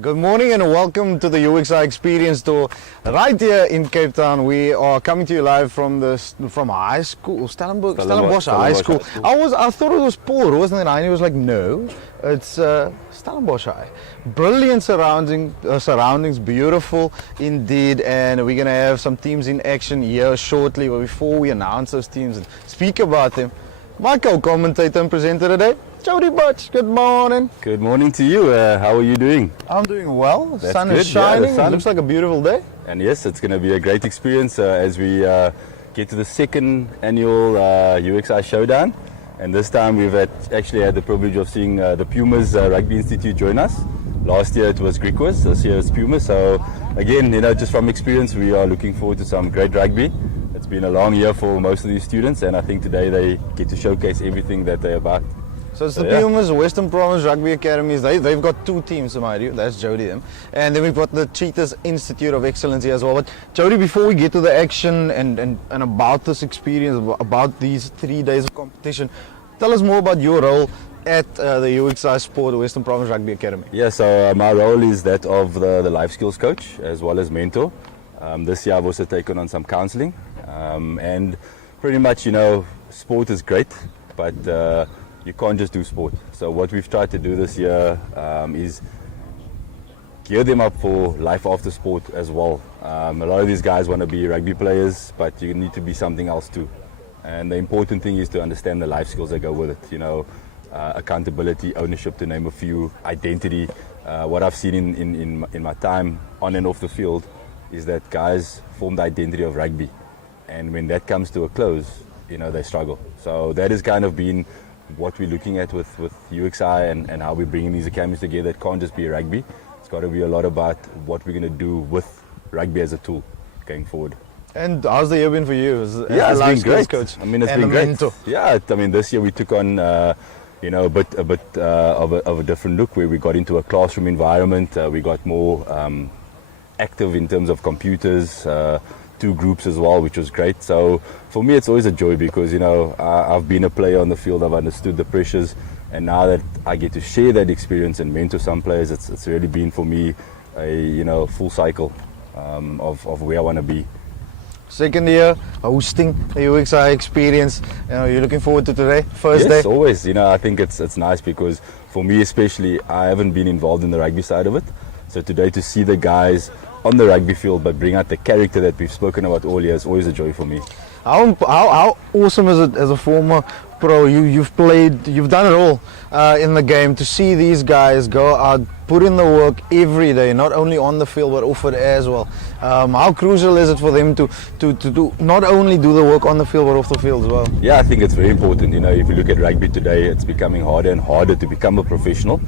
Good morning and welcome to the eXperience store right here in Cape Town. We are coming to you live from high school, Stellenbosch High School. I thought it was Paul, wasn't it? And he was like, no, it's Stellenbosch High. Brilliant surroundings, beautiful indeed, and we're gonna have some teams in action here shortly. But before we announce those teams and speak about them, my co-commentator and presenter today, Jody Butch, good morning. Good morning to you. How are you doing? I'm doing well. That's Sun good. is shining. Yeah, the sun. It looks like a beautiful day. And yes, it's going to be a great experience as we get to the second annual UXI Showdown. And this time we've actually had the privilege of seeing the Pumas Rugby Institute join us. Last year it was Griquas, this year it's Pumas. So again, just from experience, we are looking forward to some great rugby. It's been a long year for most of these students, and I think today they get to showcase everything that they're about. So it's the Pumas, Western Province Rugby Academies. They've got two teams, mind you. That's Jody them. And then we've got the Cheetahs Institute of Excellence here as well. But Jody, before we get to the action and about this experience, about these 3 days of competition, tell us more about your role at the UXI Sport Western Province Rugby Academy. Yeah, so my role is that of the life skills coach as well as mentor. This year I've also taken on some counseling. And pretty much, sport is great, but you can't just do sport. So what we've tried to do this year is gear them up for life after sport as well. A lot of these guys want to be rugby players, but you need to be something else too. And the important thing is to understand the life skills that go with it. Accountability, ownership, to name a few, identity. What I've seen in my time on and off the field is that guys form the identity of rugby. And when that comes to a close, they struggle. So that has kind of been what we're looking at with UXI and how we're bringing these academies together. It can't just be rugby. It's got to be a lot about what we're going to do with rugby as a tool going forward. And how's the year been for you? As it's been great. Coach I mean, it's and been great. Mentor. Yeah, I mean, this year we took on, a bit of a different look where we got into a classroom environment. We got more active in terms of computers. 2 groups as well, which was great. So for me, it's always a joy because I've been a player on the field. I've understood the pressures, and now that I get to share that experience and mentor some players, it's really been for me a full cycle of where I want to be. Second year hosting the UXI experience. You're looking forward to today, first day? Yes, always. I think it's nice because for me especially, I haven't been involved in the rugby side of it. So today to see the guys on the rugby field but bring out the character that we've spoken about all year is always a joy for me. How awesome is it as a former pro? You've done it all in the game. To see these guys go out, put in the work every day, not only on the field but off it as well. How crucial is it for them to do, not only do the work on the field but off the field as well? Yeah, I think it's very important. If you look at rugby today, it's becoming harder and harder to become a professional.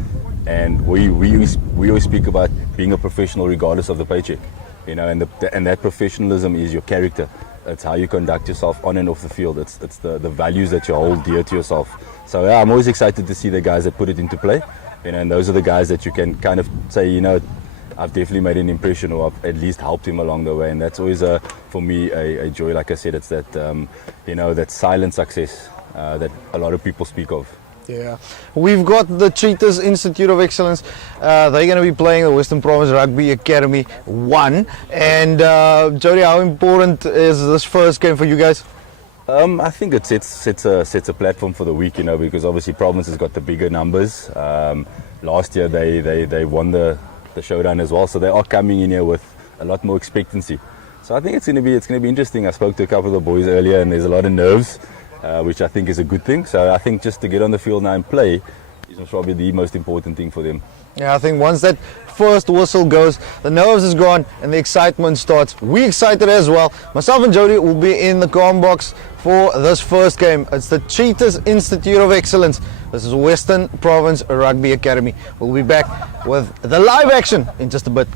And we always speak about being a professional regardless of the paycheck, and that professionalism is your character. It's how you conduct yourself on and off the field. It's the values that you hold dear to yourself. So yeah, I'm always excited to see the guys that put it into play, and those are the guys that you can kind of say, I've definitely made an impression, or I've at least helped him along the way, and that's always for me a joy. Like I said, it's that that silent success that a lot of people speak of. Yeah, we've got the Cheetahs Institute of Excellence. They're going to be playing the Western Province Rugby Academy 1. And Jody, how important is this first game for you guys? I think it sets a platform for the week, because obviously Province has got the bigger numbers. Last year they won the showdown as well, so they are coming in here with a lot more expectancy. So I think it's going to be interesting. I spoke to a couple of the boys earlier, and there's a lot of nerves. Which I think is a good thing. So I think just to get on the field now and play is probably the most important thing for them. Yeah, I think once that first whistle goes, the nerves is gone and the excitement starts. We're excited as well. Myself and Jody will be in the comm box for this first game. It's the Cheetahs Institute of Excellence. This is Western Province Rugby Academy. We'll be back with the live action in just a bit.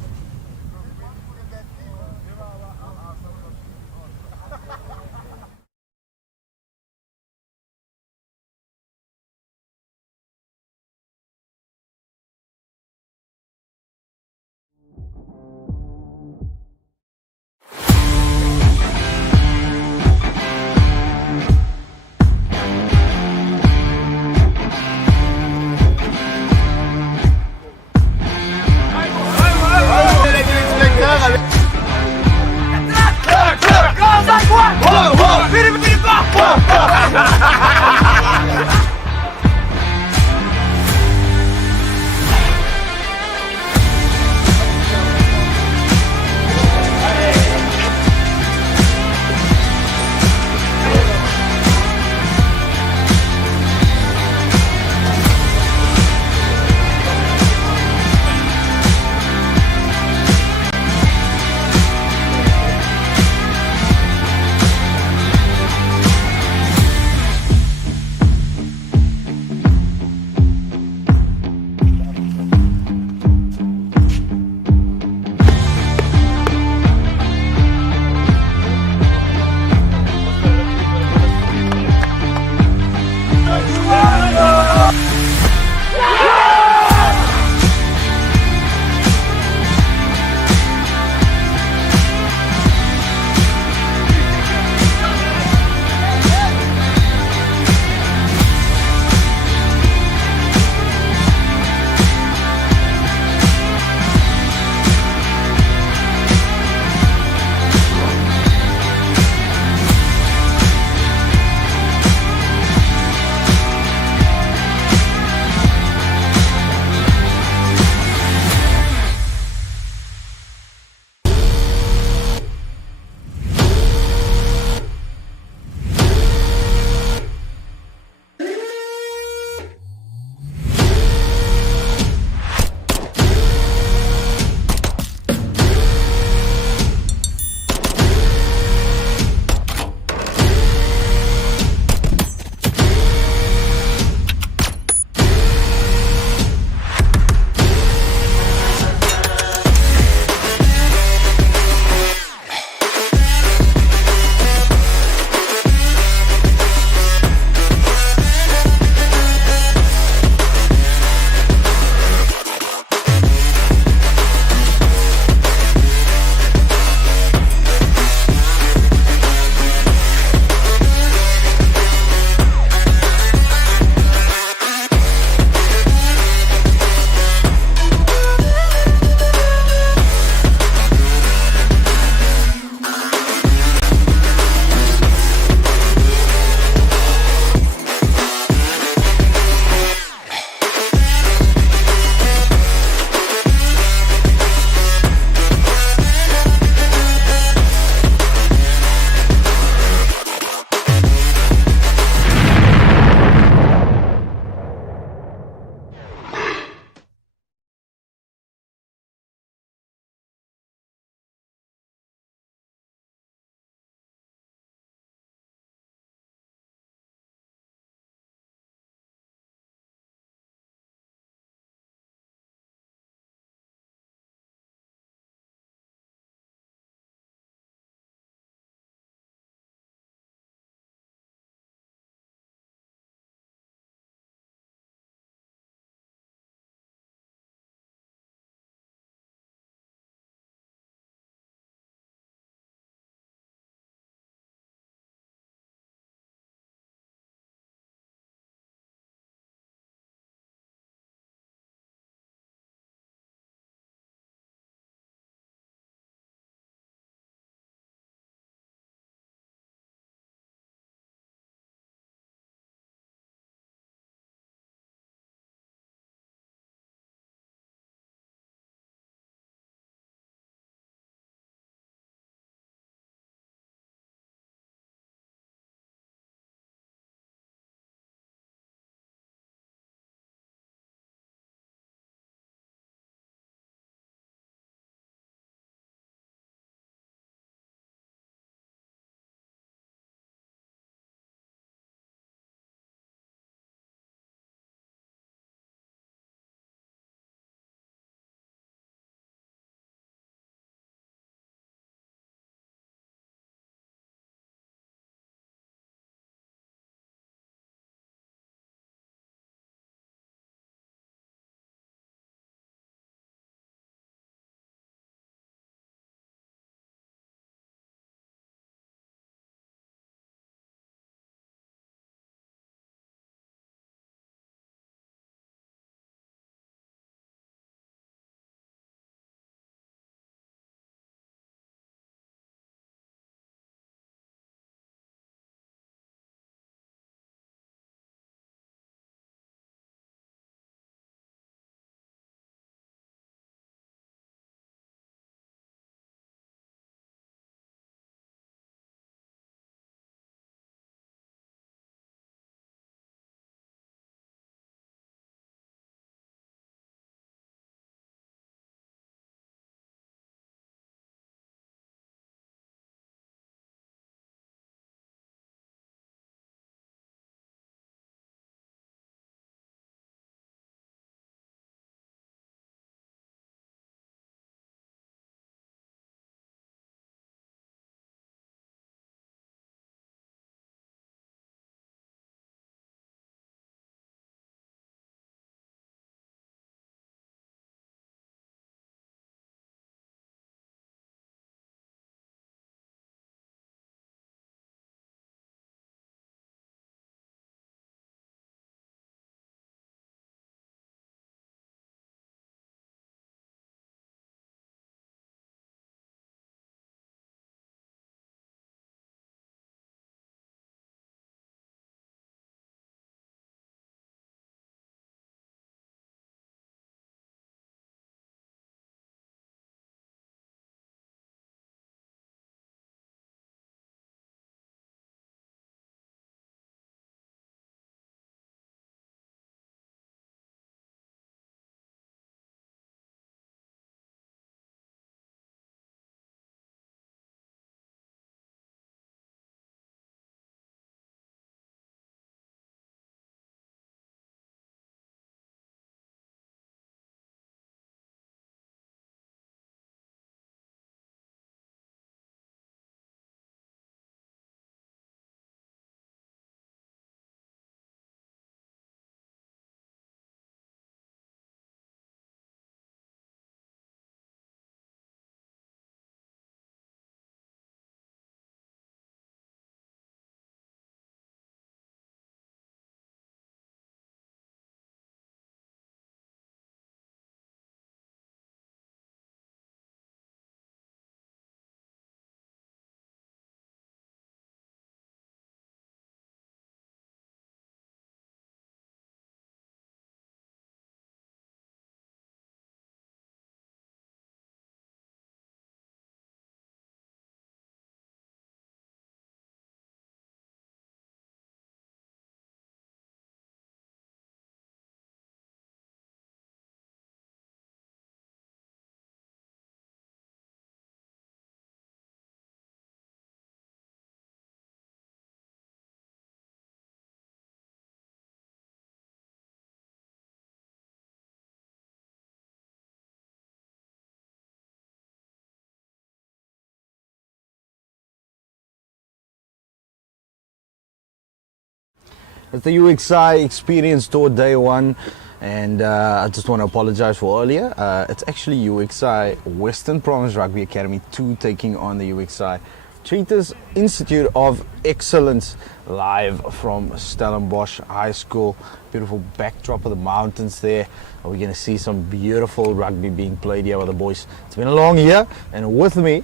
It's the UXI Experience Tour Day 1, and I just want to apologize for earlier. It's actually UXI Western Province Rugby Academy 2 taking on the UXI Cheetahs Institute of Excellence, live from Stellenbosch High School. Beautiful backdrop of the mountains there. We're going to see some beautiful rugby being played here with the boys. It's been a long year, and with me,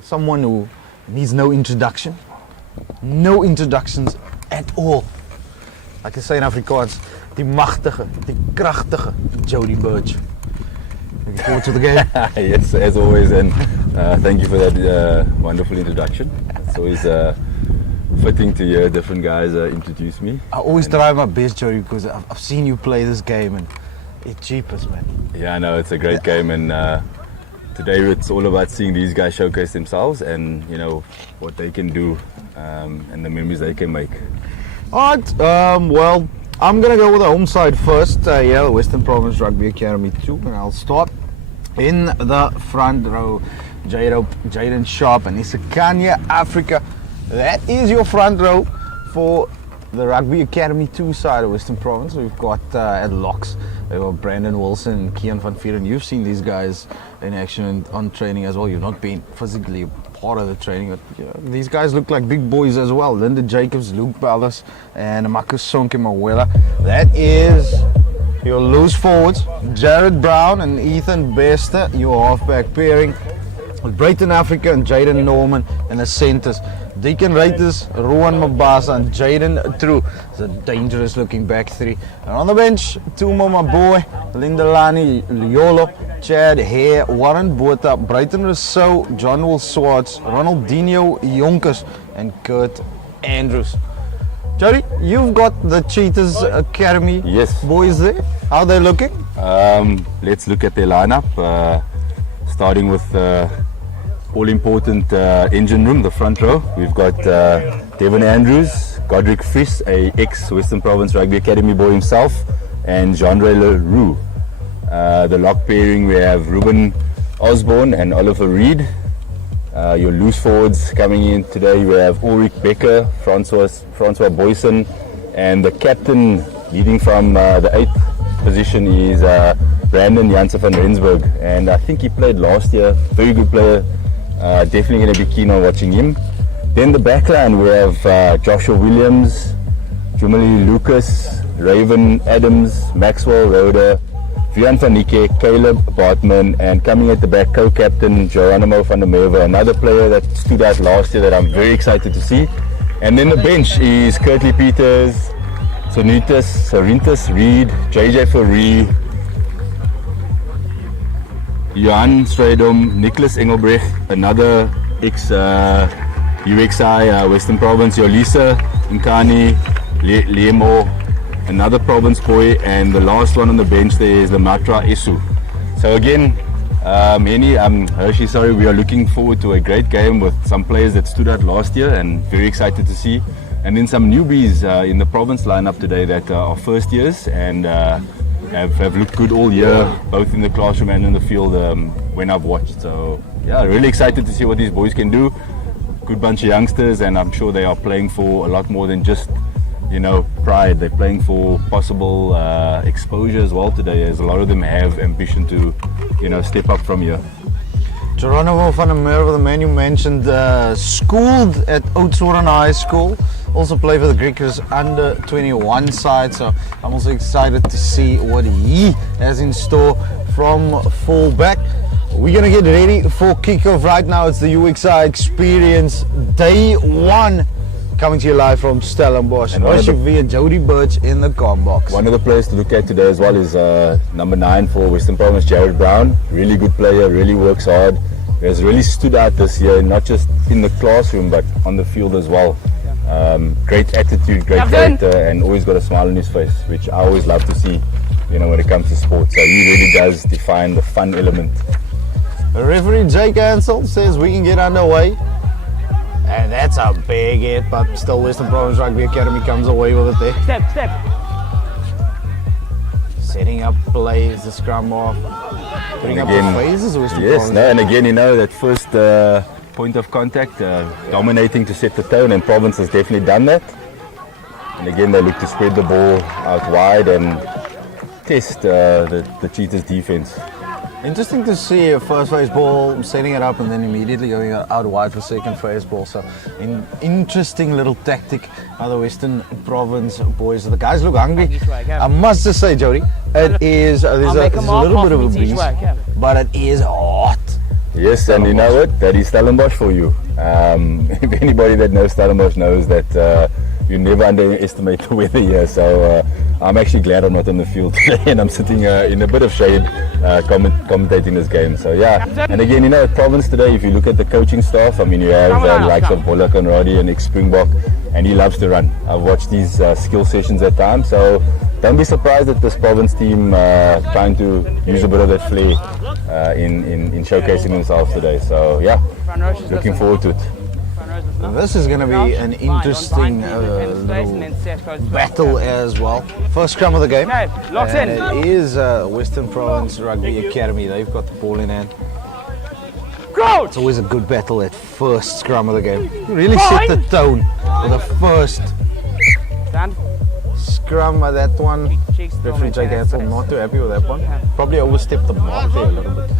someone who needs no introduction. No introductions at all. Like I say in Afrikaans, die machtige, die krachtige Jody Birch. Looking forward to the game. Yes, as always, and thank you for that wonderful introduction. It's always fitting to hear different guys introduce me. I always try my best, Jody, because I've seen you play this game and it's cheapest, man. Yeah, I know, it's a great game, and today it's all about seeing these guys showcase themselves and, you know, what they can do and the memories they can make. Alright, well, I'm going to go with the home side first. Yeah, the Western Province Rugby Academy 2, and I'll start in the front row. Jaden Sharp and Isekanya Africa. That is your front row for the Rugby Academy 2 side of Western Province. We've got at locks, we've got Brandon Wilson and Kian van Vieren. You've seen these guys in action on training as well. You've not been physically part of the training, but you know, these guys look like big boys as well. Linda Jacobs, Luke Ballas, and Marcus Sonke Mawela. That is your loose forwards, Jared Brown and Ethan Bester, your halfback pairing, with Brayton Africa and Jaden Norman in the centers. Deacon Reiters, Rowan Mabasa and Jaden True. It's a dangerous looking back three. And on the bench, Tumo Maboy, Lindalani Liolo, Chad Hare, Warren Botha, Brighton Rousseau, John Will Swartz, Ronaldinho Jonkers and Kurt Andrews. Jody, you've got the Cheetahs Academy boys there. How are they looking? Let's look at their lineup. Starting with all-important engine room, the front row. We've got Devon Andrews, Godric Fries, a ex-Western Province Rugby Academy boy himself, and Jean-Ray Leroux. The lock pairing, we have Ruben Osborne and Oliver Reed. Your loose forwards coming in today, we have Ulrich Becker, Francois Boyson, and the captain leading from the 8th position is Brandon Janssen van Rensburg, and I think he played last year. Very good player. Definitely going to be keen on watching him. Then the backline, we have Joshua Williams, Jumali Lucas, Raven Adams, Maxwell Roder, Vian van Niekerk, Caleb Bartman, and coming at the back, co-captain Geronimo van der Merwe, another player that stood out last year that I'm very excited to see. And then the bench is Curtly Peters, Sarintas Reed, JJ Fourie, Johan Strydom, Nicholas Engelbrecht, another ex-UXI Western Province, Yolisa Nkani, Lemo, another province boy, and the last one on the bench there is Lamatra Esu. So again, Henny, Hershey, sorry, we are looking forward to a great game with some players that stood out last year and very excited to see. And then some newbies in the province lineup today that are first years and have looked good all year, both in the classroom and in the field when I've watched. So yeah, really excited to see what these boys can do. Good bunch of youngsters, and I'm sure they are playing for a lot more than just, you know, pride. They're playing for possible exposure as well today, as a lot of them have ambition to, you know, step up from here. Geronimo van der Merwe, the man you mentioned, schooled at Oudtshoorn High School. Also played for the Griekers under 21 side, so I'm also excited to see what he has in store from fullback. We're gonna get ready for kickoff right now. It's the UXI Experience Day 1, coming to you live from Stellenbosch. And Roshi and Jody Birch in the com box. One of the players to look at today as well is number 9 for Western Province, Jared Brown. Really good player, really works hard. He has really stood out this year, not just in the classroom but on the field as well. Great attitude, great character, and always got a smile on his face, which I always love to see, you know, when it comes to sports. So he really does define the fun element. Referee Jake Ansel says we can get underway. And that's a big hit, but still Western Province Rugby Academy comes away with it there. Step. Setting up plays, the scrum off. Putting up the phases, Western Province. Yes, and again, you know, that first point of contact, dominating to set the tone, and Province has definitely done that. And again, they look to spread the ball out wide and test the Cheetahs' defense. Interesting to see a first phase ball, setting it up and then immediately going out wide for second phase ball. So interesting little tactic by the Western Province boys. The guys look hungry. I must just say, Jody, it is there's a little bit of a breeze, but it is hot. Yes, and you know what? That is Stellenbosch for you. If anybody that knows Stellenbosch knows that you never underestimate the weather here. So I'm actually glad I'm not on the field today and I'm sitting in a bit of shade commentating this game. So yeah, and again, you know, at Province today, if you look at the coaching staff, I mean, you have the likes of Bola Conradi and eXperience, and he loves to run. I've watched these skill sessions at times, so don't be surprised at this Province team trying to use a bit of that flair in showcasing themselves today. So yeah, looking forward to it. This is going to be an interesting little battle as well. First scrum of the game. And it is Western Province Rugby Academy. They've got the ball in hand. It's always a good battle at first scrum of the game. You really set the tone for the first scrum of that one. Referee Jake Hansel not too happy with that one. Probably overstepped the mark there a little bit.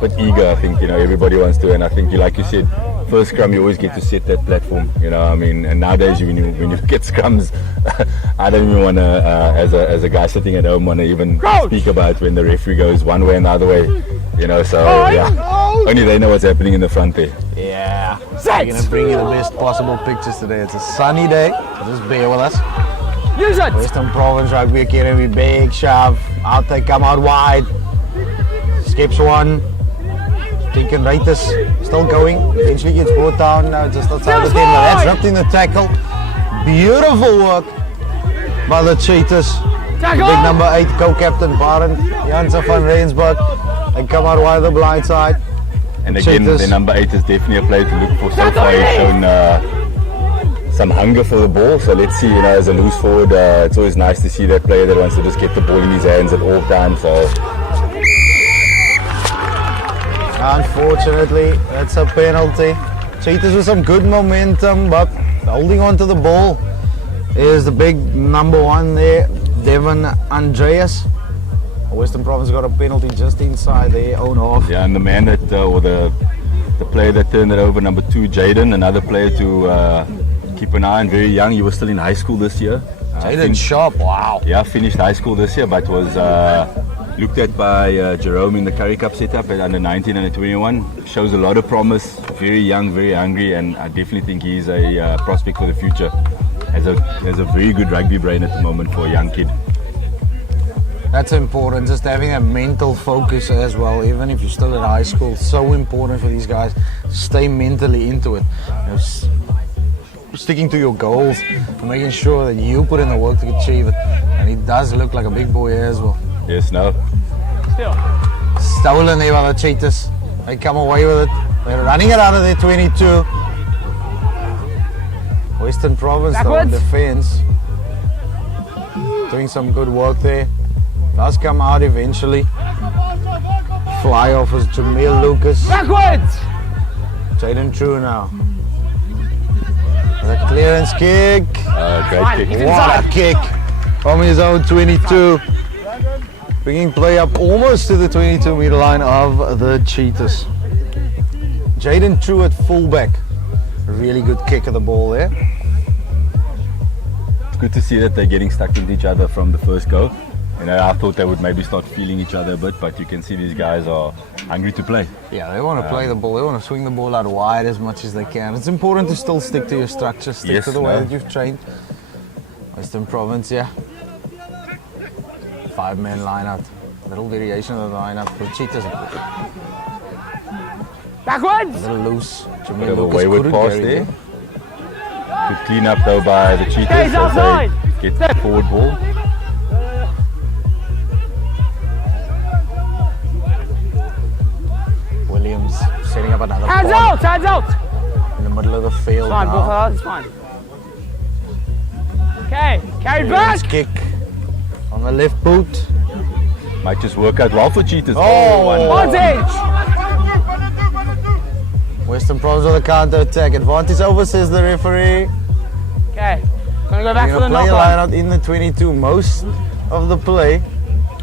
But eager, I think, you know, everybody wants to, and I think, like you said, first scrum you always get to set that platform, you know. I mean, and nowadays when you get scrums, I don't even want to, as a guy sitting at home, want to even speak about when the referee goes one way and the other way, you know. So yeah, only they know what's happening in the front there. Yeah, we're gonna bring you the best possible pictures today. It's a sunny day, just bear with us. Use it. Western Province Rugby Academy, big shove, out they come out wide. Skips one. Taken Reiters still going. Eventually gets brought down just outside the 10. That's ripped in the tackle. Beautiful work by the Cheetahs. Big number 8 co-captain Barend Janssen van Rensburg. They come out wide the blind side. And again, the number 8 is definitely a player to look for. So far he's shown some hunger for the ball. So let's see, you know, as a loose forward, it's always nice to see that player that wants to just get the ball in his hands at all times. So unfortunately, that's a penalty. Cheetahs with some good momentum, but holding on to the ball is the big number 1 there, Devon Andreas. Western Province got a penalty just inside their own half. Yeah, and the man that, or the player that turned it over, number 2, Jaden, another player to keep an eye on, very young. He was still in high school this year. Jaden Sharp, wow. Yeah, finished high school this year, but was looked at by Jerome in the Currie Cup setup at under 19 and under 21. Shows a lot of promise, very young, very hungry, and I definitely think he's a prospect for the future. Has a very good rugby brain at the moment for a young kid. That's important, just having a mental focus as well, even if you're still in high school. So important for these guys to stay mentally into it. You know, sticking to your goals and making sure that you put in the work to achieve it. And he does look like a big boy as well. Yes, no. Still. Stolen there by the Cheetahs. They come away with it. They're running it out of their 22. Western Province though in defense. Doing some good work there. Does come out eventually. Fly off was Jamil Lucas. Backwards! Jaden True now. The clearance kick. Great kick. What a kick from his own 22. Bringing play up almost to the 22-meter line of the Cheetahs. Jaden True at fullback. A really good kick of the ball there. It's good to see that they're getting stuck into each other from the first go. You know, I thought they would maybe start feeling each other a bit, but you can see these guys are hungry to play. Yeah, they want to play the ball. They want to swing the ball out wide as much as they can. It's important to still stick to your structure, stick to the way that you've trained. Western Province, yeah. 5-man line out. Little variation of the line out for Cheetahs. Backwards! A little loose. Bit of a wayward pass there. Good clean up though by the Cheetahs as they get the forward ball. Williams setting up another Hands point out! Hands out! in the middle of the field Fine, ball now. out, it's fine. Okay, carried back! Williams kick on the left boot. Might just work out well for Cheetahs. Advantage! Western Province with a counter attack. Advantage over, says the referee. Okay, gonna Gonna go back We're for the gonna play a knock line out in the 22. Most of the play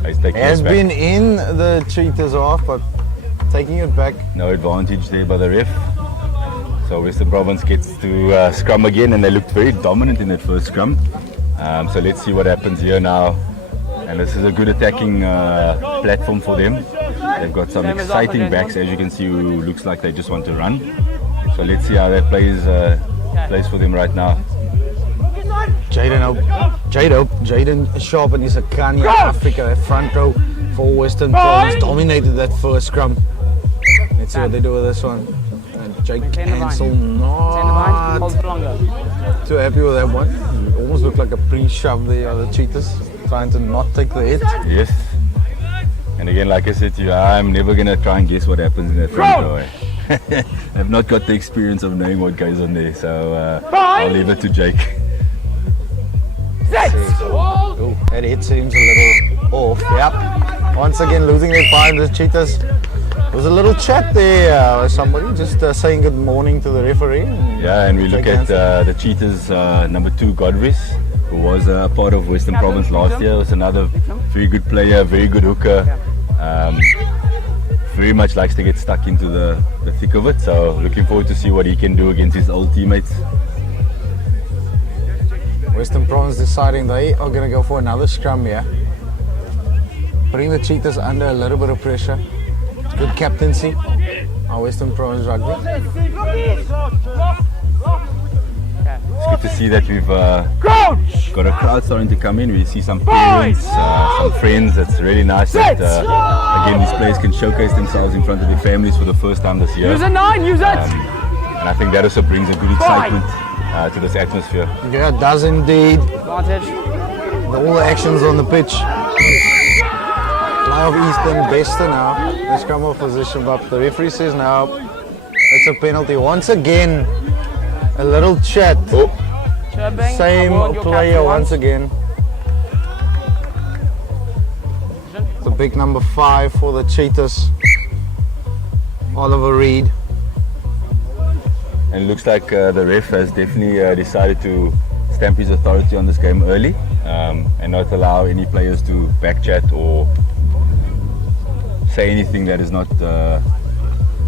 He's taking has it back. been in the cheaters half, but taking it back. No advantage there by the ref. So Western Province gets to scrum again, and they looked very dominant in that first scrum. So let's see what happens here now. And this is a good attacking platform for them. They've got some exciting backs, as you can see, who looks like they just want to run. So let's see how that plays for them right now. Jaden Sharp and Isakania Africa, front row for Western Province, dominated that first scrum. Let's see what they do with this one. Jake Ansel not Hold for longer. too happy with that one. Almost looked like a pre-shove there, the cheaters, trying to not take the hit. Yes. And again, like I said to you, I'm never going to try and guess what happens in that front row. I've not got the experience of knowing what goes on there, so I'll leave it to Jake. Oh, that hit seems a little off. Yep. Once again losing their time, the cheaters. There was a little chat there, somebody just saying good morning to the referee. Yeah, and we look at the cheaters, number 2, Godris, who was a part of Western Province last year. Was another very good player, very good hooker. Very much likes to get stuck into the thick of it. So looking forward to see what he can do against his old teammates. Western Province deciding they are going to go for another scrum here. Putting the cheaters under a little bit of pressure. Good captaincy. Our Western Province rugby. It's good to see that we've got a crowd starting to come in. We see some parents, some friends. It's really nice that again these players can showcase themselves in front of their families for the first time this year. Use a 9, use it! And I think that also brings a good excitement to this atmosphere. Yeah, it does indeed. Advantage. All the actions on the pitch. Fly of Eastern Bester now. Let's come off position, but the referee says now it's a penalty. Once again, a little chat. Chirping. Same Award your player captain once again. It's a big number 5 for the cheaters. Oliver Reed. And it looks like the ref has definitely decided to stamp his authority on this game early and not allow any players to backchat or say anything that is not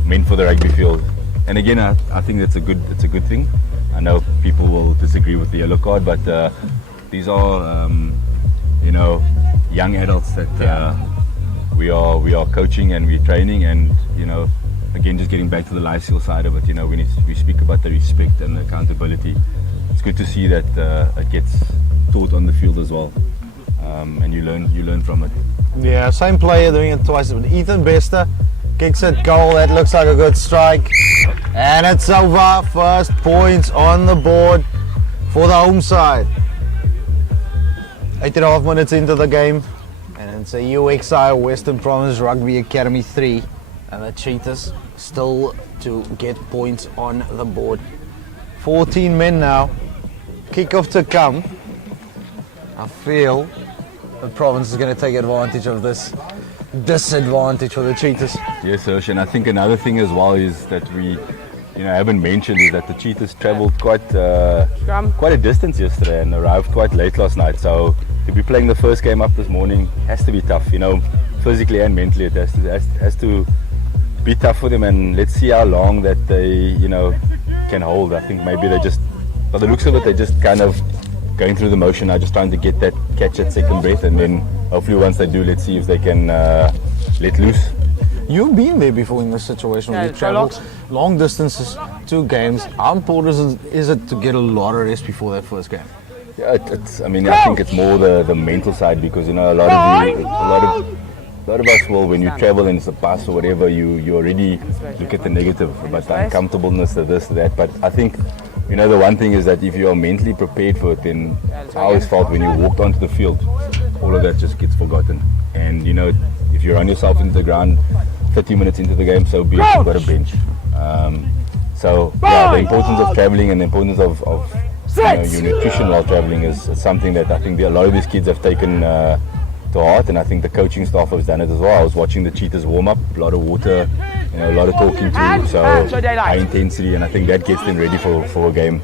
meant for the rugby field. And again, I think it's a good thing. I know people will disagree with the yellow card, but these are young adults that we are coaching and we're training, and again, just getting back to the life skill side of it, we speak about the respect and the accountability. It's good to see that it gets taught on the field as well, and you learn from it. Yeah, same player doing it twice. But Ethan Bester kicks it goal. That looks like a good strike. And it's over. First points on the board for the home side. 8.5 minutes into the game. And it's a UXI Western Province Rugby Academy 3. And the Cheetahs still to get points on the board. 14 men now. Kickoff to come. I feel the province is going to take advantage of this disadvantage for the Cheetahs. Yes, Hirsch, and I think another thing as well is that we haven't mentioned is that the Cheetahs travelled quite a distance yesterday and arrived quite late last night. So to be playing the first game up this morning has to be tough, physically and mentally. It has to be tough for them, and let's see how long that they can hold. I think maybe they just, by the looks of it, they're just kind of going through the motion now, just trying to catch that second breath, and then hopefully once they do, let's see if they can let loose. You've been there before in this situation where you travel long distances, 2 games. How important is it to get a lot of rest before that first game? Yeah, I think it's more the mental side, because a lot of us will, when you travel and it's a bus or whatever, you already look at the negative about the uncomfortableness, the this, that. But I think the one thing is that if you are mentally prepared for it, then I always felt when you walked onto the field, all of that just gets forgotten. And if you run yourself into the ground 30 minutes into the game, so be it, you've got a bench. The importance of traveling and the importance of your nutrition while traveling is something that I think a lot of these kids have taken to heart, and I think the coaching staff has done it as well. I was watching the Cheetahs warm up, a lot of water, a lot of talking to, so high intensity, and I think that gets them ready for a game.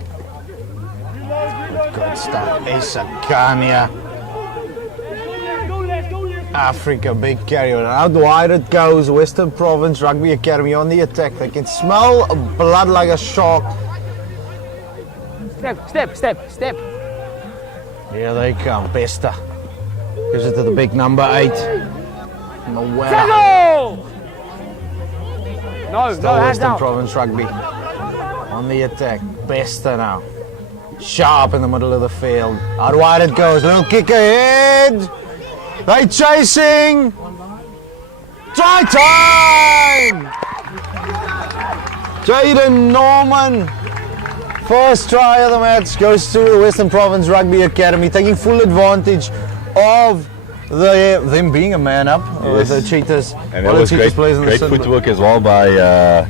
Good stuff. Esakania. Africa, big carry on. Out wide it goes. Western Province Rugby Academy on the attack. They can smell blood like a shark. Step. Here they come. Besta gives it to the big number 8. Noel. Tackle! No, Still hands Western down. Province Rugby on the attack. Besta now. Sharp in the middle of the field. Out wide it goes. Little kick ahead. They chasing. Try time! Jaden Norman. First try of the match goes to the Western Province Rugby Academy, taking full advantage of them being a man up with the Cheetahs. And that was great footwork as well by, that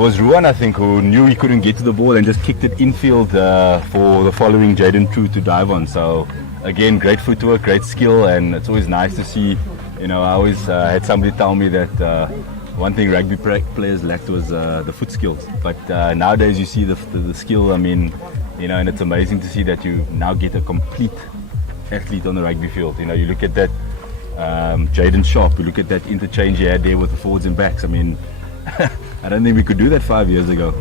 was Ruan, I think, who knew he couldn't get to the ball and just kicked it infield for the following Jaden True to dive on. So again, great footwork, great skill, and it's always nice to see. You know, I always had somebody tell me that one thing rugby players lacked was the foot skills. But nowadays you see the skill. I mean, you know, and it's amazing to see that you now get a complete athlete on the rugby field. You know, you look at that Jaden Sharp, you look at that interchange he had there with the forwards and backs. I mean, I don't think we could do that 5 years ago.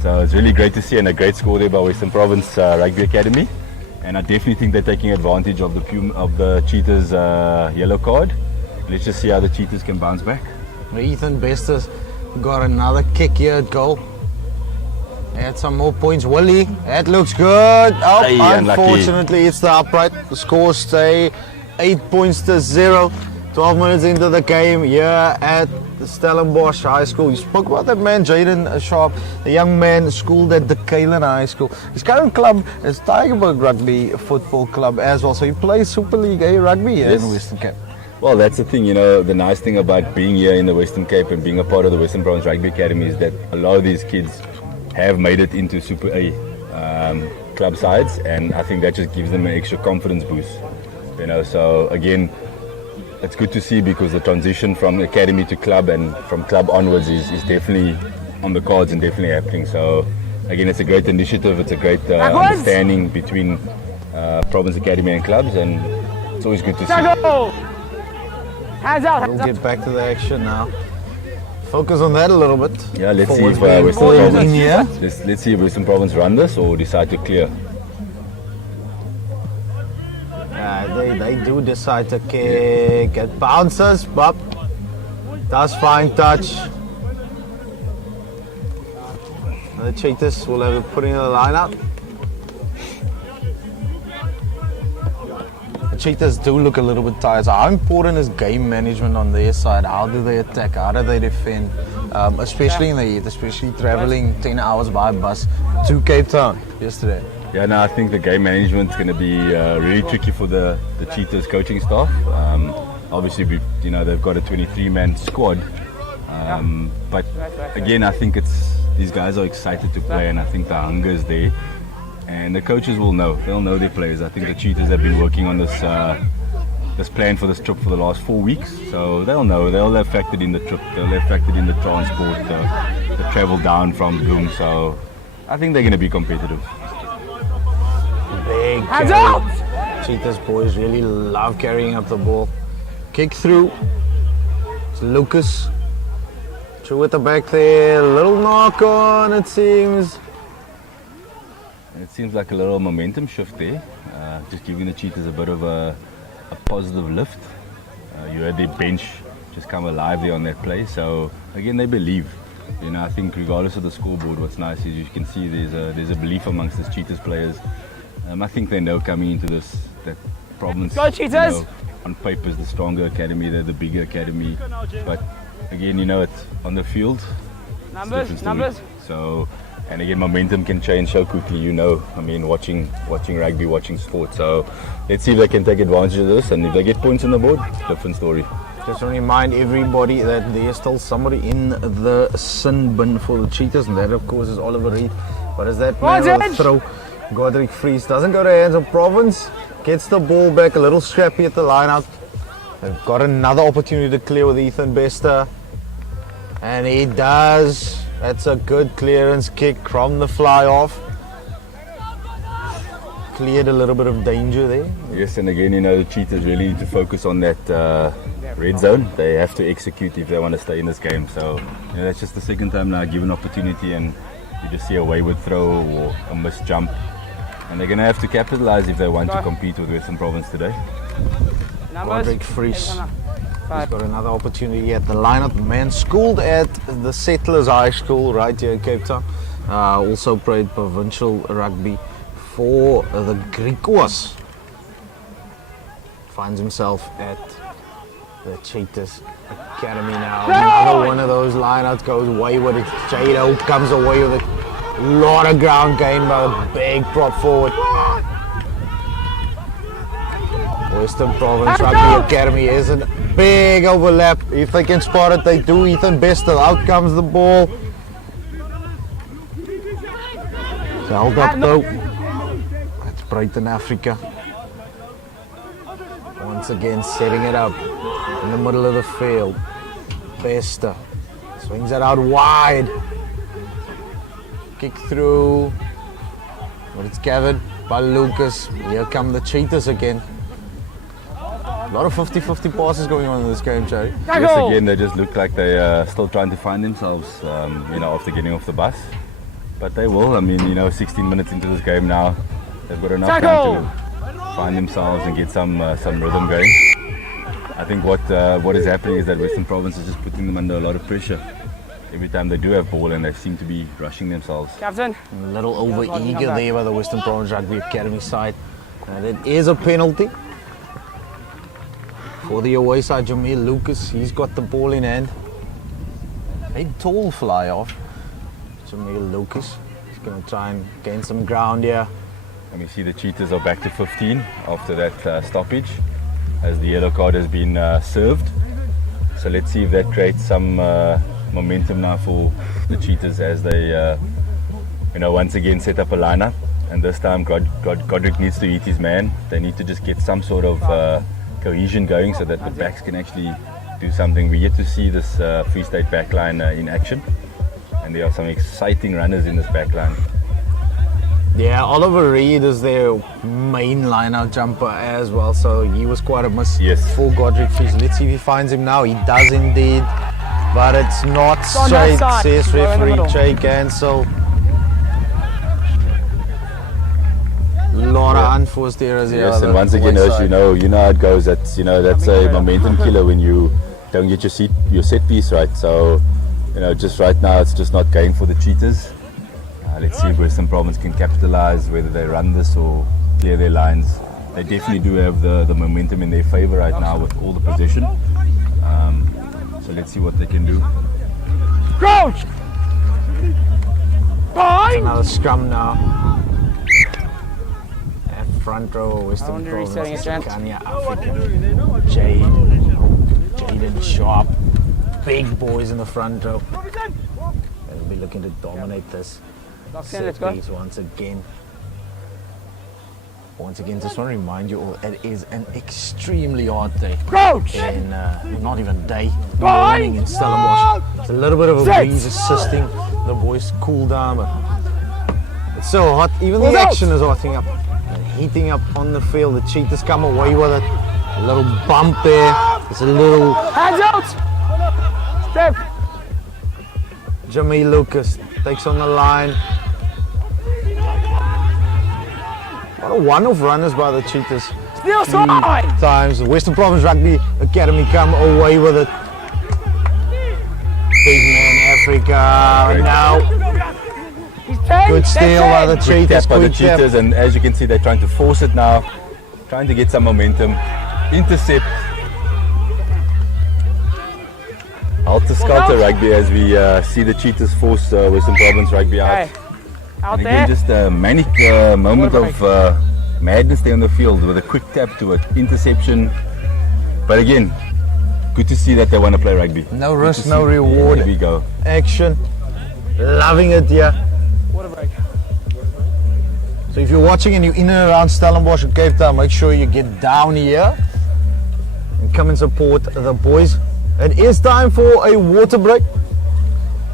So it's really great to see, and a great score there by Western Province Rugby Academy. And I definitely think they're taking advantage of the Cheetahs' yellow card. Let's just see how the Cheetahs can bounce back. Ethan Besta's got another kick here at goal. Add some more points. Willie, that looks good. Oh, Hey, unfortunately, it's the upright. The scores stay 8 points to 0. 12 minutes into the game here at the Stellenbosch High School. You spoke about that man, Jaden Sharp, the young man schooled at the Kalen High School. His current club is Tigerberg Rugby Football Club as well. So he plays Super League A rugby here in Western Cape. Well, that's the thing, you know, the nice thing about being here in the Western Cape and being a part of the Western Province Rugby Academy is that a lot of these kids have made it into Super A club sides, and I think that just gives them an extra confidence boost. You know, so again, it's good to see, because the transition from academy to club and from club onwards is definitely on the cards and definitely happening. So again, it's a great initiative, it's a great understanding between Province Academy and clubs, and it's always good to see. Tackle! Hands out. We'll get back to the action now. Focus on that a little bit. Yeah, let's see if Forwards Western being Province, in here. let's see if Western Province run this or decide to clear. They do decide to kick. It bounces, but does find touch. The Cheetahs will have it put in the line out. The Cheetahs do look a little bit tired. So how important is game management on their side? How do they attack? How do they defend? Especially in the heat, especially traveling 10 hours by bus to Cape Town yesterday. Yeah, no, I think the game management is going to be really tricky for the Cheetahs coaching staff. Obviously, they've got a 23-man squad, but again, I think these guys are excited to play, and I think the hunger is there. And the coaches will know; they'll know their players. I think the Cheetahs have been working on this plan for this trip for the last 4 weeks, so they'll know. They'll have factored in the trip. They'll have factored in the transport, the travel down from Bloom. So I think they're going to be competitive. Big Hands carry. out! Cheetahs boys really love carrying up the ball. Kick through. It's Lucas. Through at the back there. Little knock on, it seems. And it seems like a little momentum shift there, just giving the Cheetahs a bit of a positive lift. You heard their bench just come alive there on that play. So again, they believe. You know, I think regardless of the scoreboard, what's nice is you can see there's a belief amongst the Cheetahs players. I think they know coming into this that Province, Go Cheetahs! On paper is the stronger academy, they're the bigger academy. But again, it's on the field. It's a different story. Numbers. So, and again, momentum can change so quickly. I mean, watching rugby, watching sport. So let's see if they can take advantage of this, and if they get points on the board, different story. Just to remind everybody that there's still somebody in the sin bin for the Cheetahs, and that of course is Oliver Reed. But as that man throw, Godric Fries doesn't go to hands of Province, gets the ball back, a little scrappy at the line out. They've got another opportunity to clear with Ethan Besta, and he does. That's a good clearance kick from the fly off. cleared a little bit of danger there. Yes, and again, the Cheetahs really need to focus on that red zone. They have to execute if they want to stay in this game. So, that's just the second time now given opportunity, and you just see a wayward throw or a missed jump. And they're going to have to capitalize if they want to compete with Western Province today. Roderick Vries. He's got another opportunity at the lineup. Man schooled at the Settlers High School right here in Cape Town. Also played provincial rugby for the Griquas. Finds himself at the Cheetahs Academy now. Another one of those lineouts goes wayward. Jado comes away with a lot of ground gain by the big prop forward. Western Province Rugby Academy is a big overlap. If they can spot it, they do. Ethan Bester, out comes the ball. It's held up though. That's Brighton, Africa. Once again setting it up in the middle of the field. Bester swings it out wide. Kick through. But it's gathered by Lucas. Here come the Cheetahs again. A lot of 50-50 passes going on in this game, Jerry. Yes, again, they just look like they're still trying to find themselves, after getting off the bus. But they will. 16 minutes into this game now, they've got enough time to find themselves and get some rhythm going. I think what is happening is that Western Province is just putting them under a lot of pressure. Every time they do have ball, and they seem to be rushing themselves. Captain. A little over-eager there by the Western Province Rugby Academy side. And it is a penalty. For the away side, Jamil Lucas, he's got the ball in hand. A tall fly off. Jamil Lucas, he's going to try and gain some ground here. And we see the Cheetahs are back to 15 after that stoppage, as the yellow card has been served. So let's see if that creates some momentum now for the Cheetahs as they, once again set up a lineup. And this time Godric needs to eat his man. They need to just get some sort of cohesion going so that the backs can actually do something. We get to see this Free State backline in action, and there are some exciting runners in this backline. Yeah, Oliver Reed is their main line-out jumper as well, so he was quite a miss for Godric Fish. Let's see if he finds him now. He does indeed, but it's not straight, says referee Jay Gansel. A lot of unforced errors here. Yes, and once again, as you know how it goes. That's a momentum killer when you don't get your set piece right. So, just right now, it's just not going for the Cheetahs. Let's see if Western Province can capitalize, whether they run this or clear their lines. They definitely do have the momentum in their favor right now with all the possession. So let's see what they can do. Crouch! Another scrum now. Front row, Western Province, Kenya, Africa. Jaden Sharp, big boys in the front row. They'll be looking to dominate this set piece once again. Just want to remind you all, it is an extremely hot day. Not even day, morning in Stellenbosch. It's a little bit of a breeze assisting the boys cool down, but it's so hot, even the action is hotting up. Heating up on the field, the Cheetahs come away with it. A little bump there. There's a little. Hands out! Step! Jamie Lucas takes on the line. What a one-off runners by the Cheetahs. Still side! Times the Western Province Rugby Academy come away with it. Big man Africa now. Good steal by the Cheetahs. By the Cheetahs, and as you can see, they're trying to force it now, trying to get some momentum. Intercept. Alter Skelter rugby as we see the Cheetahs force Western Province Rugby out. Out and there. Again, just a manic moment of madness there on the field with a quick tap to it, interception. But again, good to see that they want to play rugby. No risk, no reward. Here we go. Action. Loving it here. What a break. So if you're watching and you're in and around Stellenbosch and Cape Town, make sure you get down here and come and support the boys. It is time for a water break.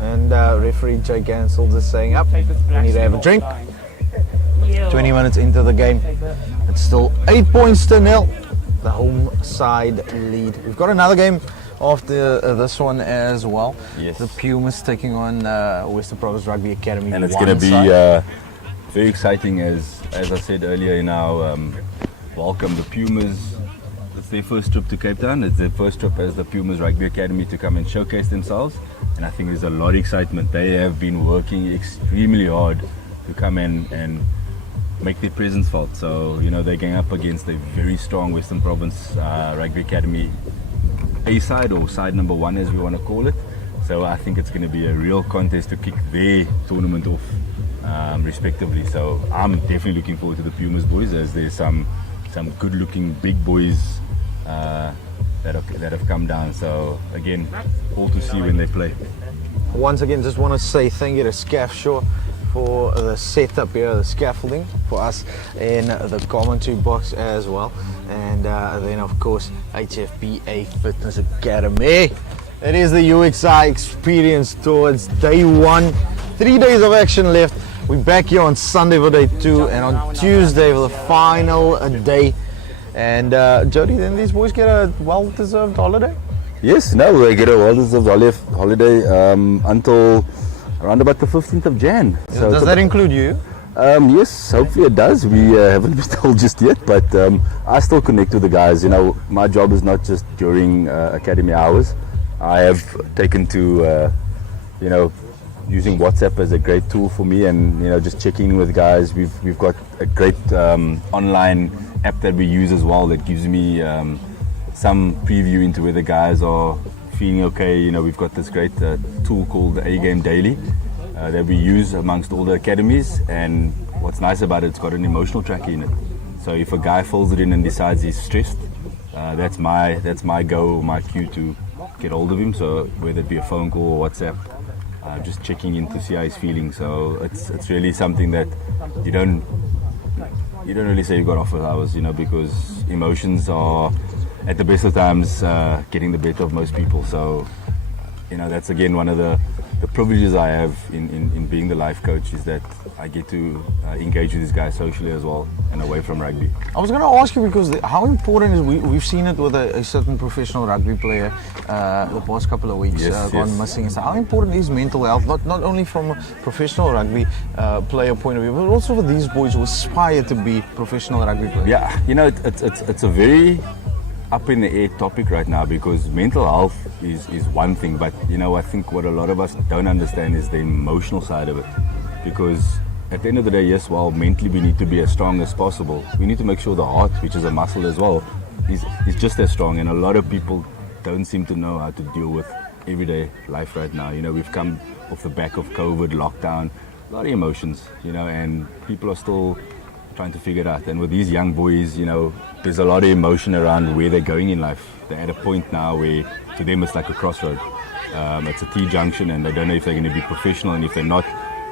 And referee Jay Gansel is saying up. We need to have a drink. 20 minutes into the game. It's still 8 points to 0. The home side lead. We've got another game after this one as well. Yes. The Pumas taking on Western Province Rugby Academy. And it's going to be very exciting, as I said earlier in our welcome. The Pumas, it's their first trip to Cape Town. It's their first trip as the Pumas Rugby Academy to come and showcase themselves. And I think there's a lot of excitement. They have been working extremely hard to come in and make their presence felt. So, you know, they're going up against a very strong Western Province Rugby Academy A side, or side number 1 as we want to call it. So I think it's going to be a real contest to kick their tournament off respectively. So I'm definitely looking forward to the Pumas boys, as there's some good looking big boys that have come down. So again, all to see when they play. Once again, just want to say thank you to Scaff Shaw for the setup here, the scaffolding for us in the commentary box as well. And then of course HFBA Fitness Academy. It is the UXI Experience towards day 1. 3 days of action left. We're back here on Sunday for day 2, and on Tuesday for the final day. And Jody, then these boys get a well-deserved holiday? Yes, no, they get a well-deserved holiday until around about the 15th of Jan. So does that include you? Yes, hopefully it does. We haven't been told just yet, but I still connect with the guys. You know, my job is not just during academy hours. I have taken to, you know, using WhatsApp as a great tool for me, and you know, just checking in with guys. We've got a great online app that we use as well that gives me some preview into where the guys are feeling okay. You know, we've got this great tool called the A Game Daily that we use amongst all the academies, and what's nice about it, it's got an emotional tracker in it. So if a guy fills it in and decides he's stressed, that's my go, my cue to get hold of him. So whether it be a phone call or WhatsApp, just checking in to see how he's feeling. So it's really something that you don't really say you got off with hours, you know, because emotions are at the best of times getting the better of most people. So, you know, that's again one of the privileges I have in being the life coach, is that I get to engage with these guys socially as well and away from rugby. I was going to ask you, because how important is, we've seen it with a certain professional rugby player the past couple of weeks gone missing. So how important is mental health, not only from a professional rugby player point of view, but also for these boys who aspire to be professional rugby players? Yeah, you know, it's a very up in the air topic right now, because mental health is one thing, but you know, I think what a lot of us don't understand is the emotional side of it. Because at the end of the day, yes, while mentally we need to be as strong as possible, we need to make sure the heart, which is a muscle as well, is just as strong. And a lot of people don't seem to know how to deal with everyday life right now. You know, we've come off the back of COVID, lockdown, a lot of emotions, you know, and people are still trying to figure it out. And with these young boys, you know, there's a lot of emotion around where they're going in life. They're at a point now where to them it's like a crossroad. It's a T-junction, and they don't know if they're going to be professional, and if they're not,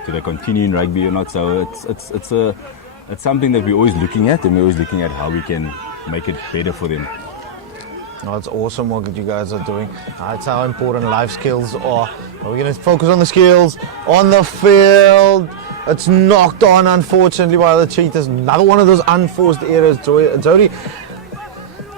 do they continue in rugby or not. So it's something that we're always looking at, and we're always looking at how we can make it better for them. Oh, it's awesome what you guys are doing. It's how important life skills are. We're going to focus on the skills on the field. It's knocked on, unfortunately, by the Cheetahs. Another one of those unforced errors, Jody.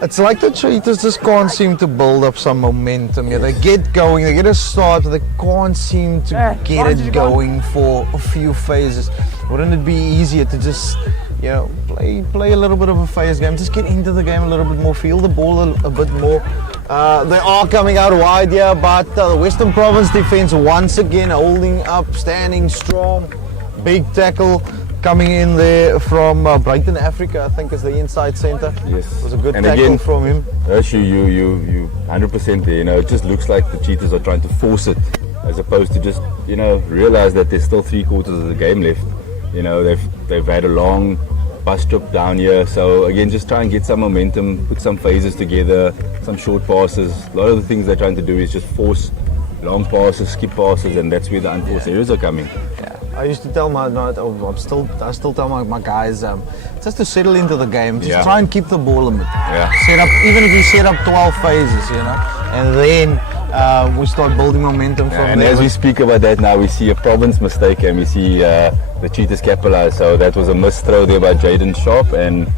It's like the Cheetahs just can't seem to build up some momentum. Yeah, they get going, they get a start, but they can't seem to get it going for a few phases. Wouldn't it be easier to just, you know, play a little bit of a phase game, just get into the game a little bit more, feel the ball a bit more? They are coming out wide here, but the Western Province defense once again holding up, standing strong. Big tackle coming in there from Brighton, Africa, I think is the inside centre. Yes. It was a good and tackle again, from him. You 100% there. You know, it just looks like the Cheetahs are trying to force it, as opposed to just, you know, realize that there's still 3/4 of the game left. You know, they've had a long bus trip down here, so again, just try and get some momentum, put some phases together, some short passes. A lot of the things they're trying to do is just force long passes, skip passes, and that's where the unforced errors are coming. Yeah. I used to tell I still tell my guys just to settle into the game, just try and keep the ball a bit. Yeah. Set up, even if you set up 12 phases, you know, and then we start building momentum from And there. as we speak about that now, we see a Province mistake and we see the Cheetahs capitalize. So that was a missed throw there by Jaden Sharp, and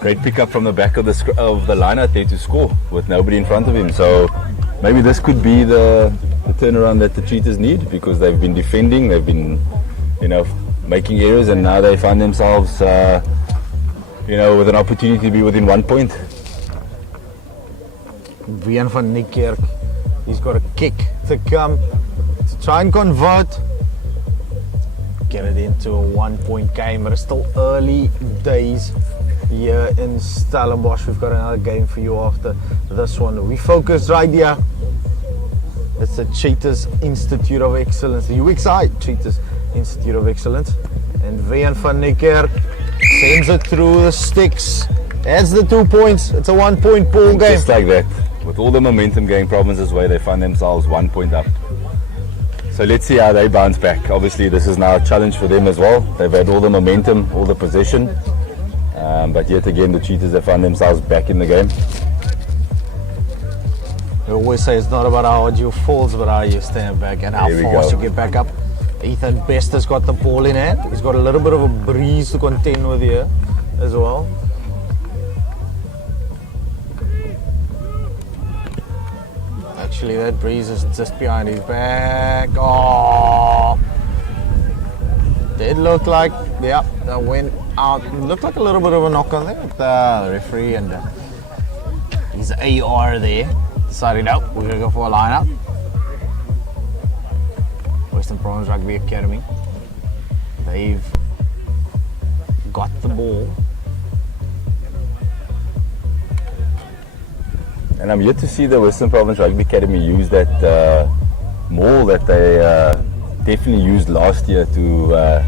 great pickup from the back of the line out there to score with nobody in front of him. So maybe this could be the turnaround that the Cheetahs need, because they've been defending, they've been, making errors, and now they find themselves, with an opportunity to be within 1 point. Wian van Niekerk, he's got a kick to come to try and convert, get it into a 1 point game, but it's still early days here in Stellenbosch. We've got another game for you after this one. We focus right here. It's the Cheetahs Institute of Excellence, the UXI Cheetahs Institute of Excellence, and Wian van Niekerk sends it through the sticks. Adds the 2 points. It's a 1 point ball game. Just like that, with all the momentum going Province's way, they find themselves 1 point up. So let's see how they bounce back. Obviously, this is now a challenge for them as well. They've had all the momentum, all the possession, but yet again, the Cheetahs have found themselves back in the game. We always say it's not about how hard you fall, but how you stand back and how Here we fast go. you get back up. Ethan Best has got the ball in hand. He's got a little bit of a breeze to contend with here as well. Actually, that breeze is just behind his back. Oh! Did look like, yeah, that went out. Looked like a little bit of a knock on there with the referee and his AR there. Decided, no, we're going to go for a line out. Western Province Rugby Academy. They've got the ball. And I'm yet to see the Western Province Rugby Academy use that maul that they definitely used last year to,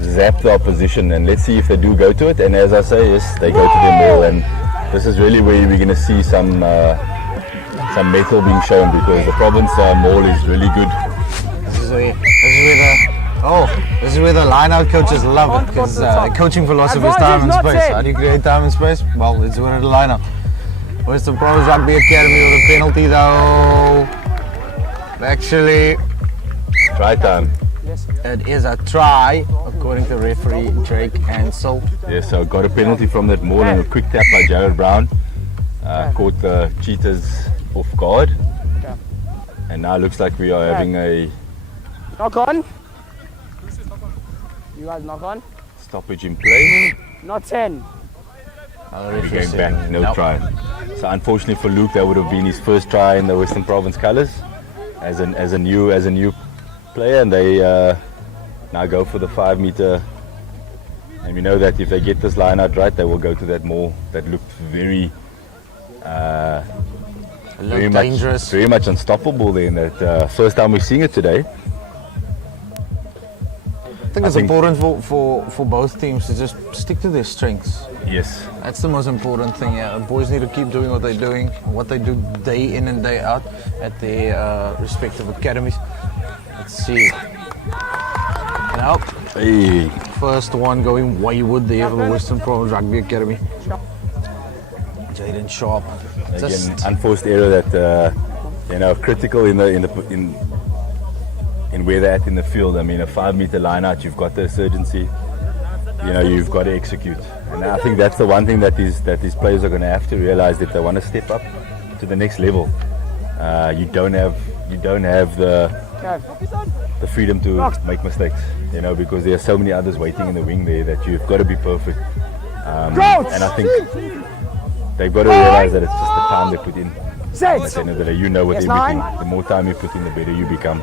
zap the opposition. And let's see if they do go to it. And as I say, yes, they go to their maul. And this is really where we're going to see some metal being shown, because the Province maul is really good. This is where the line-out coaches love it, because coaching philosophy is time and space. How do you create time and space? Well, it's where the line-out. Western Province Rugby Academy with a penalty though. Actually, Try time. it is a try, according to referee Drake Ansel. Yeah, so got a penalty from that maul, and a quick tap by Jared Brown. Caught the Cheetahs off guard. And now looks like we are having a Knock on. You guys knock on. stoppage in play. Not 10. We're going back, no try. So unfortunately for Luke, that would have been his first try in the Western Province colours as a new player, and they now go for the 5 metre. And we know that if they get this line out right, they will go to that maul that looked very dangerous. very much unstoppable there in that first time we're seeing it today. I think it's important for both teams to just stick to their strengths. Yes. That's the most important thing. Yeah. Boys need to keep doing what they're doing, what they do day in and day out at their respective academies. Let's see. Nope. Hey. First one going wayward there for the Western Province Rugby Academy. Jaden Sharp. Again, unforced error that critical in where they're at in the field. I mean, a 5 metre line out, you've got the urgency. You've got to execute. And I think that's the one thing that these players are going to have to realize if they want to step up to the next level. You don't have the freedom to make mistakes. Because there are so many others waiting in the wing there that you've got to be perfect. And I think they've got to realize that it's just the time they put in. At the end of the day, with Yes, everything, nine. the more time you put in, the better you become.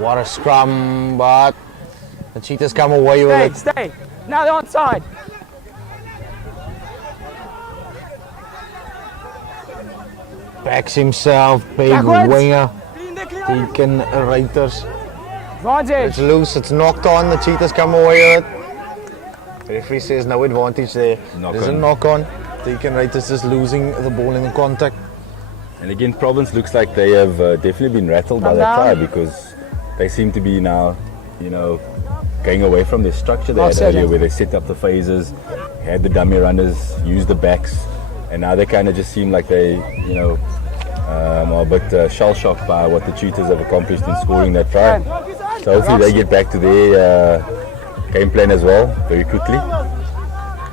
What a scrum, but the Cheetahs come away with it. Stay. Now they're onside. Backs himself, big Backwards. winger. Deacon Reuters. Advantage. It's loose, it's knocked on, the Cheetahs come away with it. Referee says no advantage there. There's a knock on. Deacon Reuters just losing the ball in the contact. And again, Province looks like they have definitely been rattled by that try, because they seem to be now, going away from their structure they had earlier, where they set up the phases, had the dummy runners, used the backs, and now they kind of just seem like they, are a bit shell-shocked by what the Cheetahs have accomplished in scoring that try. So hopefully they get back to their game plan as well very quickly,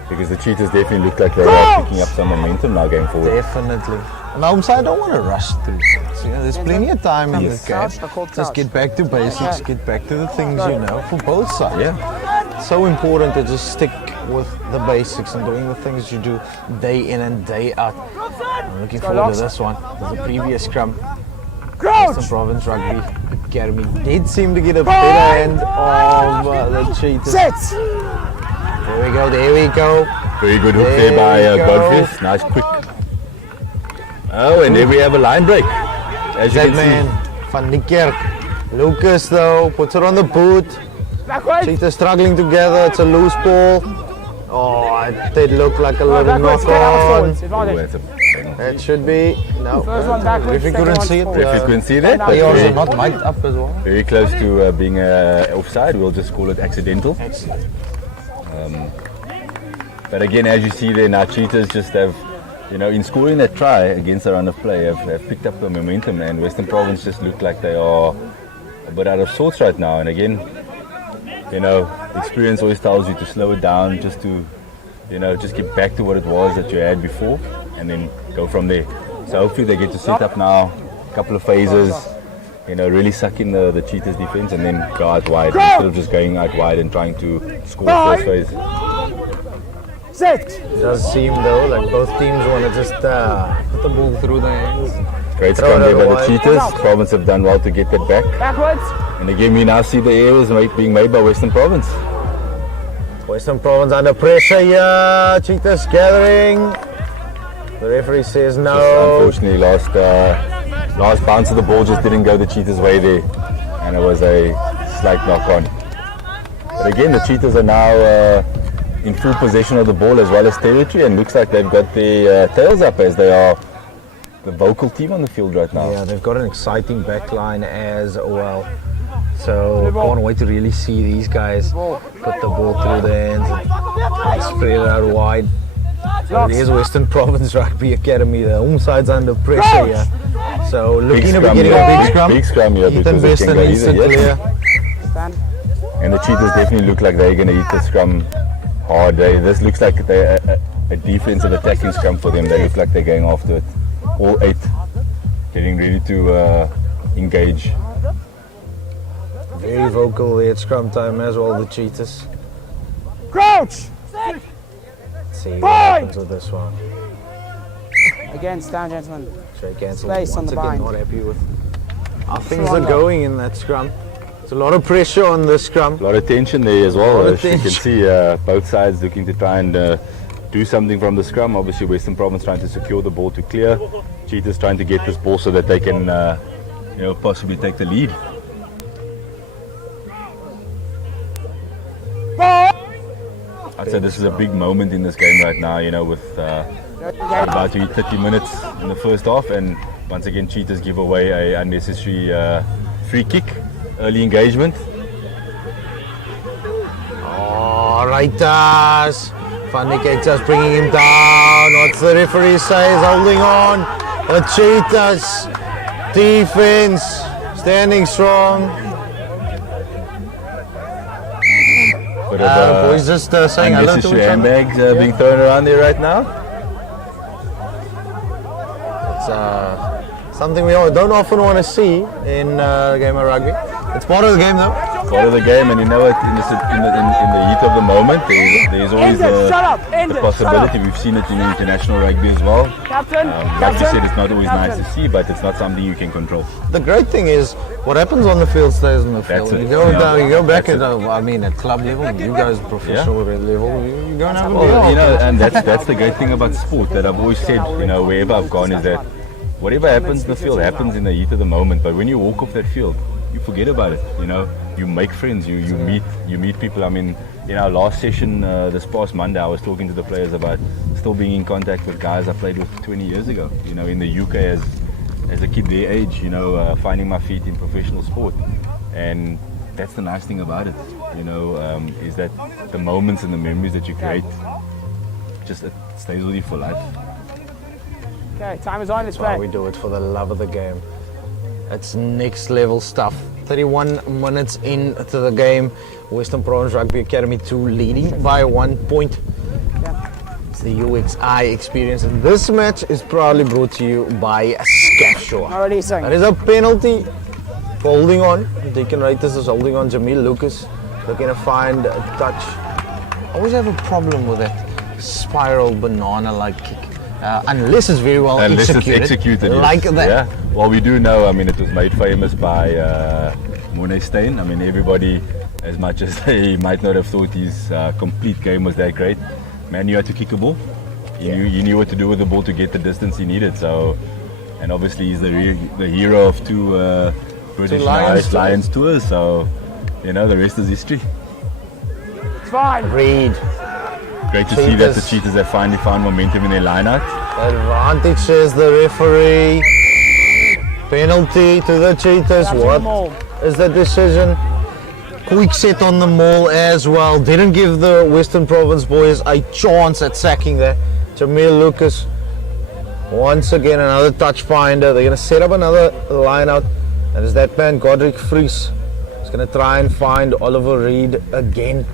because the Cheetahs definitely look like they are picking up some momentum now going forward. Definitely. Now, I don't want to rush through things. There's plenty of time in this game. Just get back to basics, get back to the things you know for both sides. Yeah. It's so important to just stick with the basics and doing the things you do day in and day out. I'm looking forward to this one. There's a previous scrum. Western Province Rugby Academy did seem to get a better end of the Cheetahs. There we go. Very good hook there by Godfrey. Nice quick. Oh, and there we have a line break. As you That can man, see. Van Niekerk. Lucas though, puts it on the boot. Backwards. Cheetahs struggling together, it's a loose ball. Oh, it did look like a little Backwards. knock Get out on. forwards. Oh, Advantage. that's a penalty. It should be, no. First one backwards. If you second couldn't one see it, forward. If you couldn't see that, They They are are very, not mic'd up as well. very close to being offside. We'll just call it accidental. But again, as you see there now, Cheetahs just have, in scoring that try against the run of play, have picked up the momentum, and Western Province just look like they are a bit out of sorts right now. And again, experience always tells you to slow it down, just to, just get back to what it was that you had before, and then go from there. So hopefully they get to set up now a couple of phases, really suck in the Cheetahs defense, and then go out wide instead of just going out wide and trying to score the first phase. Sit. It does seem though like both teams want to just put the ball through their hands. Great Throw scrum it there by the wide. Cheetahs. Province have done well to get that back. Backwards. And again, we now see the errors being made by Western Province. Western Province under pressure here. Cheetahs gathering. The referee says Just no. unfortunately, last bounce of the ball just didn't go the Cheetahs' way there, and it was a slight knock on. But again, the Cheetahs are now in full possession of the ball as well as territory, and looks like they've got their tails up as they are the vocal team on the field right now. Yeah, they've got an exciting back line as well. So can't wait to really see these guys put the ball through their hands and spread it out wide. So there's Western Province Rugby Academy. The home side's under pressure here. So looking to be getting a big scrum. Big scrum here Ethan because it Weston can go needs to either. Yes. clear. Stand. And the Cheetahs definitely look like they're going to eat the scrum hard. This looks like a defensive attacking scrum for them. They look like they're going after it. All 8 getting ready to engage. Very vocal there at scrum time as well, the Cheetahs. Crouch. Let's see what happens with this one. Again, stand, gentlemen. Shake hands. Space on Once the again, bind. not happy with how things are going in that scrum. There's a lot of pressure on this scrum. A lot of tension there as well. Lot of As you can tension. see, both sides looking to try and do something from the scrum. Obviously, Western Province trying to secure the ball to clear. Cheetahs trying to get this ball so that they can, possibly take the lead. I'd say this is a big moment in this game right now. With about to hit 30 minutes in the first half, and once again, Cheetahs give away a unnecessary free kick, early engagement. All righters. Van Niekerk just bringing him down. What's the referee say? He's holding on. The Cheetahs defense standing strong. Bit of, Boys just saying hello to each unnecessary other. handbags being thrown around there right now. It's something we don't often want to see in a game of rugby. It's part of the game though. Part of the game, and in the heat of the moment, there's always End it. Shut up. End the it. possibility. We've seen it in international rugby as well. Captain. Like you said, it's not always nice to see, but it's not something you can control. The great thing is what happens on the field stays on the field. That's it. You go Yeah. down, you go back That's at at club level, you guys professional level, you go and have a Well, beer. and that's the great thing about sport that I've always said, wherever I've gone, is that whatever happens in the field happens in the heat of the moment. But when you walk off that field, you forget about it. You make friends, you meet people. I mean, in our last session this past Monday, I was talking to the players about still being in contact with guys I played with 20 years ago. In the UK as a kid their age. Finding my feet in professional sport, and that's the nice thing about it. Is that the moments and the memories that you create, just it stays with you for life. Okay, time is on. Let's That's why play. we do it, for the love of the game. It's next level stuff. 31 minutes into the game. Western Province Rugby Academy 2 leading by 1 point. It's the UXI experience. And this match is proudly brought to you by Fixture. Not releasing. That is a penalty for holding on. Deacon Reuters is holding on. Jamil Lucas looking to find a touch. I always have a problem with that spiral banana-like kick. Unless it's very well executed. Like yes. that. Yeah. Well, we do know, I mean, it was made famous by Morne Steyn. I mean, everybody, as much as they might not have thought his complete game was that great, man, you had to kick a ball. You knew what to do with the ball to get the distance he needed. So, and obviously he's the hero of two British Lions tours. So, you know, the rest is history. It's fine. Reed. Great to see that the Cheetahs have finally found momentum in their line-out. Advantage, says the referee. Penalty to the Cheetahs. What is the decision? Quick set on the maul as well. Didn't give the Western Province boys a chance at sacking there. Jamil Lucas, once again, another touch finder. They're going to set up another line-out. And it's that man, Godric Vries. He's going to try and find Oliver Reed again.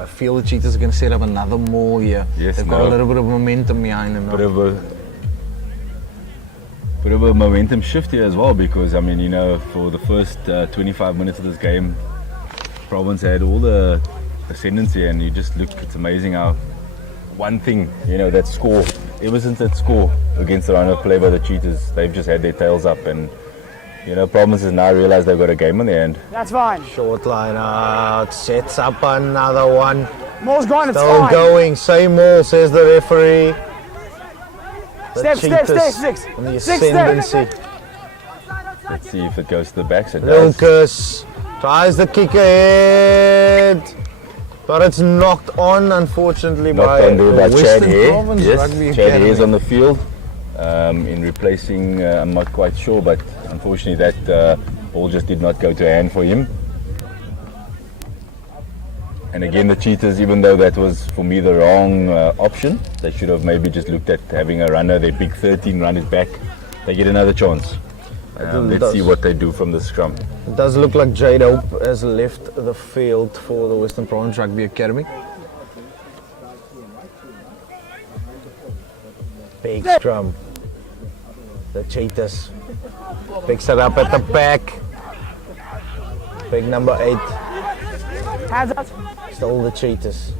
I feel the Cheetahs are going to set up another maul here. Yes, They've got a little bit of momentum behind them. Bit of a momentum shift here as well, because I mean, you know, for the first 25 minutes of this game, Province had all the ascendancy, and you just look, it's amazing how one thing, you know, that score, ever since that score against the run of play by the Cheetahs, they've just had their tails up, and you know, Province has now realized they've got a game on their hand. That's fine. Short line out, sets up another one. Maul's gone, it's Still fine. going, same maul, says the referee. The Step, Cheetahs six. on the Six, ascendancy. Let's see if it goes to the backs. It does. Lucas tries the kick ahead, but it's knocked on, unfortunately, Knocked by on there by Chad Western Hare. Province Yes, Rugby Chad Hare is Academy. on the field in replacing, I'm not quite sure, but unfortunately that ball just did not go to hand for him. And again, the Cheetahs, even though that was for me the wrong option, they should have maybe just looked at having a runner. Their big 13 run is back. They get another chance. Let's see what they do from the scrum. It does look like Jade Hope has left the field for the Western Province Rugby Academy. Big scrum. The Cheetahs picks it up at the back. Big number 8. Hands up. Still the Cheetahs.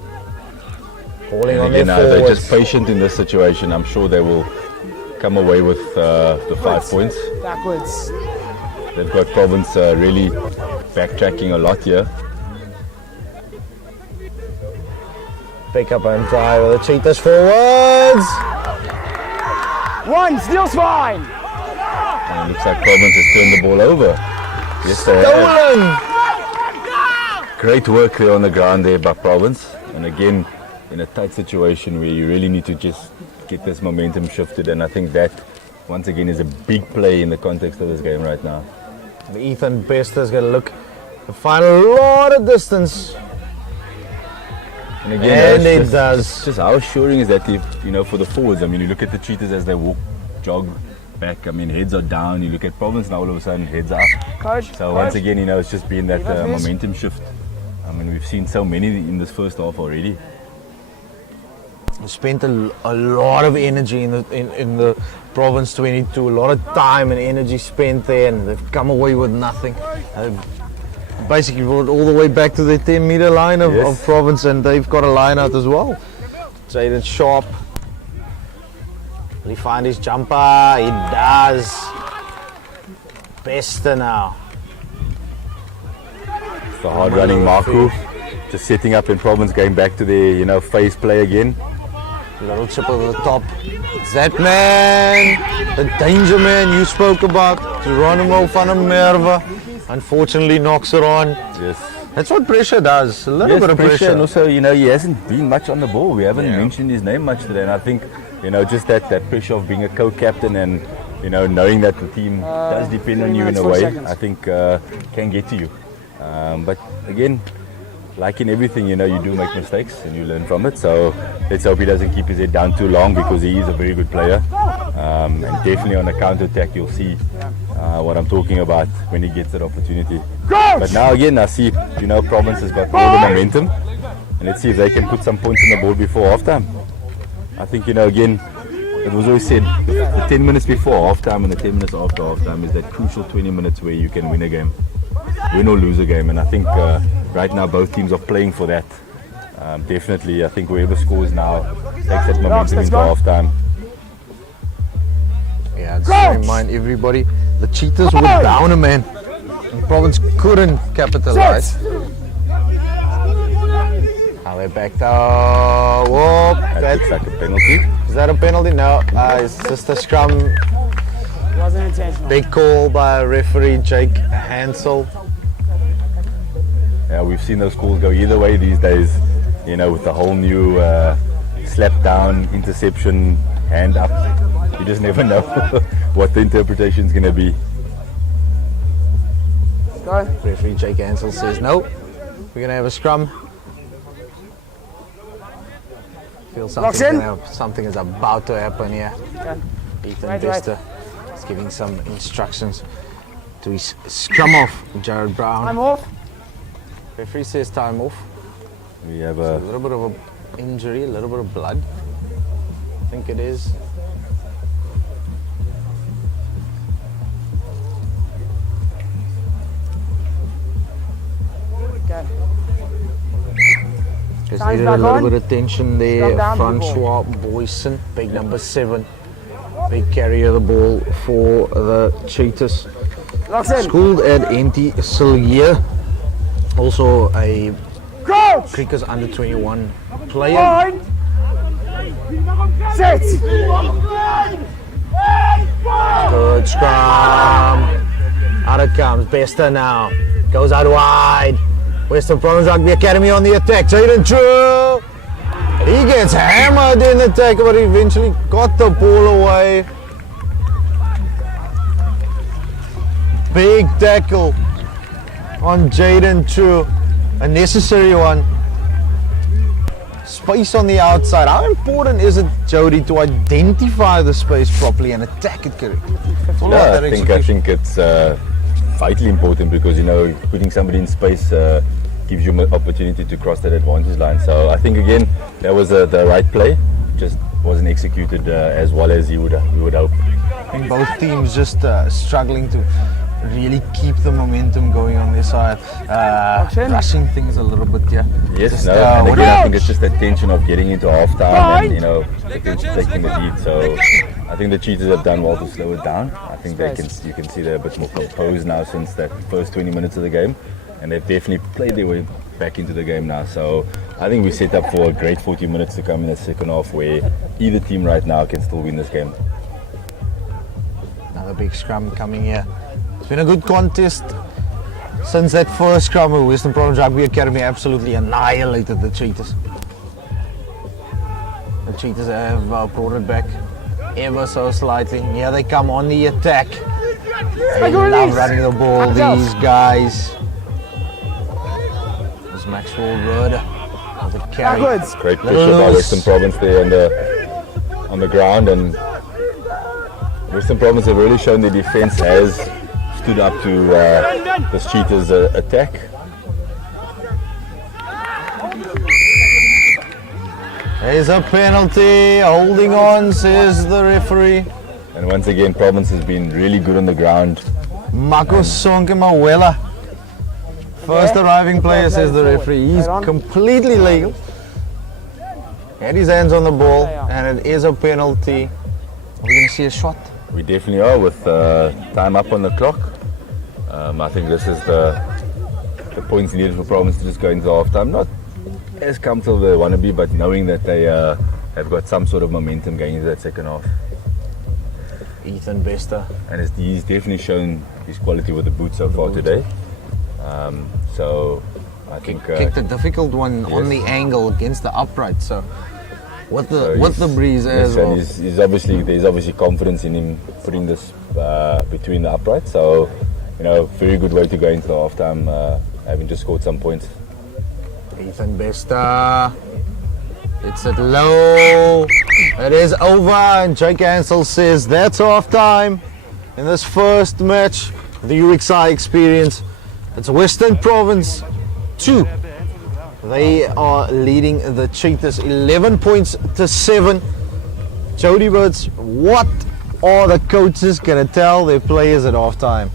Falling And on their again, they're forwards. just patient in this situation. I'm sure they will come away with the 5 points. Backwards. They've got Province really backtracking a lot here. Pick up and try with the Cheetahs forwards. One, steal's fine. And it looks like Province has turned the ball over. Yes, they have. Stolen. Great work there on the ground there by Province. And again, in a tight situation where you really need to just get this momentum shifted. And I think that, once again, is a big play in the context of this game right now. Ethan Bester is going to look to find a lot of distance. And again, And it does. Just how assuring is that, if, you know, for the forwards? I mean, you look at the Cheetahs as they walk, jog back. I mean, heads are down. You look at Province now, all of a sudden, heads are up. Coach. So once again, you know, it's just been that Give us this. momentum shift. I mean, we've seen so many in this first half already. Spent a lot of energy in the Province 22, a lot of time and energy spent there, and they've come away with nothing. Basically brought all the way back to the 10-meter line of Province, and they've got a line out as well. Jaden Sharp. Will he find his jumper? He does. Bester now. The hard running Marco, just setting up in Province, going back to their, you know, phase play again. Little chip over the top. It's that man, the danger man you spoke about, Geronimo van der Merwe. Unfortunately knocks it on. Yes. That's what pressure does, a little bit of pressure. And also, you know, he hasn't been much on the ball. We haven't mentioned his name much today. And I think, you know, just that pressure of being a co-captain and, you know, knowing that the team does depend on you in a way, I think can get to you. But again, like in everything, you know, you do make mistakes and you learn from it. So let's hope he doesn't keep his head down too long, because he is a very good player. And definitely on the counter attack, you'll see what I'm talking about when he gets that opportunity. But now again, I see, you know, Province has got all the momentum, and let's see if they can put some points on the board before halftime. I think, you know, again, it was always said the 10 minutes before halftime and the 10 minutes after halftime is that crucial 20 minutes where you can win a game, win or lose a game. And I think right now both teams are playing for that. Definitely, I think whoever scores now takes that momentum into halftime. Yeah, just to remind everybody, the Cheetahs were down a man. And Province couldn't capitalize. Now they're back down. Whoop, That looks like a penalty. is that a penalty? No, it's just a scrum. Wasn't intentional. Big call by referee Jake Hansel. Yeah, we've seen those calls go either way these days, you know, with the whole new slap down, interception, hand up. You just never know what the interpretation is going to be. Go. Referee Jake Hansel says no, we're going to have a scrum. Feel something is about to happen here. Okay. Ethan Right. Bester is giving some instructions to his scrum off, Jared Brown. I'm off. Referee says time off. We have A a little bit of an injury, a little bit of blood. I think it is. Okay. Just Time's needed a back little on. bit of tension there. Scrum down, Francois Boyson, big number 7. Big carrier of the ball for the Cheetahs. Locks in. Schooled at NT Sillier. Also a Crouch. Crickers under 21 player. Point. Sit. Good scrum. Out it comes. Bester now. Goes out wide. Western Province Rugby Academy on the attack. Jaden True. He gets hammered in the attack, but eventually got the ball away. Big tackle on Jaden True. A necessary one. Space on the outside. How important is it, Jody, to identify the space properly and attack it correctly? Yeah, I think it's vitally important, because, you know, putting somebody in space gives you an opportunity to cross that advantage line. So I think again that was the right play, just wasn't executed as well as we would hope. I think both teams just struggling to really keep the momentum going on their side, rushing things a little bit here. Yes, Just, no, and again, I think watch. it's just that tension of getting into halftime and, you know, potentially taking the lead. So I think the Cheetahs have done well to slow it down. I think you can see they're a bit more composed now since that first 20 minutes of the game, and they've definitely played their way back into the game now. So I think we set up for a great 40 minutes to come in the second half, where either team right now can still win this game. Another big scrum coming here. It's been a good contest since that first scrum. Western Province Rugby Academy absolutely annihilated the Cheetahs. The Cheetahs have brought it back ever so slightly. Here they come on the attack. They love running the ball, these guys. There's Maxwell Roeder with the carry. Backwards. Great pressure by Loose. Western Province there on the ground, and Western Province have really shown their defence has stood up to the Cheetahs' attack. There's a penalty, holding on, says the referee. And once again, Province has been really good on the ground. Mako Sonkemawela. First arriving player, says the referee. He's completely legal. Had his hands on the ball, and it is a penalty. Are we going to see a shot? We definitely are, with time up on the clock. I think this is the points needed for Province to just go into halftime. Not as comfortable as they want to be, but knowing that they have got some sort of momentum going into that second half. Ethan Bester. And he's definitely shown his quality with the boot so far today. So I think Kicked a difficult one on the angle against the upright. So with the breeze as well. He's there's obviously confidence in him putting this between the uprights. So, you know, very good way to go into the halftime, having just scored some points. Ethan Bester. It's it low. It is over, and Jake Ansel says that's half time in this first match, the UXI Experience. It's Western Province 2. They are leading the Cheetahs 11 points to 7. Jody Birds, what are the coaches going to tell their players at half time?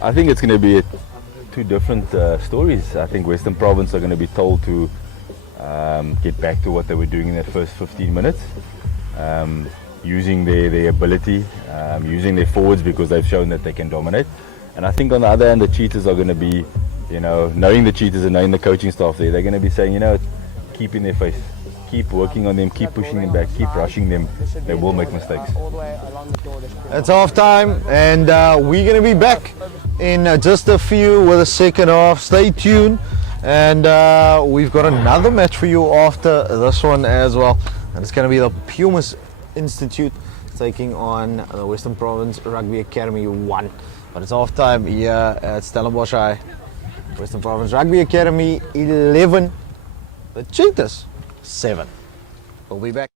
I think it's going to be two different stories. I think Western Province are going to be told to get back to what they were doing in that first 15 minutes, using their ability, using their forwards, because they've shown that they can dominate. And I think on the other hand, the Cheetahs are going to be, knowing the Cheetahs and knowing the coaching staff there, they're going to be saying, keep in their face, keep working on them, keep pushing them back, keep rushing them. They will make mistakes. It's half time, and we're going to be back in just a few with the second half. Stay tuned, and we've got another match for you after this one as well. And it's going to be the Pumas Institute taking on the Western Province Rugby Academy 1. But it's half time here at Stellenbosch High. Western Province Rugby Academy 11, the Cheetahs 7. We'll be back.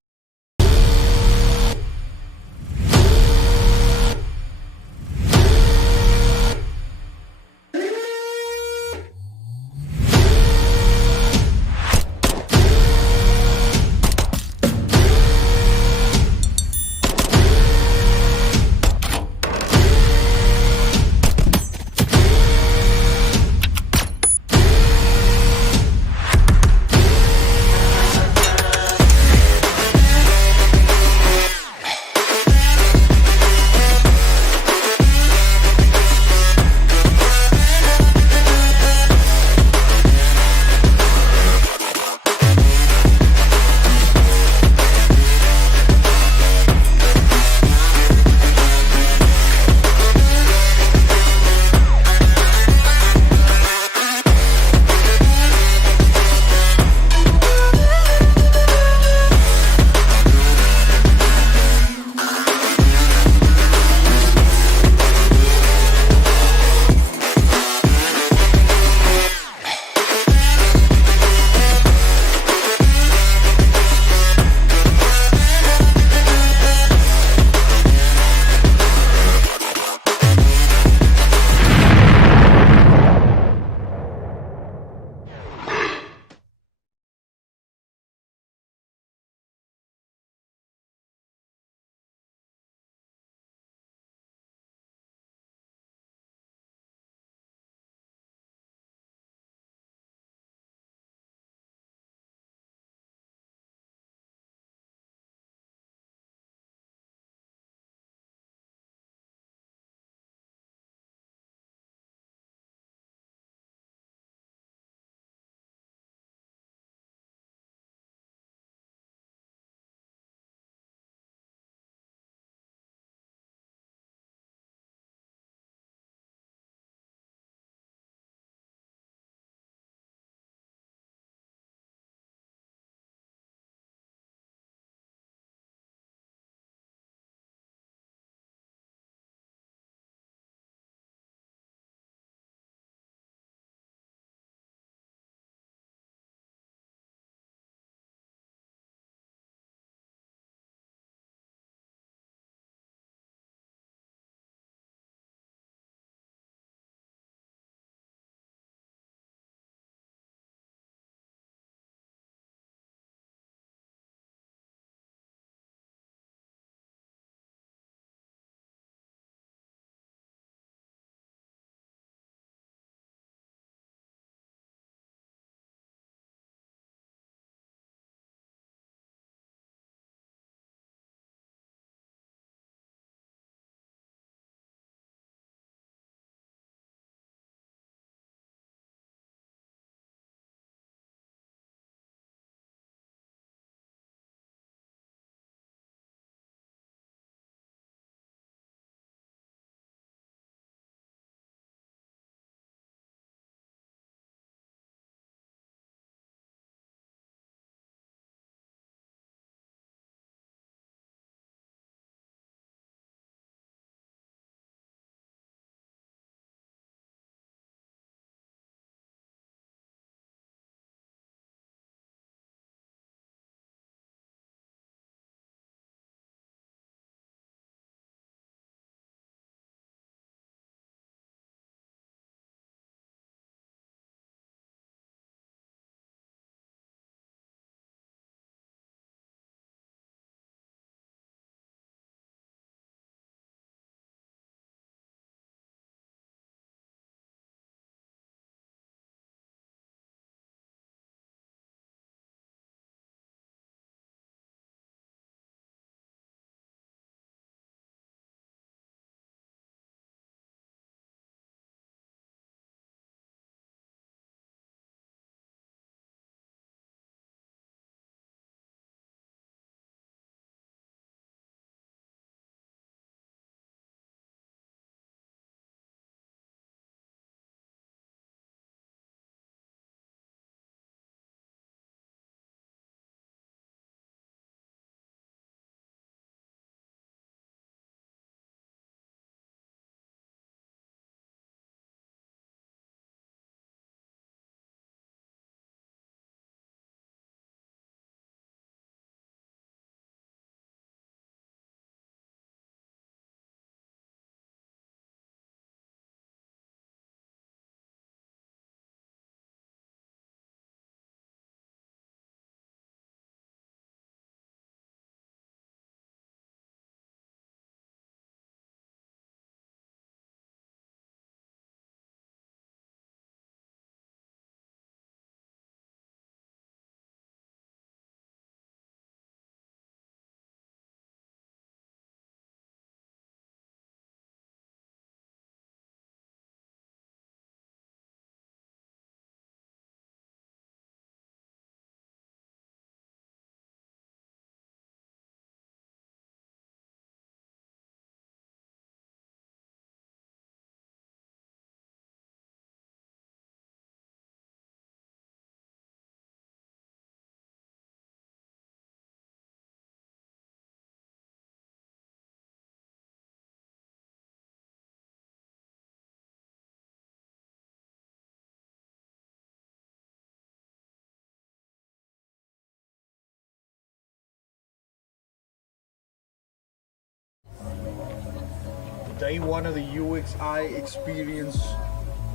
day one of the UXI Experience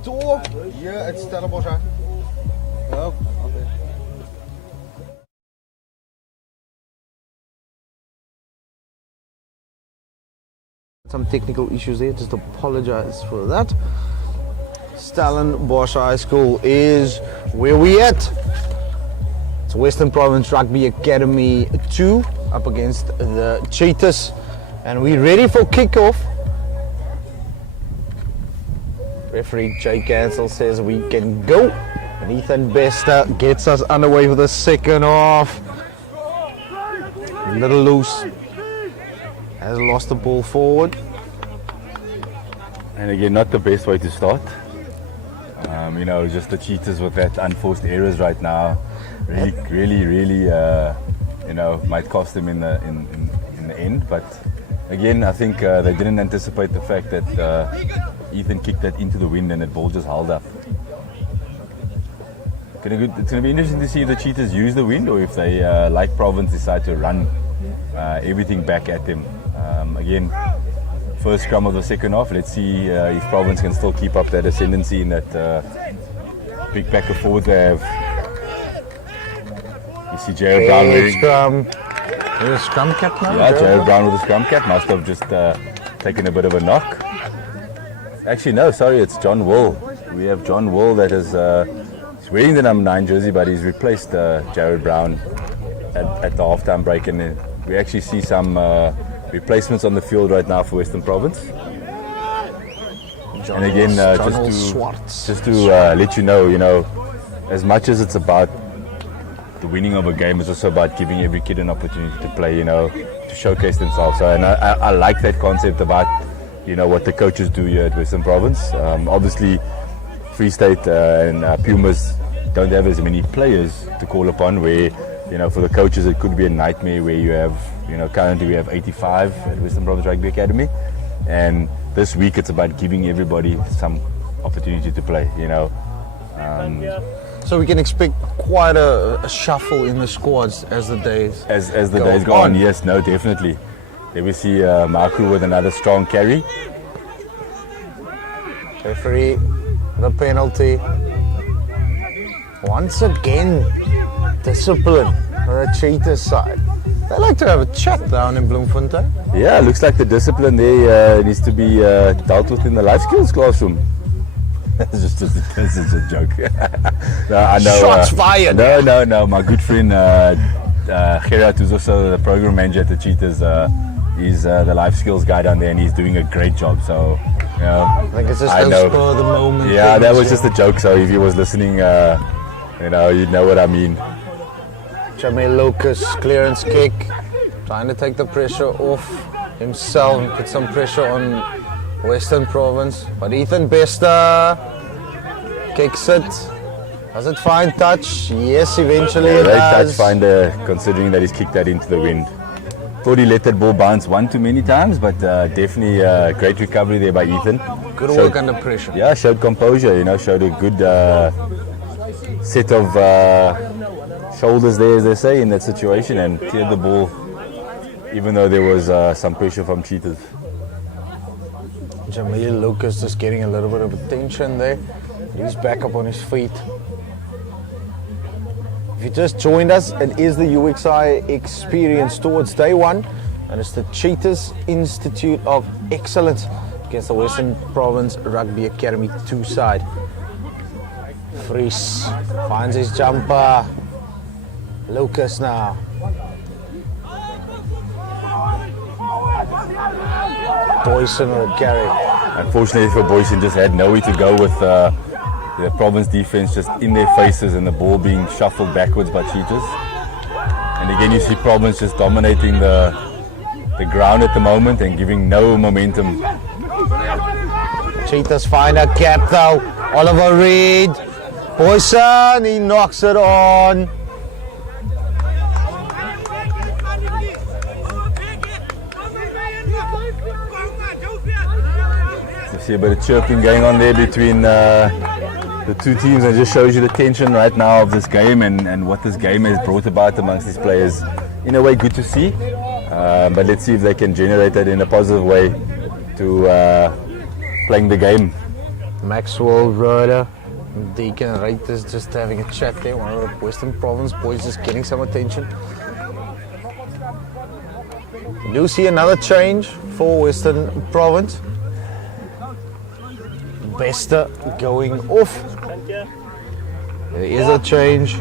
Tour here at Stellenbosch. Oh, okay. Some technical issues there, just apologize for that. Stellenbosch High School is where we at. It's Western Province Rugby Academy 2 up against the Cheetahs, and we're ready for kickoff. Referee Jay Cancel says we can go, and Ethan Bester gets us underway for the second half. A little loose, has lost the ball forward. And again, not the best way to start. You know, just the Cheetahs with that unforced errors right now, really, you know, might cost them in the end. But again, I think they didn't anticipate the fact that Ethan kicked that into the wind and the ball just held up. It's going to be interesting to see if the Cheetahs use the wind or if they, like Province, decide to run everything back at them. Again, first scrum of the second half. Let's see if Province can still keep up that ascendancy in that big pack of forward they have. You see Jared Brown wearing There's a scrum cap now? Yeah, Jared Brown with a scrum cap must have just taken a bit of a knock. Actually, no, sorry, it's John Wool. We have John Wool that is he's wearing the number 9 jersey, but he's replaced Jared Brown at the halftime break, and we actually see some replacements on the field right now for Western Province. And again, just to let you know, as much as it's about the winning of a game, it's also about giving every kid an opportunity to play, to showcase themselves. So, and I like that concept about, what the coaches do here at Western Province. Obviously, Free State and Pumas don't have as many players to call upon, where, for the coaches it could be a nightmare where you have, currently we have 85 at Western Province Rugby Academy, and this week it's about giving everybody some opportunity to play, So we can expect quite a shuffle in the squads as the days go on. Yes, no, definitely. There we see Marku with another strong carry. Referee, the penalty. Once again, discipline on the Cheetahs side. They like to have a chat down in Bloemfontein. Yeah, looks like the discipline there needs to be dealt with in the life skills classroom. This is a joke. No, I know. Shots fired. No. My good friend Gerard, who's also the program manager at the Cheetahs, he's the life skills guy down there, and he's doing a great job. So, I think it's just those spur of the moment. Yeah, that was just a joke. So if he was listening, you'd know what I mean. Jamil Lucas, clearance kick, trying to take the pressure off himself and put some pressure on Western Province. But Ethan Bester kicks it. Does it find touch? Yes, eventually it Great does. touch finder, considering that he's kicked that into the wind. Thought he let that ball bounce one too many times, but definitely great recovery there by Ethan. Good work under pressure. Yeah, showed composure, showed a good set of shoulders there, as they say, in that situation, and cleared the ball, even though there was some pressure from Cheetahs. Jamil Lucas just getting a little bit of attention there. He's back up on his feet. If you just joined us, it is the UXI Experience towards day one, and it's the Cheetahs Institute of Excellence against the Western Province Rugby Academy 2 side. Fries finds his jumper. Lucas now. Boyson with a carry. Unfortunately for Boyson, just had nowhere to go with the Province defense just in their faces and the ball being shuffled backwards by Cheetahs. And again, you see Province just dominating the ground at the moment and giving no momentum. Cheetahs find a gap though. Oliver Reed. Boyson, he knocks it on. You see a bit of chirping going on there between the two teams, and it just shows you the tension right now of this game and what this game has brought about amongst these players. In a way, good to see, but let's see if they can generate that in a positive way to playing the game. Maxwell, Rhoda, Deacon and Reuters just having a chat there. One of the Western Province boys just getting some attention. You do see another change for Western Province. Bester going off. There is a change.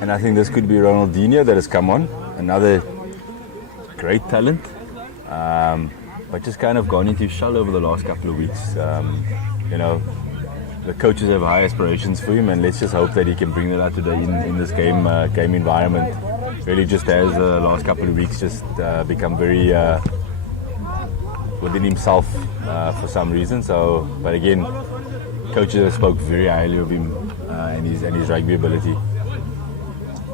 And I think this could be Ronaldinho that has come on. Another great talent. But just kind of gone into shell over the last couple of weeks. You know, the coaches have high aspirations for him, and let's just hope that he can bring that out today in this game environment. Really just has the last couple of weeks just become very within himself for some reason. So, but again, coaches have spoke very highly of him and his rugby ability.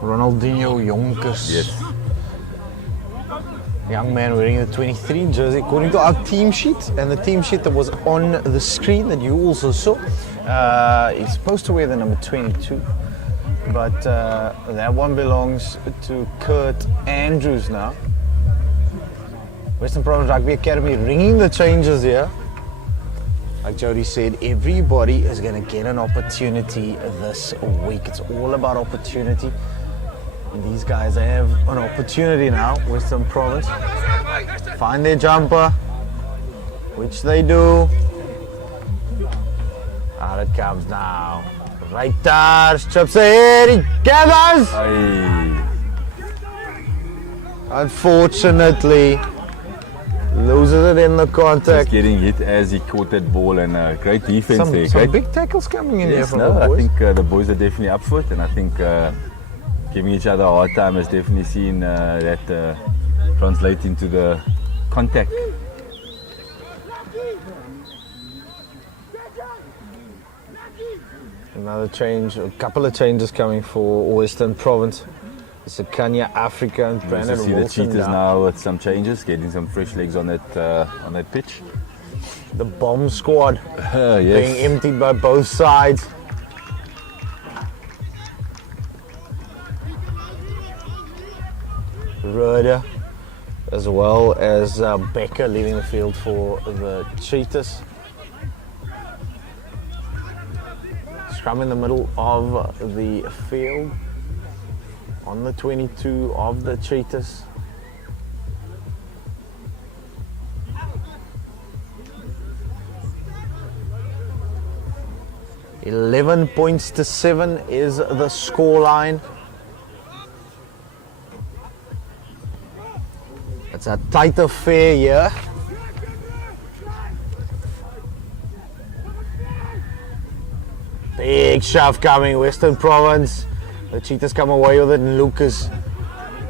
Ronaldinho Jonkers. Yes. Young man wearing the 23 jersey according to our team sheet, and the team sheet that was on the screen that you also saw. He's supposed to wear the number 22, but that one belongs to Kurt Andrews now. Western Province Rugby Academy ringing the changes here. Like Jody said, everybody is going to get an opportunity this week. It's all about opportunity. And these guys have an opportunity now, Western Province. Find their jumper, which they do. Out it comes now. Right there, strips ahead, he gathers! Aye. Unfortunately, loses it in the contact. Just getting hit as he caught that ball, and great defense there. Some Great. big tackles coming in here Yes, from no, the I boys. think the boys are definitely up for it, and I think giving each other a hard time has definitely seen that translate into the contact. Another change, a couple of changes coming for Western Province. It's a Kenya Africa and You Brandon see the Wilson Cheetahs down. now with some changes, getting some fresh legs on that pitch. The bomb squad being Yes. emptied by both sides. Rhoda, as well as Becker leaving the field for the Cheetahs. Scrum in the middle of the field on the 22 of the Cheetahs. "11 points to 7 is the scoreline. It's a tight affair here. Big shove coming, Western Province. The Cheetahs come away with it, and Lucas,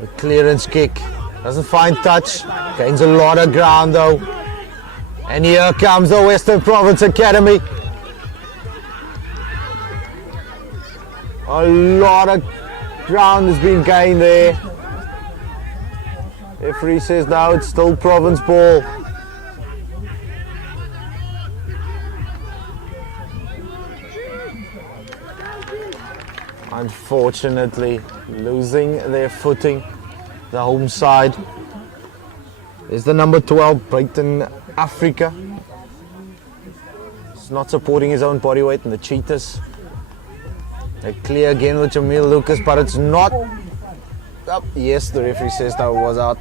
the clearance kick, doesn't find touch, gains a lot of ground though. And here comes the Western Province Academy. A lot of ground has been gained there. Referee says now it's still Province ball. Unfortunately, losing their footing, the home side. There's the number 12, Brighton Africa. He's not supporting his own body weight, and the Cheetahs. They clear again with Jamil Lucas, but it's not up. Yes, the referee says that was out.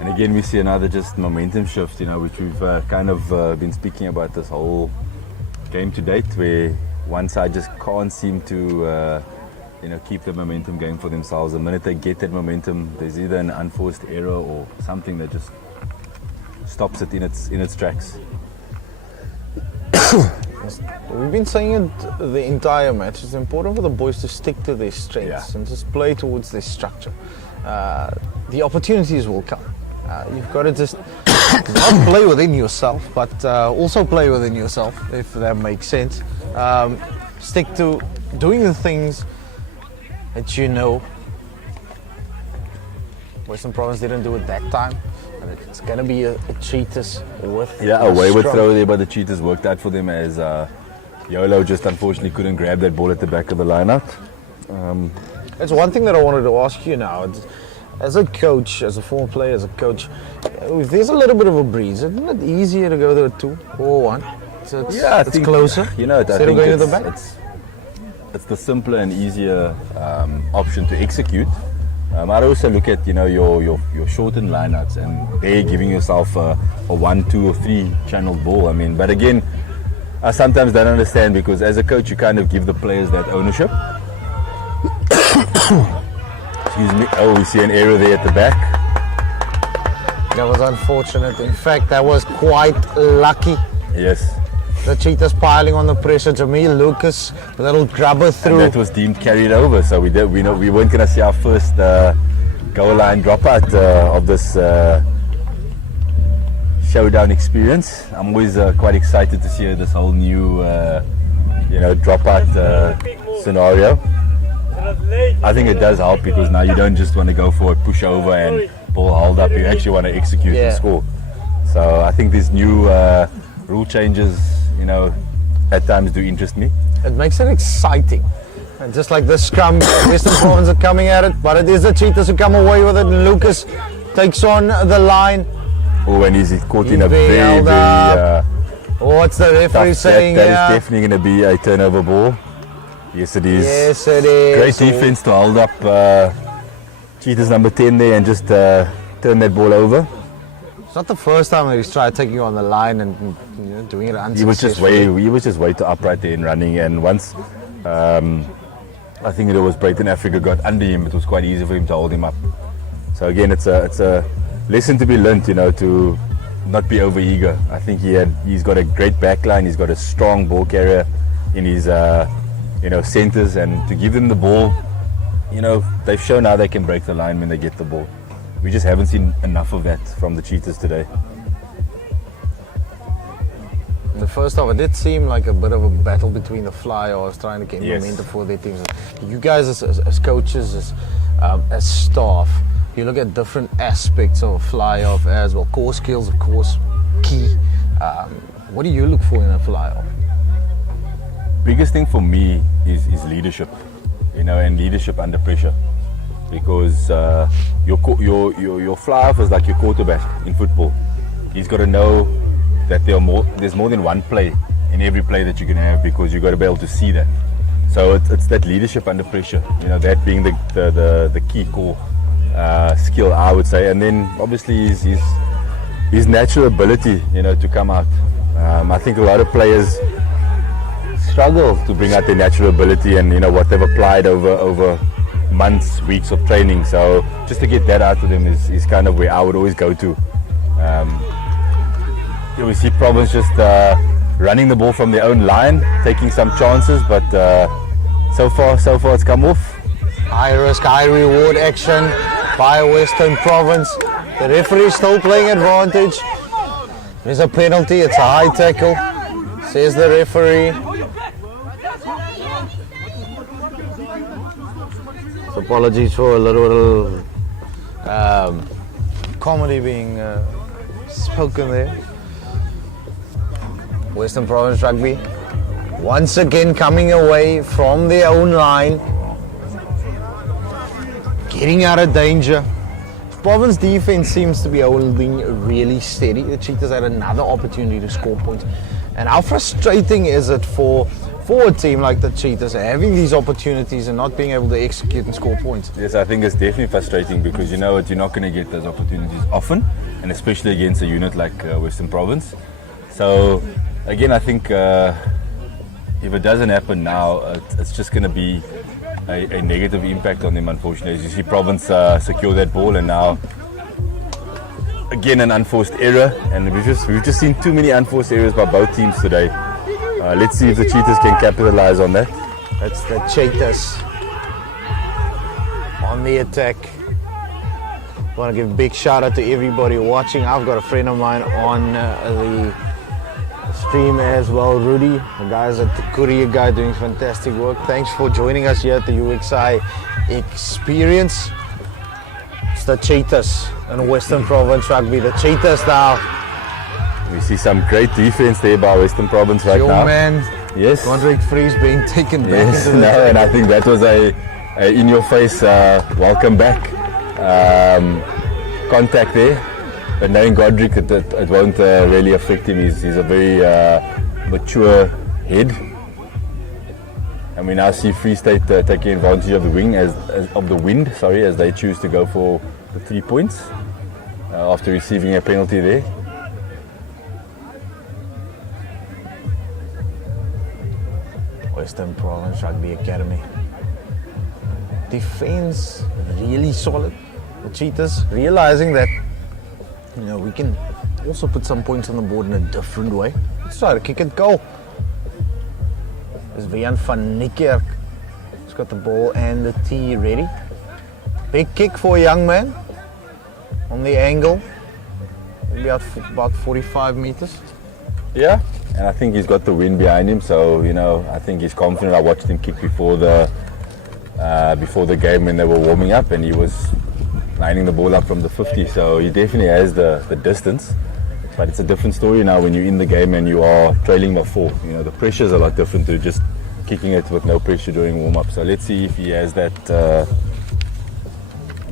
And again, we see another just momentum shift, you know, which we've kind of been speaking about this whole game to date, where one side just can't seem to, keep the momentum going for themselves. The minute they get that momentum, there's either an unforced error or something that just stops it in its tracks. We've been saying it the entire match. It's important for the boys to stick to their strengths and just play towards their structure. The opportunities will come. You've got to just not play within yourself, but also play within yourself, if that makes sense. Stick to doing the things that you know. Western Province didn't do it that time. And it's going to be a Cheetahs with Yeah, a wayward scrum. throw there, but the Cheetahs worked out for them as Yolo just unfortunately couldn't grab that ball at the back of the line out. It's one thing that I wanted to ask you now. As a coach, as a former player, as a coach, if there's a little bit of a breeze, isn't it easier to go to a 2 or 1? So it's closer. You know, I Instead of think going to the back. it's the simpler and easier option to execute. I'd also look at your shortened lineouts and there giving yourself a 1, 2, or 3 channel ball. I mean, but again, I sometimes don't understand because as a coach you kind of give the players that ownership. Excuse me. Oh, we see an error there at the back. That was unfortunate. In fact, that was quite lucky. Yes. The Cheetahs piling on the pressure. Jamil Lucas, a little grubber through. And that was deemed carried over, so we weren't going to see our first goal line dropout of this showdown experience. I'm always quite excited to see this whole new dropout scenario. I think it does help because now you don't just want to go for a pushover and ball hold up. You actually want to execute and score. So I think these new rule changes, at times do interest me. It makes it exciting. And just like the scrum, Western Province are coming at it, but it is the Cheetahs who come away with it. And Lucas takes on the line. Oh, and he's caught in a very what's the referee saying here? That is definitely going to be a turnover ball. Yes, it is. Yes, it is. Great defense to hold up Cheetahs number 10 there and just turn that ball over. It's not the first time that he's tried taking you on the line and doing it unsuccessfully. He was just way too upright there in running, and once I think it was Brighton Africa got under him, it was quite easy for him to hold him up. So again, it's a lesson to be learnt, to not be over eager. I think he's got a great backline, he's got a strong ball carrier in his centers, and to give them the ball, they've shown how they can break the line when they get the ball. We just haven't seen enough of that from the Cheetahs today. In the first half, it did seem like a bit of a battle between the fly-offs trying to get momentum for their teams. You guys, as coaches, as staff, you look at different aspects of fly-off as well. Core skills, of course, key. What do you look for in a fly-off? Biggest thing for me is leadership, and leadership under pressure. Because your fly-off is like your quarterback in football. He's got to know that there's more than one play in every play that you can have, because you've got to be able to see that. So it's that leadership under pressure, that being the key core skill, I would say. And then obviously his natural ability, to come out. I think a lot of players struggle to bring out their natural ability and what they've applied over months, weeks of training. So just to get that out of them is kind of where I would always go to. We see Province just running the ball from their own line, taking some chances, but so far it's come off. High risk, high reward action by Western Province. The referee is still playing advantage. There's a penalty, it's a high tackle, says the referee. Apologies for a little comedy being spoken there. Western Province Rugby once again coming away from their own line, getting out of danger. Province defense seems to be holding really steady. The Cheetahs had another opportunity to score points. And how frustrating is it for a team like the Cheetahs having these opportunities and not being able to execute and score points? Yes, I think it's definitely frustrating because you're not going to get those opportunities often, and especially against a unit like Western Province. So again, I think if it doesn't happen now, it's just going to be a negative impact on them, unfortunately. As you see Province secure that ball, and now again an unforced error, and we've just seen too many unforced errors by both teams today. Let's see if the Cheetahs can capitalize on that. That's the Cheetahs on the attack. I want to give a big shout out to everybody watching. I've got a friend of mine on the stream as well, Rudy. The guys at the Courier Guy doing fantastic work. Thanks for joining us here at the UXI eXperience. It's the Cheetahs and Western Province Rugby. The Cheetahs now. We see some great defense there by Western Province right now. Man, yes. Roderick Fries being taken back into the and I think that was a in-your-face welcome back. contact there. But knowing Godric, it won't really affect him. He's a very mature head. And we now see Free State taking advantage of the wind as they choose to go for the 3 points after receiving a penalty there. Western Province Rugby Academy. Defense really solid. The Cheetahs realizing that we can also put some points on the board in a different way. Let's try to kick it goal. There's Vian van Niekerk. He's got the ball and the tee ready. Big kick for a young man on the angle. Maybe about 45 meters. Yeah, and I think he's got the wind behind him, so I think he's confident. I watched him kick before the game when they were warming up, and he was lining the ball up from the 50, so he definitely has the distance. But it's a different story now when you're in the game and you are trailing by 4. The pressure's a lot different to just kicking it with no pressure during warm-up. So let's see if he has that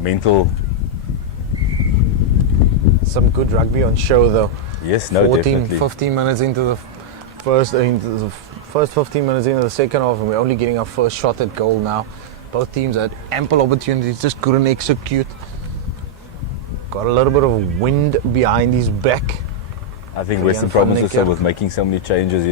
mental. Some good rugby on show though. Yes, no, 14, definitely. 15 minutes into the first 15 minutes into the second half, and we're only getting our first shot at goal now. Both teams had ample opportunities, just couldn't execute. Got a little bit of wind behind his back. I think Western Province also, with making so many changes,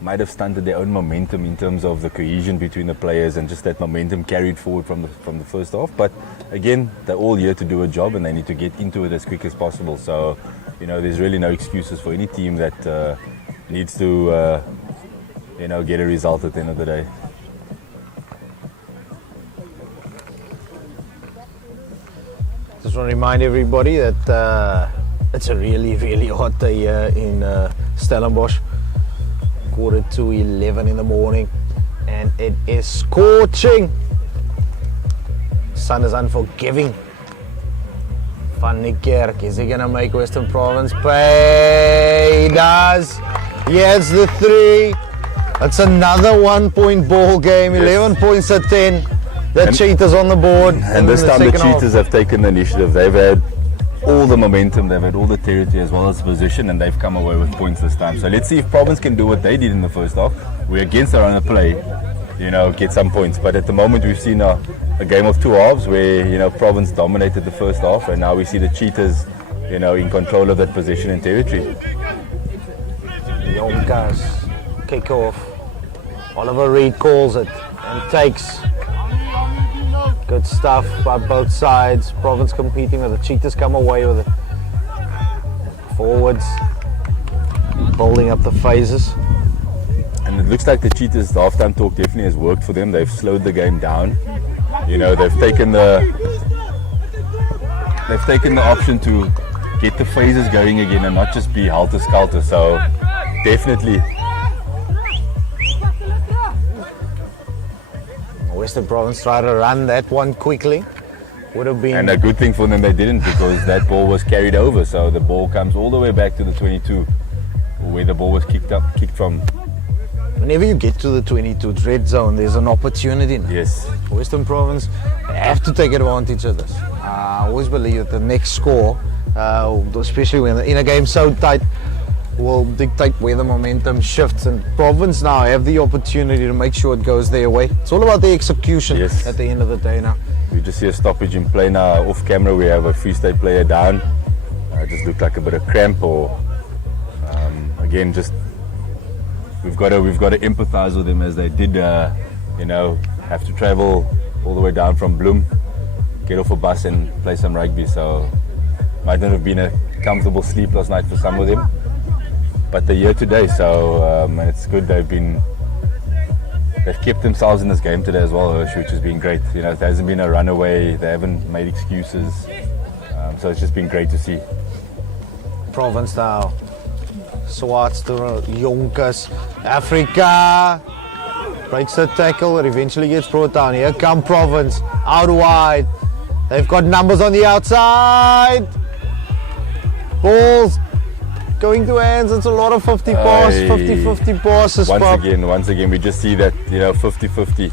might have stunted their own momentum in terms of the cohesion between the players, and just that momentum carried forward from the first half. But again, they're all here to do a job, and they need to get into it as quick as possible. So, there's really no excuses for any team that needs to, get a result at the end of the day. Just want to remind everybody that it's a really, really hot day here in Stellenbosch. 11:45 in the morning, and it is scorching. Sun is unforgiving. Van Niekerk, is he going to make Western Province pay? He does. He has the 3. It's another 1-point ball game, 11 points at 10. The Cheetahs on the board. And this time the Cheetahs have taken the initiative. They've had all the momentum, they've had all the territory as well as the position, and they've come away with points this time. So let's see if Province can do what they did in the first half. We're against our own play, get some points. But at the moment we've seen a game of 2 halves where, Province dominated the first half, and now we see the Cheetahs, in control of that position and territory. Yonkers kick off. Oliver Reed calls it and takes. Good stuff by both sides. Province competing with the Cheetahs come away with it. Forwards building up the phases. And it looks like the Cheetahs, the halftime talk definitely has worked for them. They've slowed the game down. They've taken the option to get the phases going again and not just be helter-skelter. So definitely. Western Province tried to run that one quickly. Would have been. And a good thing for them they didn't, because that ball was carried over. So the ball comes all the way back to the 22, where the ball was kicked from. Whenever you get to the 22 red zone, there's an opportunity now. Yes. Western Province have to take advantage of this. I always believe that the next score, especially when in a game so tight, will dictate where the momentum shifts, and Province now have the opportunity to make sure it goes their way. It's all about the execution at the end of the day now. We just see a stoppage in play now. Off camera we have a Free State player down. Just looked like a bit of cramp, or again, just we've got to empathize with them, as they did have to travel all the way down from Bloem, get off a bus and play some rugby. So might not have been a comfortable sleep last night for some of them. But they're here today, so it's good they've kept themselves in this game today as well, which has been great. It hasn't been a runaway, they haven't made excuses, so it's just been great to see. Province now, Swarts to Yonkers, Africa, breaks the tackle, it eventually gets brought down. Here come Province, out wide, they've got numbers on the outside, balls going to hands. It's a lot of 50 passes. Once again, we just see that 50-50,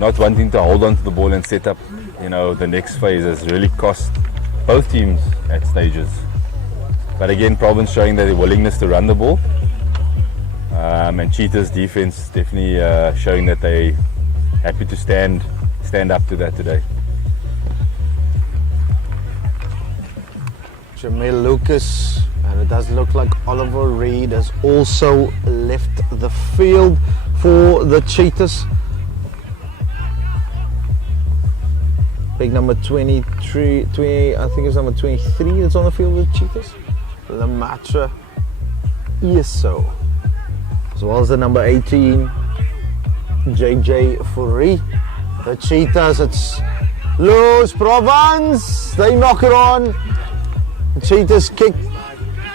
not wanting to hold on to the ball and set up the next phase has really cost both teams at stages. But again, Province showing their willingness to run the ball. And Cheetah's defense definitely showing that they happy to stand up to that today. Jamil Lucas, and it does look like Oliver Reed has also left the field for the Cheetahs. Big number 23, I think it's number 23 that's on the field with the Cheetahs. Lamatra Eso, as well as the number 18, JJ Fourie. The Cheetahs, it's loose, Provence, they knock it on. The Cheetahs kick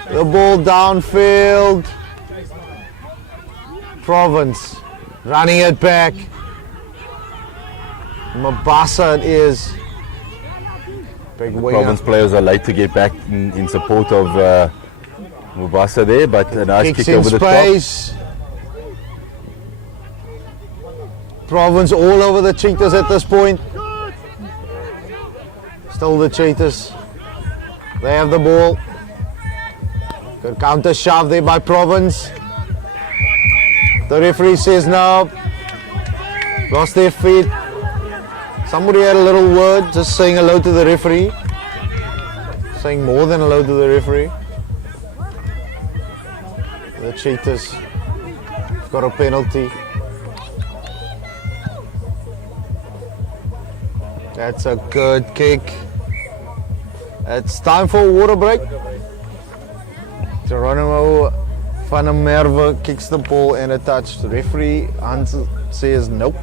the ball downfield. Provence running it back. Mabasa it is. Big winger. Province players are late to get back in support of Mabasa there, but a nice Kicks kick in over the space. top. Province all over the Cheetahs at this point. Still the Cheetahs. They have the ball. Good counter shove there by Province. The referee says no. Lost their feet. Somebody had a little word, just saying hello to the referee. Saying more than hello to the referee. The Cheetahs have got a penalty. That's a good kick. It's time for a water break. Geronimo van der Merwe kicks the ball and a touch. The referee says nope.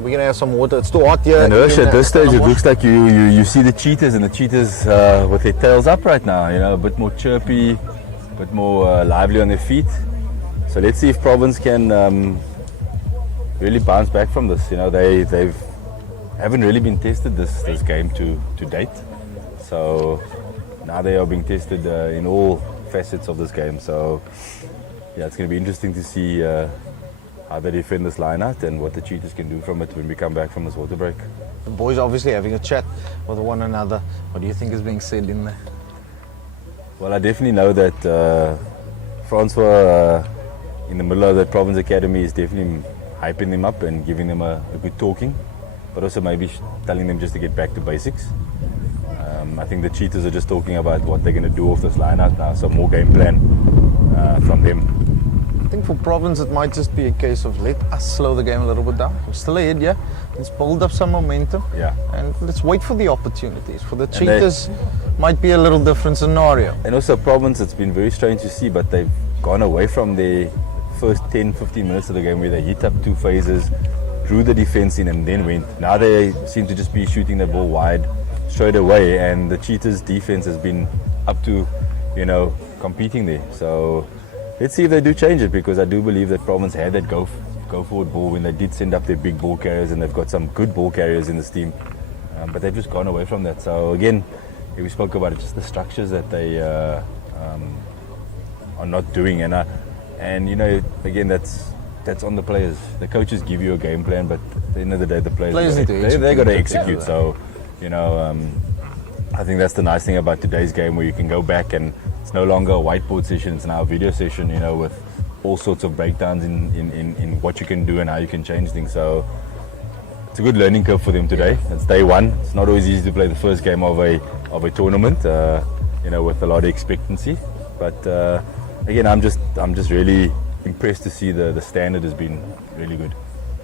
We're going to have some water. It's too hot here. And Hirsch, at this stage, it looks like you see the Cheetahs, and the Cheetahs with their tails up right now. A bit more chirpy, a bit more lively on their feet. So let's see if Province can really bounce back from this. They haven't really been tested this game to date. So now they are being tested in all facets of this game. So yeah, it's going to be interesting to see how they defend this line out and what the Cheetahs can do from it when we come back from this water break. The boys obviously having a chat with one another. What do you think is being said in there? Well, I definitely know that Francois in the middle of the Province Academy is definitely hyping them up and giving them a good talking, but also maybe telling them just to get back to basics. I think the Cheetahs are just talking about what they're going to do off this line out now, so more game plan from them. I think for Province it might just be a case of let us slow the game a little bit down. We're still ahead, yeah. Let's build up some momentum. Yeah. And let's wait for the opportunities. For the Cheetahs, might be a little different scenario. And also Province, it's been very strange to see, but they've gone away from their first 10-15 minutes of the game where they hit up two phases, drew the defense in and then went. Now they seem to just be shooting the ball wide straight away, and the Cheetahs defense has been up to, competing there. So let's see if they do change it, because I do believe that Province had that go forward ball when they did send up their big ball carriers, and they've got some good ball carriers in this team, but they've just gone away from that. So again, we spoke about it, just the structures that they are not doing, and again that's on the players. The coaches give you a game plan, but at the end of the day, the players they got to execute. So I think that's the nice thing about today's game, where you can go back and it's no longer a whiteboard session, it's now a video session, with all sorts of breakdowns in what you can do and how you can change things. So it's a good learning curve for them today. It's day one. It's not always easy to play the first game of a tournament, with a lot of expectancy. But again, I'm just really impressed to see the standard has been really good.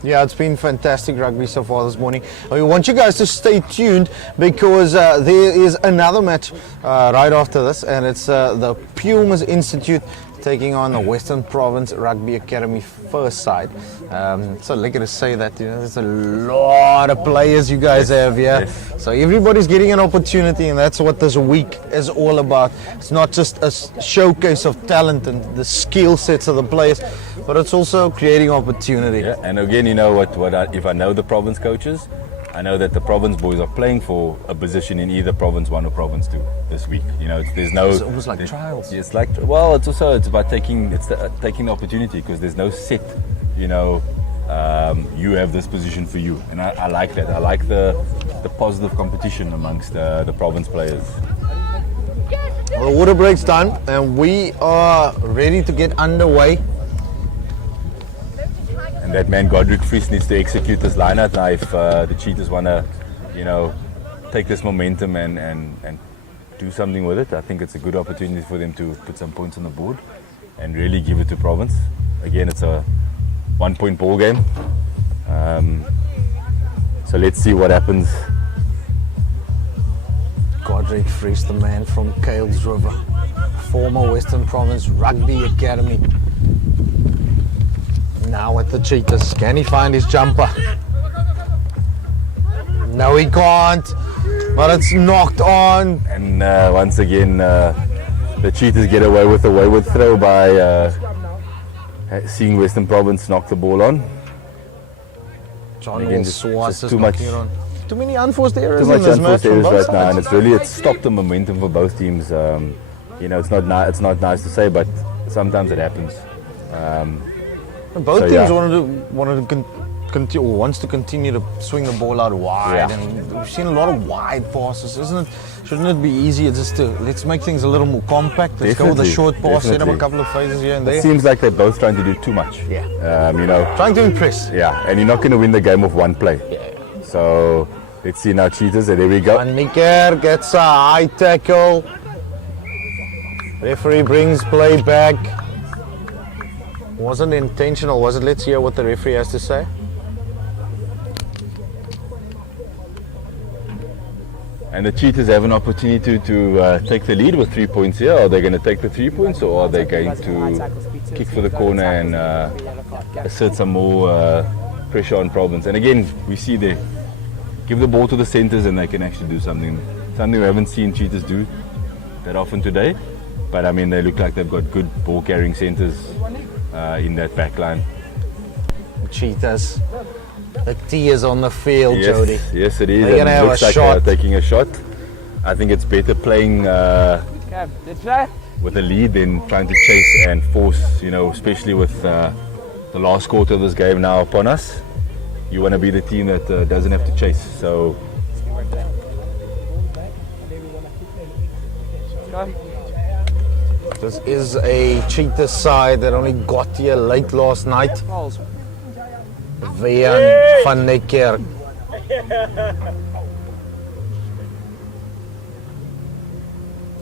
Yeah, it's been fantastic rugby so far this morning. We want you guys to stay tuned, because there is another match right after this, and it's the Pumas Institute taking on the Western Province Rugby Academy first side. So like to say that there's a lot of players you guys have here. Yes. So everybody's getting an opportunity, and that's what this week is all about. It's not just a showcase of talent and the skill sets of the players, but it's also creating opportunity. Yeah, and again, if I know the Province coaches, I know that the Province boys are playing for a position in either Province 1 or Province 2 this week. It's almost like trials. It's it's about taking the opportunity, because there's no set, you have this position for you, and I like that. I like the the positive competition amongst the province players. Well, the water break's done and we are ready to get underway. And that man Godric Fries needs to execute this lineup now if the Cheetahs want to, you know, take this momentum and do something with it. I think it's a good opportunity for them to put some points on the board and really give it to province. Again, it's a 1 point ball game. So let's see what happens. Godric Fries, the man from Kales River, former Western Province Rugby Academy. Now at the Cheetahs, can he find his jumper? No, he can't, but it's knocked on. And once again, the Cheetahs get away with a wayward throw by seeing Western Province knock the ball on. John Again, Will just Swartz is too much- knocking it on. Too many unforced errors Too in much this unforced match from errors both right now, and sides. it's stopped the momentum for both teams. You know, it's not nice to say, but sometimes it happens. Both So, teams yeah. wanted to continue, or wants to continue to swing the ball out wide, Yeah. and we've seen a lot of wide passes, isn't it? Shouldn't it be easier just to let's make things a little more compact? Let's go with a Definitely, short pass, set up a definitely. couple of phases here and It there. seems like they're both trying to do too much. Yeah. You know, Trying to impress. yeah, and you're not going to win the game with one play. So let's see now, Cheetahs. And there we go. Van Niekerk gets a high tackle. Referee brings play back. Wasn't intentional, was it? Let's hear what the referee has to say. And the Cheetahs have an opportunity to take the lead with 3 points here. Are they going to take the 3 points, or are they going to kick for the corner and assert some more pressure on Province? And again, we see they give the ball to the centres and they can actually do something we haven't seen Cheetahs do that often today. But I mean, they look like they've got good ball carrying centres in that back line. Cheetahs. The T is on the field, Jody. Yes, it is. They're gonna And it have looks a like shot. they're taking a shot. I think it's better playing Okay, let's play. with a lead than trying to chase and force, you know, especially with the last quarter of this game now upon us. You want to be the team that doesn't have to chase. So Go. This is a Cheetah side that only got here late last night. Balls. Vian van Niekerk.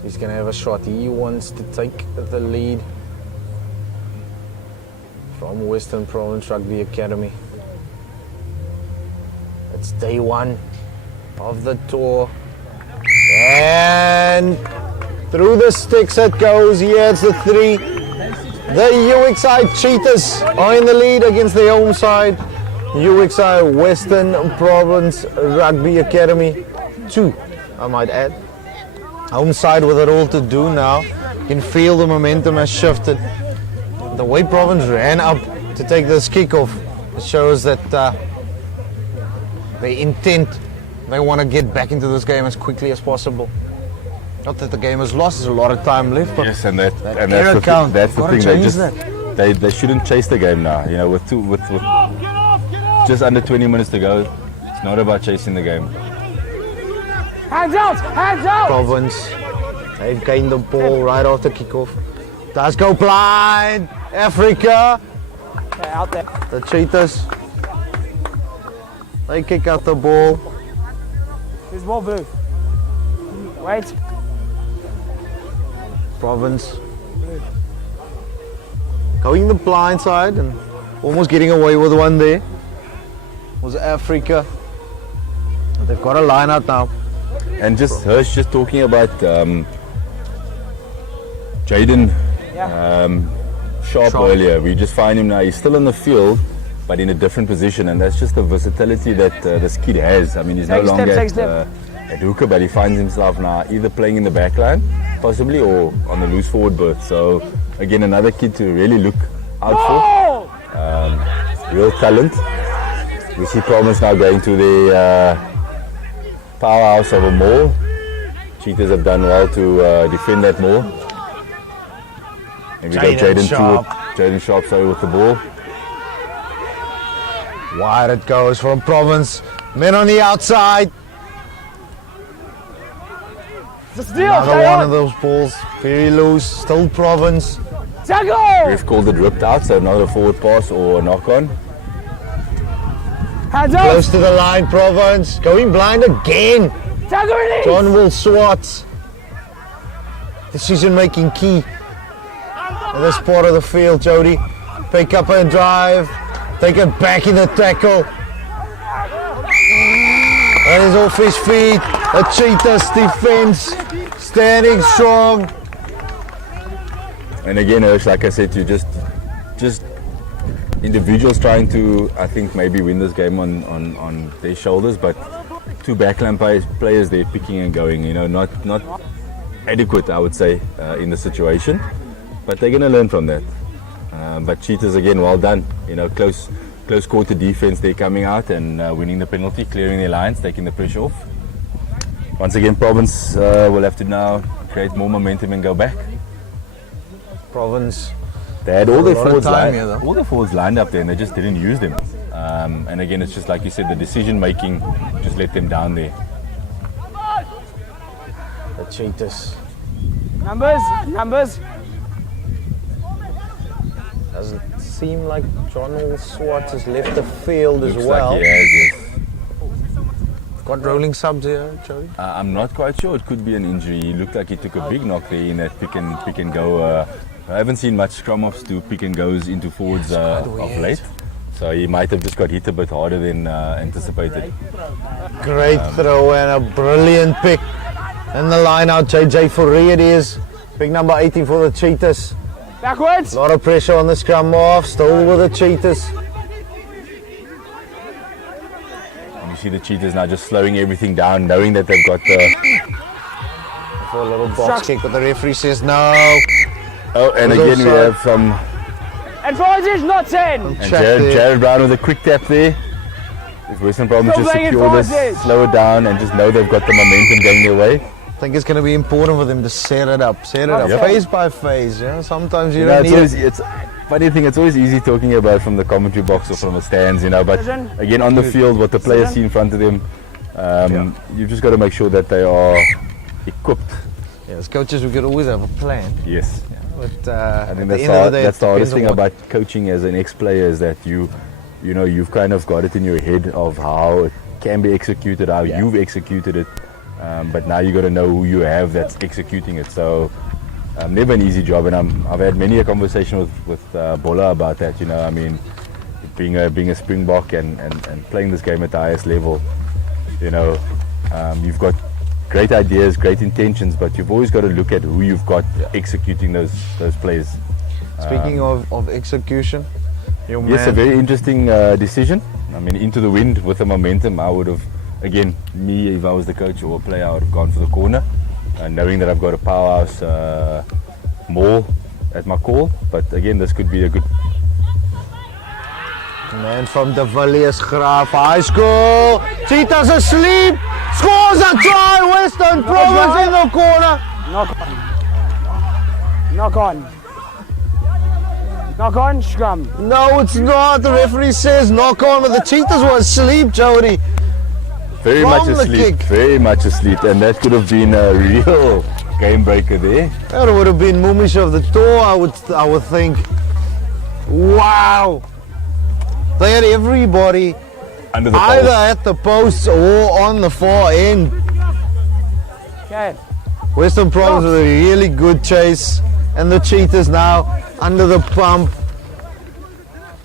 He's going to have a shot. He wants to take the lead from Western Province Rugby Academy. It's day one of the tour. And through the sticks it goes. Here's the three. The UXI Cheetahs are in the lead against the home side. UXI Western Province Rugby Academy 2, I might add. Home side with it all to do now. You can feel the momentum has shifted. The way Province ran up to take this kickoff, it shows that the intent, they want to get back into this game as quickly as possible. Not that the game is lost, there's a lot of time left, but yes, and that's error the count, thing. That's the gotta thing. change They shouldn't chase the game now. You know, with just under 20 minutes to go, it's not about chasing the game. Hands out! Hands out! Province, they've gained the ball right after kickoff. Does go blind, Africa, Okay, out there. the Cheetahs. They kick out the ball. Who's ball blue? Wait. Province going the blind side and almost getting away with one there. Was Africa. They've got a line out now. And just Hirsch just talking about Jaden Sharp earlier. We just find him now. He's still on the field, but in a different position, and that's just the versatility that this kid has. I mean, he's no Take a step, longer take a step. at hooker, but he finds himself now either playing in the back line, possibly, or on the loose forward berth. So again, another kid to really look out Oh! for. Real talent. We see Province now going to the powerhouse of a maul. Cheetahs have done well to defend that maul. And we got Jaden Sharp. Jaden Sharp, sorry, with the ball. Wide it goes from Province. Men on the outside. It's a steal. Another Stay one on. of those balls, very loose, still Province. Tackle. We've called it ripped out, so not a forward pass or a knock on. Hands up. Close to the line, Province. Going blind again. Tackle release. John Will Swartz. Decision making key in this part of the field, Jody. Pick up and drive. Take it back in the tackle. And he's off his feet. The Cheetahs defense standing strong. And again, Hirsch, like I said to you, just individuals trying to, I think, maybe win this game on their shoulders, but two backline players, they're picking and going, you know, not adequate, I would say, in the situation. But they're going to learn from that. But Cheetahs, again, well done. You know, close quarter defense, they're coming out and winning the penalty, clearing their lines, taking the pressure off. Once again, Province will have to now create more momentum and go back. Province. They had all their A lot of forwards time here, though. all their forwards lined up there, and they just didn't use them. And again, it's just like you said, the decision making just let them down there. The Cheetahs. Numbers. Does it seem like John Will Swartz has left the field as Looks well? like he has, yes. Got rolling subs here, Jody. I'm not quite sure. It could be an injury. He looked like he took a big knock there in that pick and go. I haven't seen much scrum offs do pick and goes into forwards of late. So he might have just got hit a bit harder than anticipated. Great throw and a brilliant pick. And the line out, JJ Fourie it is. Pick number 18 for the Cheetahs. Backwards. A lot of pressure on the scrum half, still with the Cheetahs. And you see the Cheetahs now just slowing everything down, knowing that they've got the. For a little box kick, but the referee says no. Oh, and It was again we offside. have some. Advantage, not 10. And Check there. Jared Brown with a quick tap there. If Western Province Still just playing secure this, advantage. slow it down, and just know they've got the momentum going their way. I think it's going to be important for them to set it up, Yep. phase by phase. Yeah, sometimes you You know, don't it's need always, it. it's funny thing. It's always easy talking about from the commentary box or from the stands, you know. But Decision. again, on the field, what the players see in front of them, you've just got to make sure that they are equipped. Yeah, as coaches, we could always have a plan. Yes. But I at think the that's, end of the day, that's it the hardest depends thing on what- about coaching as an ex-player is that you know, you've kind of got it in your head of how it can be executed, how you've executed it. But now you got to know who you have that's executing it. So never an easy job, and I've had many a conversation with Bola about that. You know, I mean, being a Springbok and playing this game at the highest level, you know, you've got great ideas, great intentions, but you've always got to look at who you've got executing those plays. Speaking of execution, your Yes, a man, very interesting decision. I mean, into the wind with the momentum, I would have, again, me, if I was the coach or a player, I would have gone for the corner, knowing that I've got a powerhouse maul at my call. But again, this could be a good. man from De Villiers Graaf High School. Cheetahs asleep. Scores a try. Western Province in the corner. Knock on, scrum. No, it's not. The referee says knock on, but the Cheetahs were asleep, Jody. Very From much the asleep, kick. very much asleep, and that could have been a real game breaker there. That would have been Mumish of the door, I would think. Wow. They had everybody Under the either post. at the posts or on the far end. Okay. Western Province with a really good chase, and the Cheetahs now under the pump.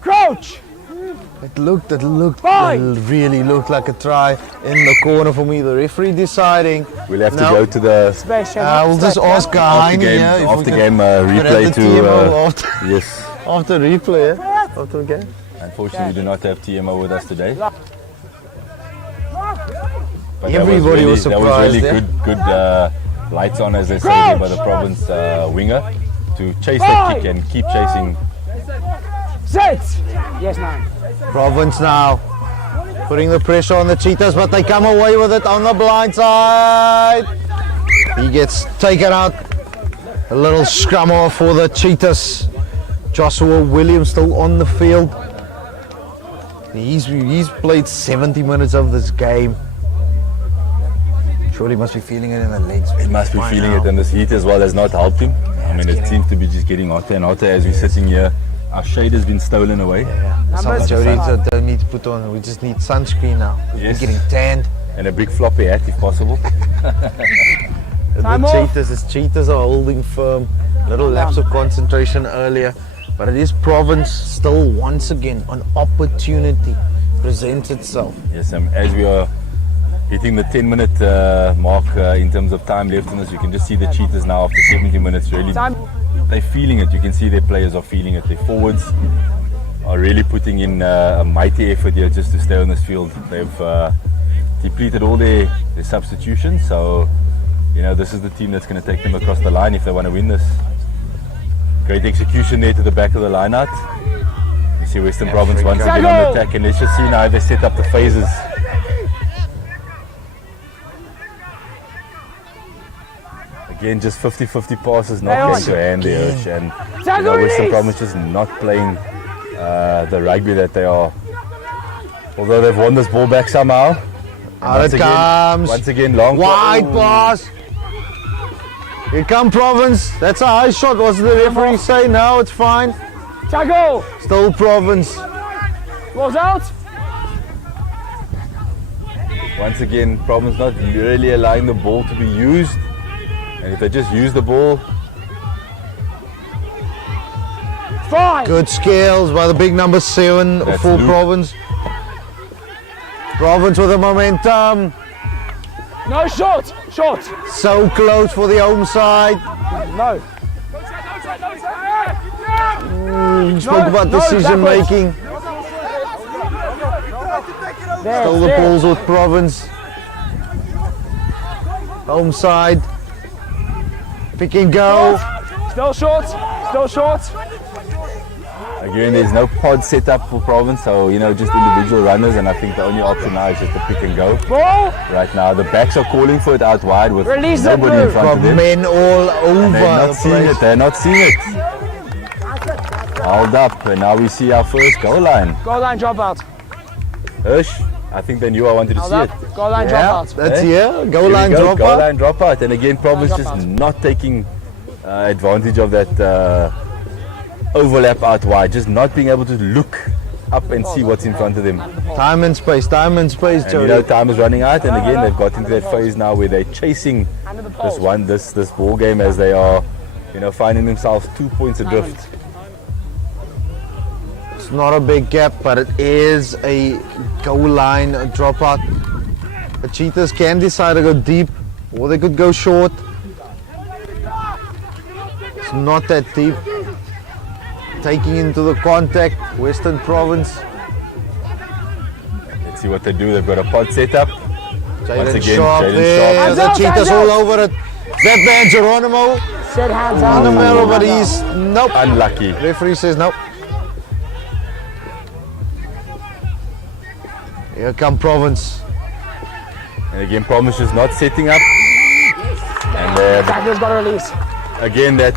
Crouch. It Bye. really looked like a try in the corner for me. The referee deciding. We'll have to No. go to the Space. We'll just ask after Heine game, here if we after can game put replay at the to. TMO after, Yes, after replay, yeah? After the game. unfortunately, we do not have TMO with us today. But Everybody was that was really surprised, good lights on, as they say here by the province winger, to chase that kick and keep chasing. Set. Yes, man. Province now putting the pressure on the Cheetahs, but they come away with it on the blind side. He gets taken out. A little scrum off for the Cheetahs. Joshua Williams still on the field. He's played 70 minutes of this game. Surely must be feeling it in the legs. He must be feeling it, and this heat as well has not helped him. I mean, it seems to be just getting hotter and hotter as we're sitting here. Our shade has been stolen away. Yeah. Something Jody don't need to put on. We just need sunscreen now. Yes. We're getting tanned. And a big floppy hat if possible. The cheetahs are holding firm. Little lapse of concentration earlier. But it is Province still once again an opportunity presents itself. Yes, as we are hitting the 10-minute mark in terms of time left in this, you can just see the cheetahs now after 70 minutes really. They're feeling it. You can see their players are feeling it. Their forwards are really putting in a mighty effort here just to stay on this field. They've depleted all their substitutions, so this is the team that's going to take them across the line if they want to win this. Great execution there to the back of the line out. You see Western Province once again on the attack, and let's just see now how they set up the phases. Again, just 50-50 passes, not going to hand there, and Western Province just not playing the rugby that they are. Although they've won this ball back somehow. Out it comes. Once again, long wide pass. Here come Province. That's a high shot. What did the referee say? No, it's fine. Tackle. Still Province. Ball's out. Once again, Province not really allowing the ball to be used. And if they just use the ball. Fine. Good skills by the big number 7 for Province. Province with the momentum. No shot. Shot. So close for the home side. No. Spoke about decision making. Still the balls with Province. Home side. Pick and go. Still short. Still short. Again, there's no pod set up for Province, so just individual runners, and I think the only option now is just to pick and go. Ball. Right now, the backs are calling for it out wide with Release nobody in front of them. Men all over. They're not seeing it. They're not seeing it. Hold up, and now we see our first goal line. Goal line dropout. Hirsch, I think they knew I wanted to see it. Goal line dropout. That's here. Goal line dropout. Goal line dropout, and again, Province just not taking advantage of that overlap out wide, just not being able to look up and see what's in front of them. Time and space, Jody. Time is running out, and again they've got into that phase now where they're chasing this ball game as they are, finding themselves 2 points adrift. It's not a big gap, but it is a goal line dropout. The Cheetahs can decide to go deep, or they could go short. It's not that deep. Taking into the contact, Western Province. Let's see what they do. They've got a pod set up. Jaden Sharp there. The Cheetahs all over it. That man Geronimo Said hands in out. the middle, but he's nope. Unlucky. Referee says nope. Here come Province. And again, Province is not setting up. And Tackle's got to release. again, that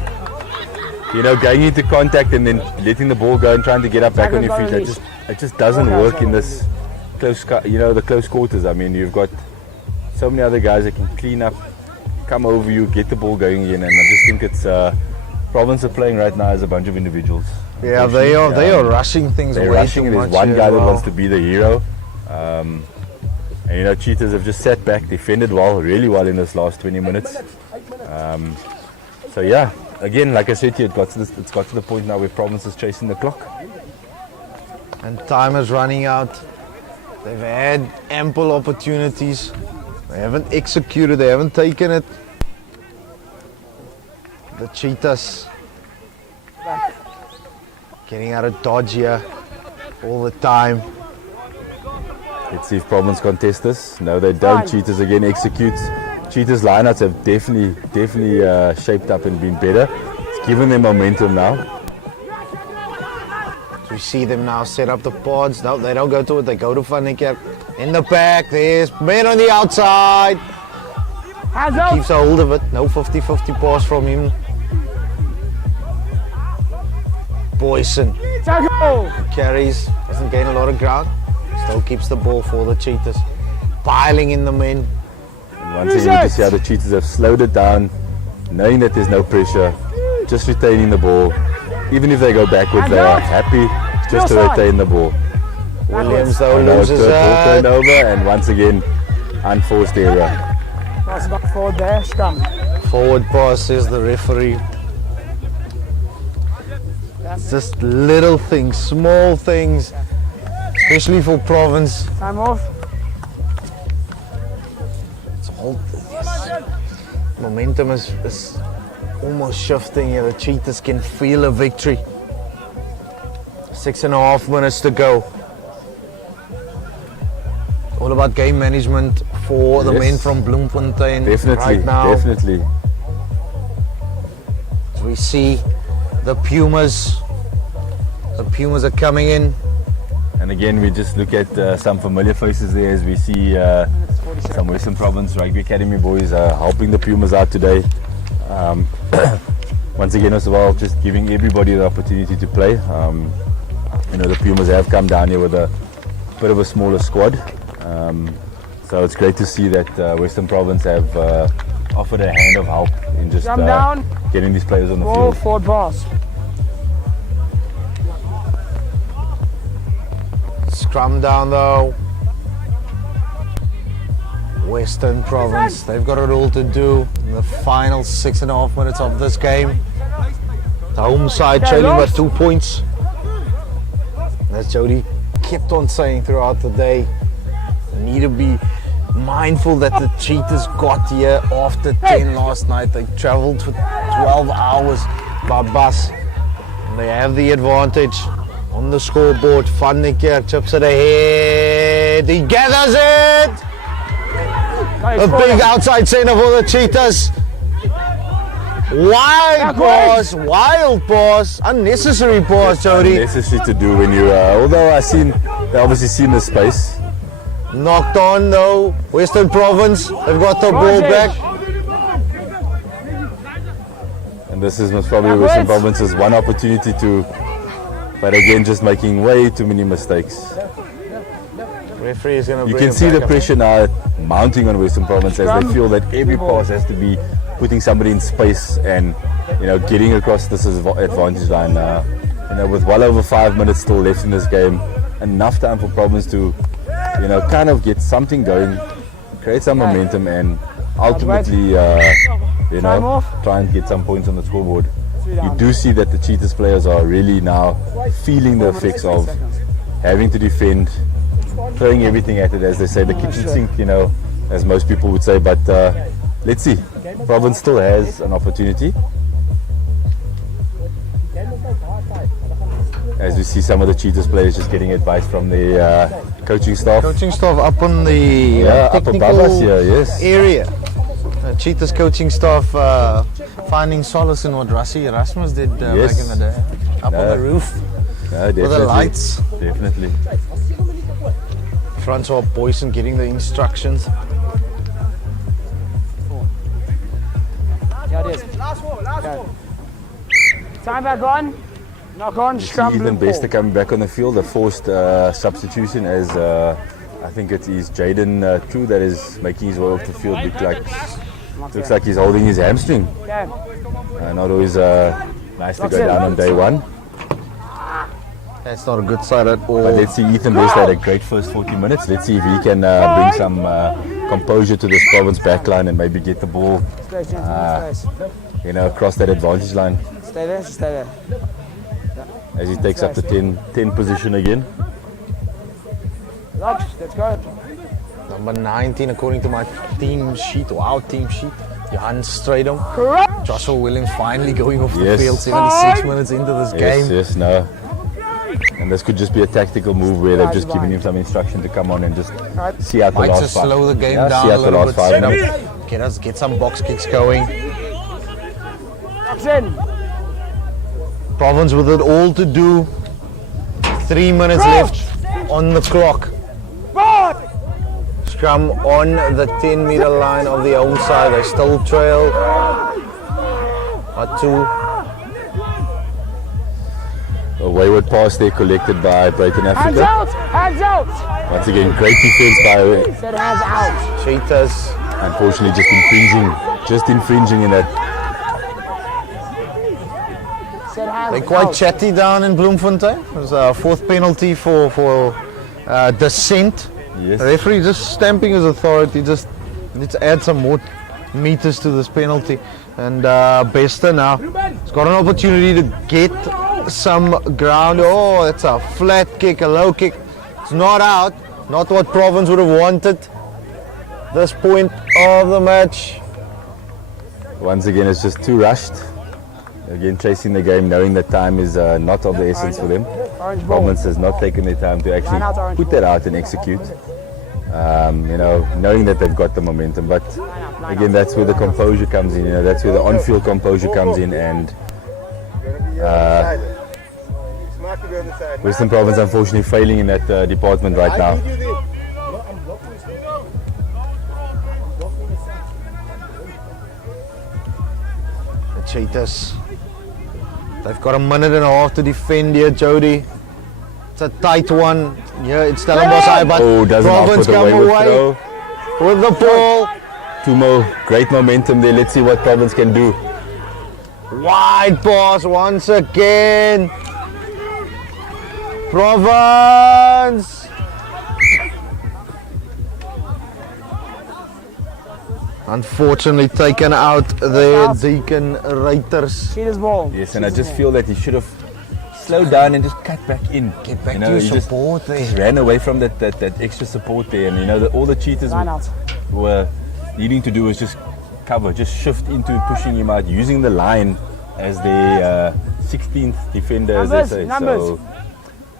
going into contact and then letting the ball go and trying to get up back on your feet, it just doesn't work in this close, the close quarters. I mean, you've got so many other guys that can clean up, come over you, get the ball going again, and I just think it's Province are playing right now as a bunch of individuals. Yeah, they are rushing things. They're way rushing, too and there's much one here guy as that well. wants to be the hero. And Cheetahs have just sat back, defended well, really well in this last 20 minutes. So yeah, again, like I said to you, it's got to the point now where Province is chasing the clock. And time is running out. They've had ample opportunities. They haven't executed, they haven't taken it. The Cheetahs getting out of dodge here all the time. Let's see if Province contest this. No, they don't. Cheetahs again execute. Cheetahs lineouts have definitely shaped up and been better. It's given them momentum now. So we see them now set up the pods. No, they don't go to it, they go to Funniker. In the back, there's men on the outside. Hands up. Keeps a hold of it. No 50-50 pass from him. Boyson Tackle. carries, doesn't gain a lot of ground. Still keeps the ball for the Cheetahs. Piling in the men. Once again, you can see how the Cheetahs have slowed it down, knowing that there's no pressure, just retaining the ball. Even if they go backwards, they are happy just to retain the ball. Williams though No loses ball it. turnover, and once again, unforced error. Pass back forward there, scrum. Forward pass, says the referee. It's just little things, small things, especially for Province. Time off. It's all, yes. Momentum is almost shifting here. The Cheetahs can feel a victory. 6.5 minutes to go. All about game management for the Yes. men from Bloemfontein Definitely, right now. definitely. As we see the Pumas are coming in. And again, we just look at some familiar faces there as we see some Western Province Rugby Academy boys helping the Pumas out today. Once again as well, just giving everybody the opportunity to play. You know, the Pumas have come down here with a bit of a smaller squad. So it's great to see that Western Province have offered a hand of help in just Jump down. getting these players on the Ball, field. forward pass. Scrum down though. Western Province, they've got it all to do in the final 6.5 minutes of this game. The home side Okay, trailing by lost. 2 points. As Jody kept on saying throughout the day, we need to be mindful that the Cheetahs got here after 10 last night. They travelled for 12 hours by bus. And they have the advantage on the scoreboard. Van der Kerk chips it ahead. He gathers it. Nice A ball. big outside centre for the Cheetahs. Wild pass, unnecessary pass, Jody. Necessary to do when you, although they obviously seen the space. Knocked on though. Western Province, they've got the ball back. And this is most probably Western Province's one opportunity to, but again, just making way too many mistakes. Referee is going to You bring can it see back the up. pressure now mounting on Western Province as they feel that every pass has to be putting somebody in space and, you know, getting across this advantage line. You know, with well over 5 minutes still left in this game, enough time for Province to, you know, kind of get something going, create some momentum, and ultimately, you know, try and get some points on the scoreboard. You do see that the Cheetahs players are really now feeling the effects of having to defend, throwing everything at it, as they say, the kitchen sink, you know, as most people would say. But let's see. Province still has an opportunity. As we see some of the Cheetahs players just getting advice from the coaching staff. Coaching staff up on the Yeah, up above technical us here, yes. area. Cheetahs coaching staff finding solace in what Rassie Erasmus did Yes. back in the day. Up on the roof Yeah, with the definitely. lights. Definitely. Francois Boyson getting the instructions. Yeah, it is. Okay. Time back on. Knock on, scrum, blue Ethan Bester ball. coming back on the field, a forced substitution as I think it is Jaden True that is making his way off the field. Looks like he's holding his hamstring. Okay. Not always nice to go down on day one. That's not a good side at all. But let's see, Ethan Bester had a great first 40 minutes. Let's see if he can bring some composure to this Province backline and maybe get the ball, Stay, gentlemen, space. you know, across that advantage line Stay there, stay there. as he takes up the 10 position again. Locks, let's go. Number 19 according to my team sheet, or our team sheet, Johan Strydom. Correct. Joshua Williams finally going off the Yes. field 76 minutes into this game. Yes, no. And this could just be a tactical move where they've just given him some instruction to come on and just see out the Might last just five. slow the game Yeah, down see a out the little last bit. 5 minutes. Get us get some box kicks going. Locks in. Province with it all to do. 3 minutes left on the clock. Ball. Scrum on the 10-meter line of the home side. They still trail. A 2. A wayward pass there collected by Brighton Hands Africa. out, hands out. Once again, great defense by Said hands out. Cheetahs Unfortunately, just infringing in that. They're quite chatty down in Bloemfontein. There's a fourth penalty for dissent. Yes. The referee just stamping his authority, just needs to add some more meters to this penalty. And Bester now has got an opportunity to get some ground. Oh, that's a flat kick, a low kick. It's not out, not what Province would have wanted. This point of the match. Once again, it's just too rushed. Again, chasing the game, knowing that time is not of the essence for them. Province has not taken their time to actually put that out and execute. You know, knowing that they've got the momentum, but again, that's where the composure comes in. You know, that's where the on-field composure comes in, and Western Province unfortunately failing in that department right now. The Cheetahs. They've got a minute and a half to defend here, Jody. It's a tight one. Yeah, it's Stellenbosch high, but doesn't Province offer the come wayward away throw. with the ball. Tumo, great momentum there. Let's see what Province can do. Wide pass once again. Province. Unfortunately taken out there, Deacon Reuters. Cheetah's ball. Yes, and I just feel that he should have slowed down and just cut back in. Get back You to know, your he just support there. ran away from that extra support there, and you know, all the cheaters Line out. were needing to do was just cover, just shift into pushing him out, using the line as the 16th defender, as they say. Numbers. So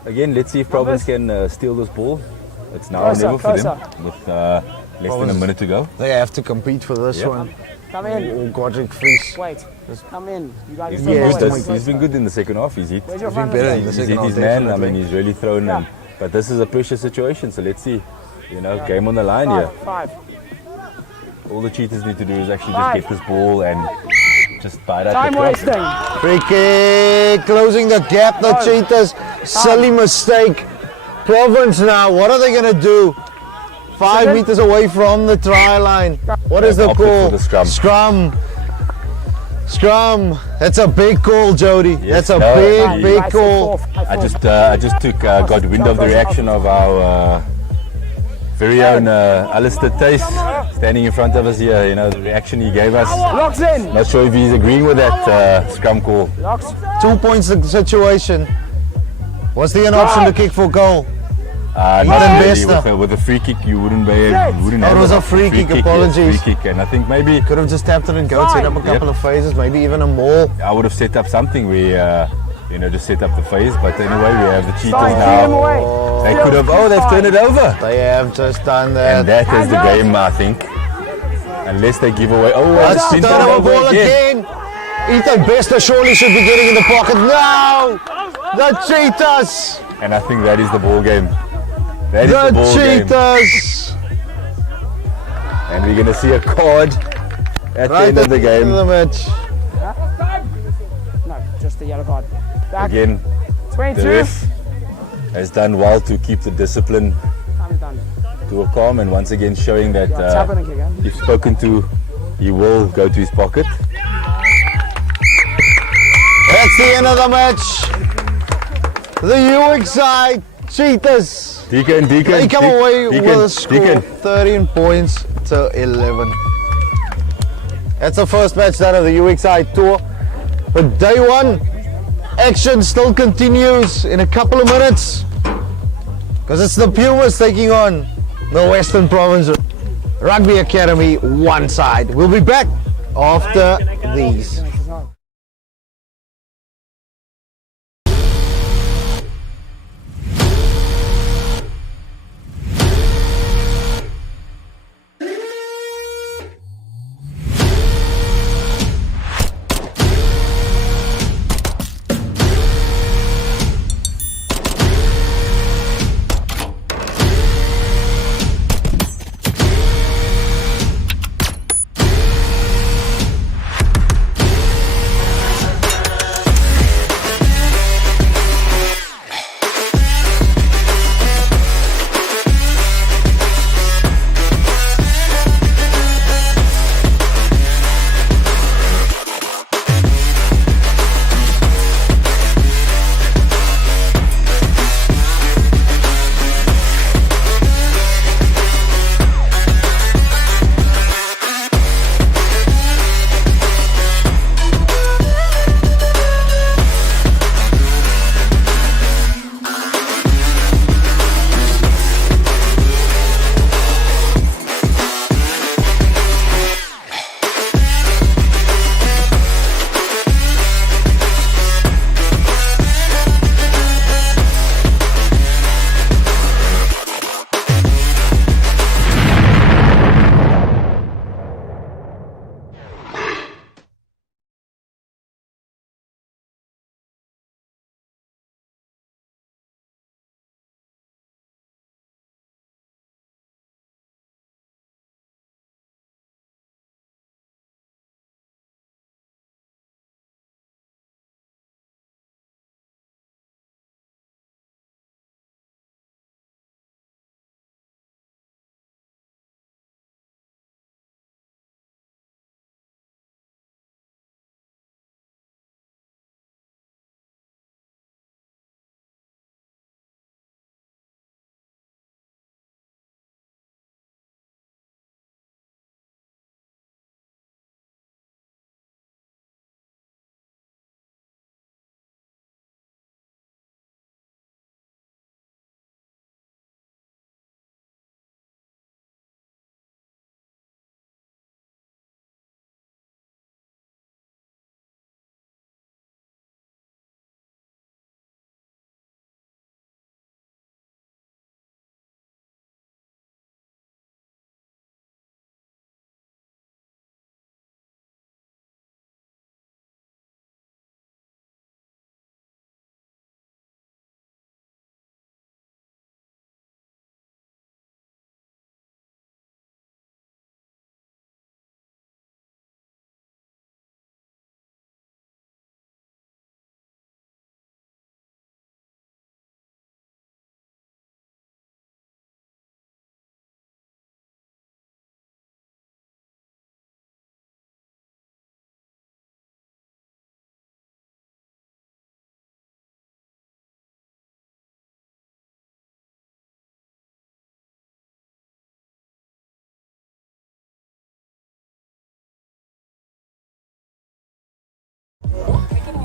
again, let's see if Province can steal this ball. It's now Closer, or never for them closer. with less than a minute to go. They have to compete for this Yep. one. Come in. Oh, Godric Vries. Wait. Come in. You guys He's just been, Yes, good. that's- He's been good in the second half. He's hit. Where's your He's been front better leg? in the He's second hit half, his man. I definitely. mean, he's really thrown him. But this is a pressure situation, so let's see. You know, game on the line here. Five. All the cheaters need to do is actually just get this ball and just bite out Time the clock. wasting. Free kick, closing the gap, the Cheetahs. Silly mistake. Province now, what are they going to do? 5 meters away from the try line. What is the Opted call? for the scrum. Scrum. That's a big call, Jody. Yes, That's a no, big Right, call. I just got wind of the reaction of our very own Alistair Tace standing in front of us here. You know, the reaction he gave us. Locks in. Not sure if he's agreeing with that scrum call. Locks. 2 points the situation. Was there an option to kick for goal? Not Even really. Bester. With a free kick, you wouldn't Yes. have it was a free kick, yes, apologies. free kick, and I think maybe Could have just tapped it and go, set up a couple of phases, maybe even a maul. I would have set up something where, you know, just set up the phase. But anyway, we have the cheaters Fine, feed him now. away. They could have. Oh, they've turned it over. They have just done And that. that is the game, I think. Unless they give away. Oh, Let's it's been turn turned over over ball again. again. Ethan Bester surely should be getting in the pocket now. The Cheetahs. And I think that is the ball game. That is the The ball game. Cheetahs. And we're going to see a card at the Right end of the end game. of the match. No, just the yellow card. Back. Again, the 22. ref has done well to keep the discipline Time is done. to a calm, and once again showing that Tap it and kick in. if spoken to, he will go to his pocket. That's the end of the match. The UXI Cheetahs. Deacon, They come away with a score Deacon. 13 points to 11. That's the first match done of the UXI tour. But day one, action still continues in a couple of minutes. Because it's the Pumas taking on the Western Province Rugby Academy one side. We'll be back after these.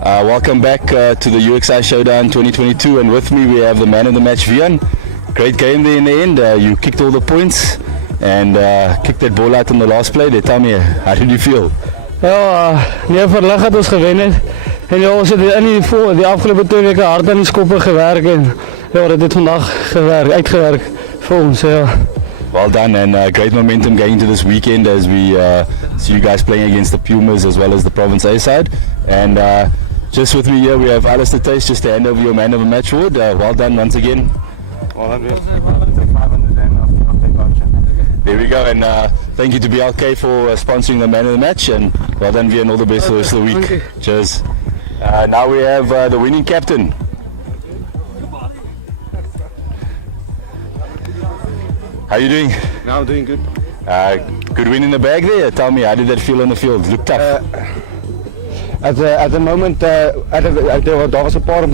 Welcome back to the UXI Showdown 2022, and with me we have the man of the match, Vian. Great game there in the end. You kicked all the points and kicked that ball out in the last play. Tell me, how did you feel? Ja, nee, verlig het ons gewen het. En ja, ons het in die afgelopen 2 weken hard aan die skoppen gewerkt. En ja, dat het vandaag uitgewerkt voor ons. Ja. Well done, and great momentum going into this weekend as we see you guys playing against the Pumas as well as the Province A side. And just with me here we have Alistair Tace, just to hand over your man of the match award. Well done once again. Well done, yes. There we go, and thank you to BLK for sponsoring the man of the match, and well done, Vian, all the best for the rest of the week. Cheers. Now we have the winning captain. How are you doing? Now I'm doing good. Good win in the bag there. Tell me, how did that feel on the field? Looked tough. At the moment, daar was een paar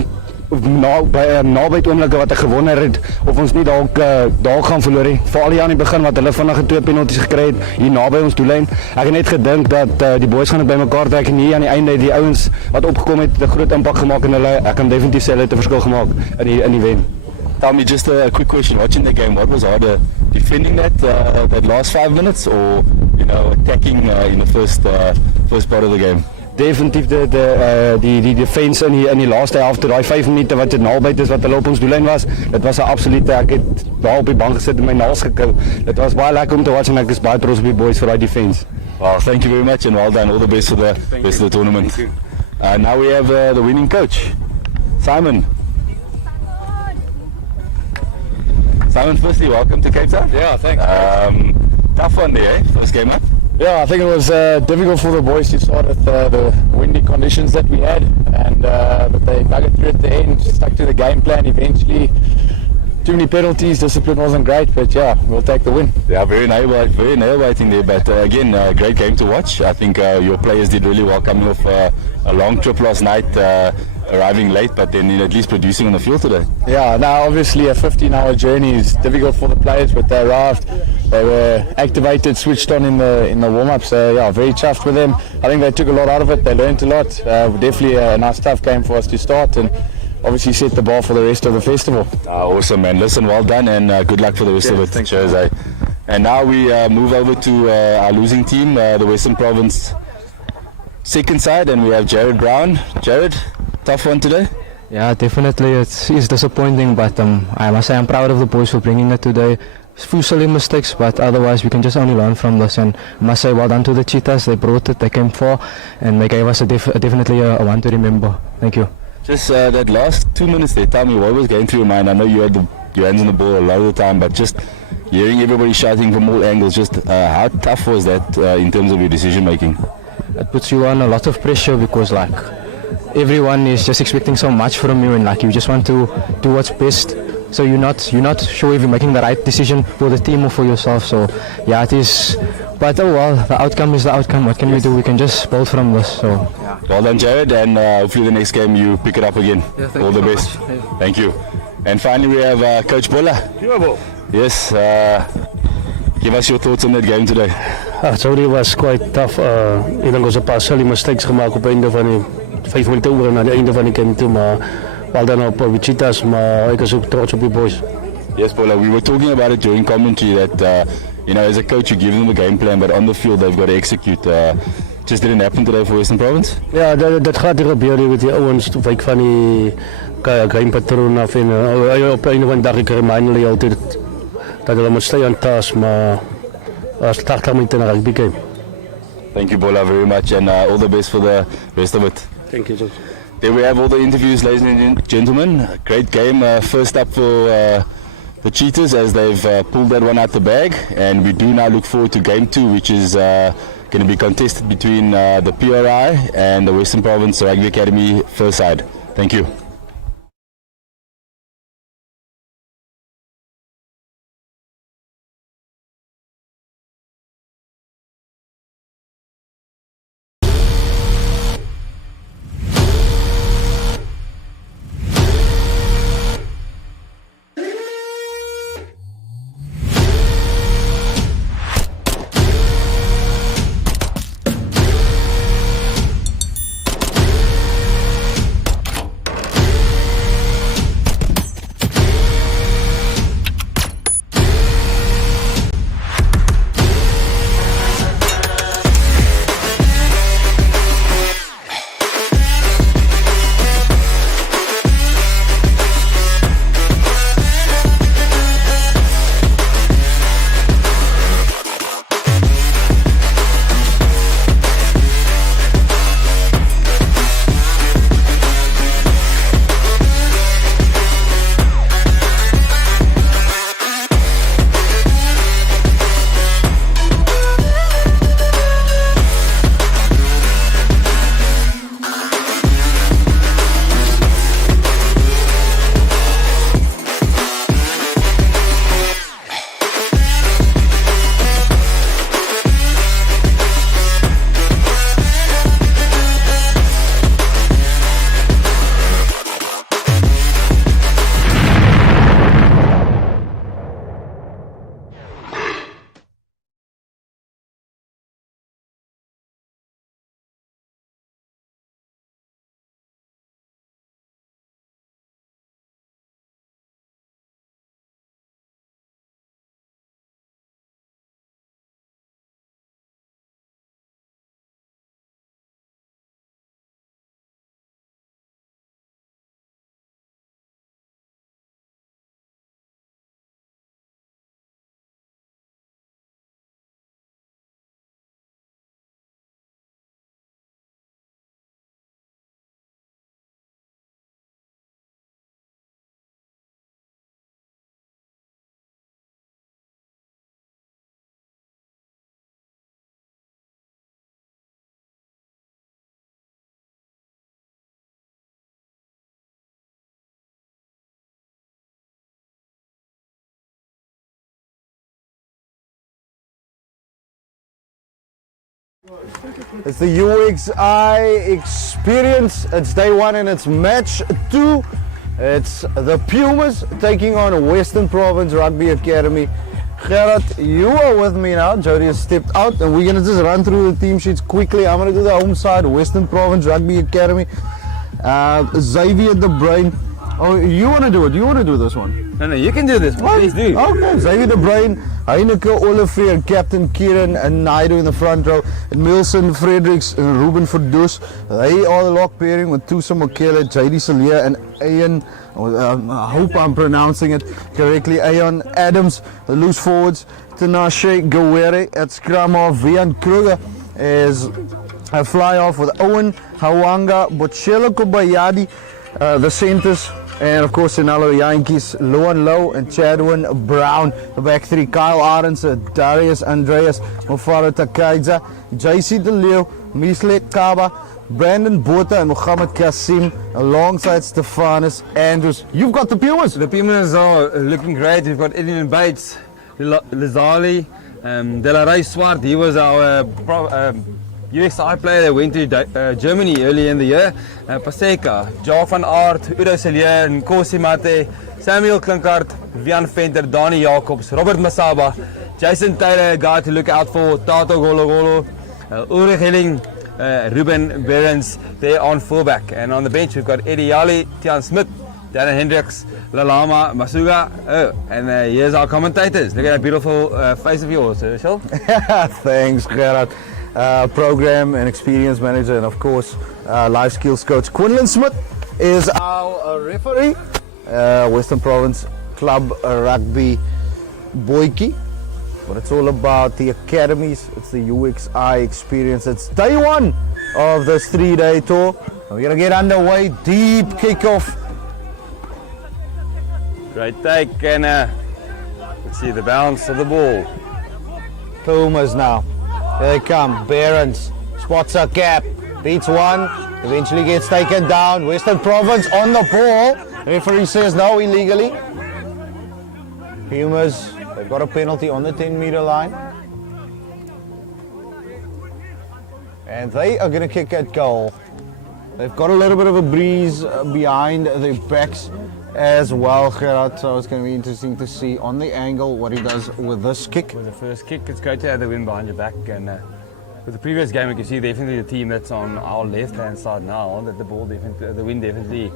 naby het oomblikke wat ek gewonnen het, of ons nie daar gaan verloor nie. Veral hier aan die begin wat hulle vinnig 2 penalties gekry het, hier naby ons doellyn. Ek het net gedink dat die boys gaan het by mekaar trek, en hier aan die einde die ouens wat opgekom het 'n groot impak gemaak, en ek kan definitief sê hulle het 'n verskil gemaak in die wen. Tell me, just a quick question, watching the game, what was harder, defending that last 5 minutes, or attacking in the first part of the game? Definitief die defense in die laaste helft, daai 5 minute wat dit naby is wat hulle op ons doellyn was, dit was 'n absolute, ek het daar op die bank gesit en my naels gekou. Dit was baie lekker om te watch, en ek is baie trots op die boys vir daai defense. Well, thank you very much, and well done, all the best for the rest of the tournament. Now we have the winning coach, Simon. Simon, firstly, welcome to Cape Town. Yeah, thanks. Tough one there, first game up. Yeah, I think it was difficult for the boys to start with the windy conditions that we had, and but they dug it through at the end, stuck to the game plan eventually. Too many penalties, discipline wasn't great, but yeah, we'll take the win. Yeah, very nail-biting there, but again, great game to watch. I think your players did really well coming off a long trip last night, arriving late, but then at least producing on the field today. Yeah, now obviously a 15-hour journey is difficult for the players, but they arrived, they were activated, switched on in the warm-up, so yeah, very chuffed with them. I think they took a lot out of it, they learned a lot. Definitely a nice tough game for us to start, and obviously set the bar for the rest of the festival. Awesome, man. Listen, well done, and good luck for the rest of it. Thanks. Cheers, eh? And now we move over to our losing team, the Western Province second side, and we have Jared Brown. Jared, tough one today? Yeah, definitely. It's disappointing, but I must say I'm proud of the boys for bringing it today. Few silly mistakes, but otherwise we can just only learn from this. And I must say well done to the Cheetahs. They brought it, they came far, and they gave us definitely a one to remember. Thank you. Just that last 2 minutes there, tell me what was going through your mind. I know you had your hands on the ball a lot of the time, but just hearing everybody shouting from all angles, just how tough was that in terms of your decision making? It puts you on a lot of pressure because everyone is just expecting so much from you, and you just want to do what's best. So you're not sure if you're making the right decision for the team or for yourself. So yeah, it is. But oh well, the outcome is the outcome. What can we do? We can just build from this. So yeah. Well done, Jared, and hopefully the next game you pick it up again. Yeah, all the best. Thank you. And finally we have Coach Bola. Yes. Give us your thoughts on that game today. Sorry, was quite tough. Ek dink ons het 'n paar silly mistakes gemaak op einde van die 5 minute oor na die einde van die game toe, maar wel dan op die Cheetahs, maar ek is ook trots op die boys. Yes, Bola, we were talking about it during commentary that as a coach you give them the game plan, but on the field they've got to execute. Just didn't happen today for Western Province? Ja, dat gaat hier gebeur met die ouens, wyk van die game patroon af, en op een of ander dag ek remind hulle altyd dat hulle moet stay on task, maar as 80 minute in 'n rugby game. Thank you, Bola, very much, and all the best for the rest of it. Thank you, George. There we have all the interviews, ladies and gentlemen. Great game, first up for the Cheetahs as they've pulled that one out the bag, and we do now look forward to game 2, which is going to be contested between the WPRA and the Western Province Rugby Academy first side. Thank you. It's the UXI experience. It's day 1 and it's match 2. It's the Pumas taking on Western Province Rugby Academy. Gerard, you are with me now. Jody has stepped out and we're going to just run through the team sheets quickly. I'm going to do the home side, Western Province Rugby Academy. Xavier De Bruin. Oh, you want to do it? You want to do this one? No, you can do this. Please do. Okay, Xavier De Bruin, Heineke Olivier, Captain Kieran and Naidu in the front row, and Milson Fredericks and Ruben Verdus. They are the lock pairing with Tusa Mokele, JD Salia and Ayan. I hope I'm pronouncing it correctly. Ayan Adams, the loose forwards. Tinashe Gawere at scrum off. Vian Kruger is a fly off with Owen Hawanga, Bochelo Kobayadi, the centers. And of course, Sinalo Yankees, Luan Lowe and Chadwin Brown. The back three, Kyle Arends, Darius Andreas, Mofaro Takaiza, JC De Leeuw, Misle Kaba, Brandon Botha and Mohammed Kasim alongside Stefanus Andrews. You've got the Pumas. The Pumas are looking great. We've got Edwin Bates, Lizali, De La Rey Swart. He was our UXI player that went to Germany early in the year. Paseka, Jo van Aert, Udo Celier, Nkosi Mate, Samuel Klinkart, Vian Venter, Donnie Jacobs, Robert Masaba, Jason Taylor, a guy to look out for, Tato Gologolo, Ulrich Helling, Ruben Berens, they're on fullback. And on the bench we've got Eddie Yali, Tian Smith, Darren Hendricks, Lalama, Masuga, and here's our commentators. Look at that beautiful face of yours, Herschel. Thanks, Gerard. Program and experience manager, and of course life skills coach Quinlan Smith is our referee. Western Province Club Rugby Boykie. But it's all about the academies. It's the UXI experience. It's day 1 of this 3-day tour. We're gonna get underway. Deep kickoff. Great take, and let's see the bounce of the ball. Pumas now. Here they come. Barons spots a cap, beats one, eventually gets taken down. Western Province on the ball. Referee says no, illegally. Pumas, they've got a penalty on the 10-meter line. And they are going to kick at goal. They've got a little bit of a breeze behind their backs as well, Gerard. So it's going to be interesting to see on the angle what he does with this kick. With the first kick, it's great to have the wind behind your back. And with the previous game, you can see definitely the team that's on our left-hand side now, that the wind definitely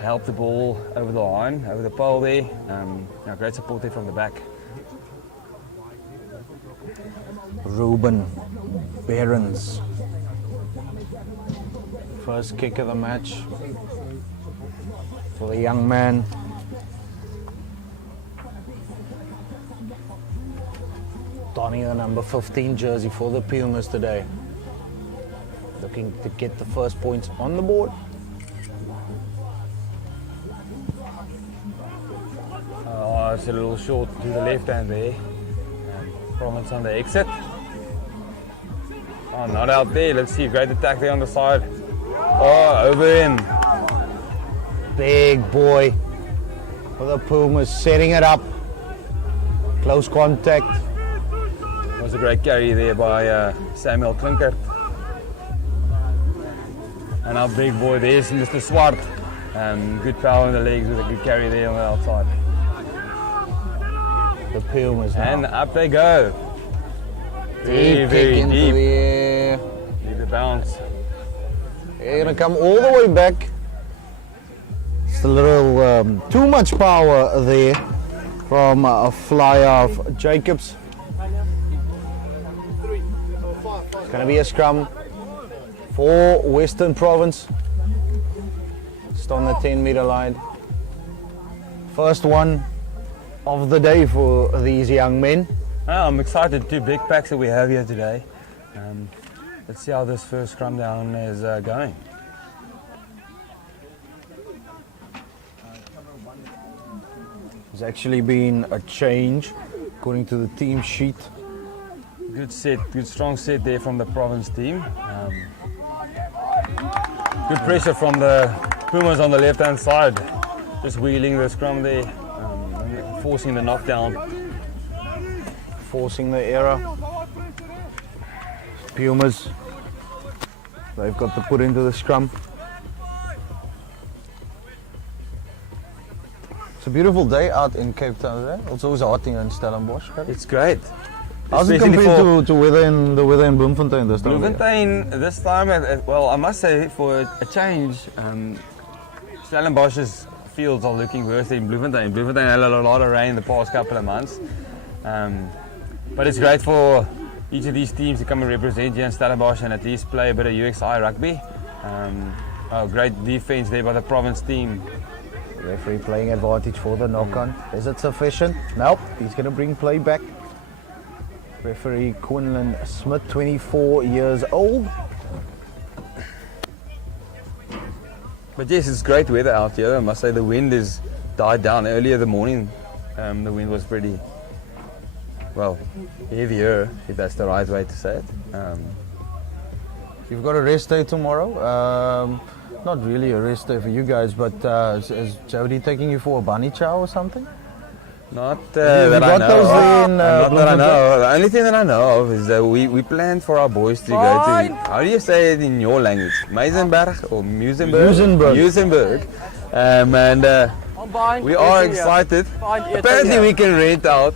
helped the ball over the line, over the pole there. Great support there from the back. Ruben Berens. First kick of the match for the young man. Donnie, the number 15 jersey for the Pumas today. Looking to get the first points on the board. It's a little short to the left hand there. Province on the exit. Oh, not out there. Let's see, great attack there on the side. Oh, over him. Big boy for the Pumas, setting it up. Close contact. Was a great carry there by Samuel Klinkert. And our big boy there is Mr. Swart. Good power in the legs with a good carry there on the outside. The Pumas now. And up they go. Deep kick into the air. Need the bounce. They're going to come all the way back. It's a little too much power there from a fly off Jacobs. It's going to be a scrum for Western Province. Just on the 10-meter line. First one of the day for these young men. I'm excited. 2 big packs that we have here today. Let's see how this first scrum down is going. There's actually been a change according to the team sheet. Good set, good strong set there from the province team. Good pressure from the Pumas on the left hand side. Just wheeling the scrum there, forcing the knockdown. Forcing the error. Pumas, they've got to put into the scrum. It's a beautiful day out in Cape Town today. Also, it's hot here in Stellenbosch. It's great. How's it Especially compared to weather in the weather in Bloemfontein this time? of year? Bloemfontein this time, well, I must say for a change, Stellenbosch's fields are looking worse than Bloemfontein. Bloemfontein had a lot of rain the past couple of months, but it's great for each of these teams to come and represent here in Stellenbosch and at least play a bit of UXI rugby. Great defense there by the province team. Referee playing advantage for the knock-on. Is it sufficient? Nope. He's going to bring play back. Referee Quinlan Smith, 24 years old. But yes, it's great weather out here. I must say the wind has died down earlier the morning. The wind was pretty, well, heavier, if that's the right way to say it. You've got a rest day tomorrow. Not really a rest day for you guys, but is Jody taking you for a bunny chow or something? Not You that I got know. those there in, Not that I Bloemfontein? know. The only thing that I know of is that we planned for our boys to go to. How do you say it in your language? Meisenberg or Musenberg? Musenberg. And we are excited. Apparently, we can rent out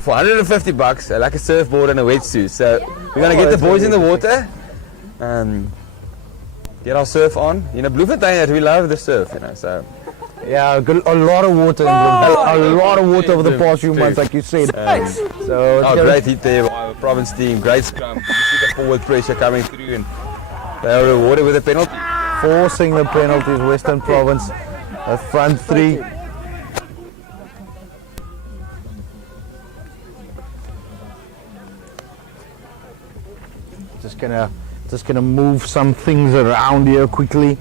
for $150 like a surfboard and a wetsuit. So we're gonna get the boys in the water. Get our surf on. You know, Bloemfontein, we love the surf. You know, so. Yeah, a lot of water in Bloemfontein. A lot of water over the past few months, like you said. So it's Great hit there by our province team. Great scrum. You see the forward pressure coming through, and they are rewarded with a penalty. forcing the penalties. Western Province, a front three. Just gonna move some things around here quickly.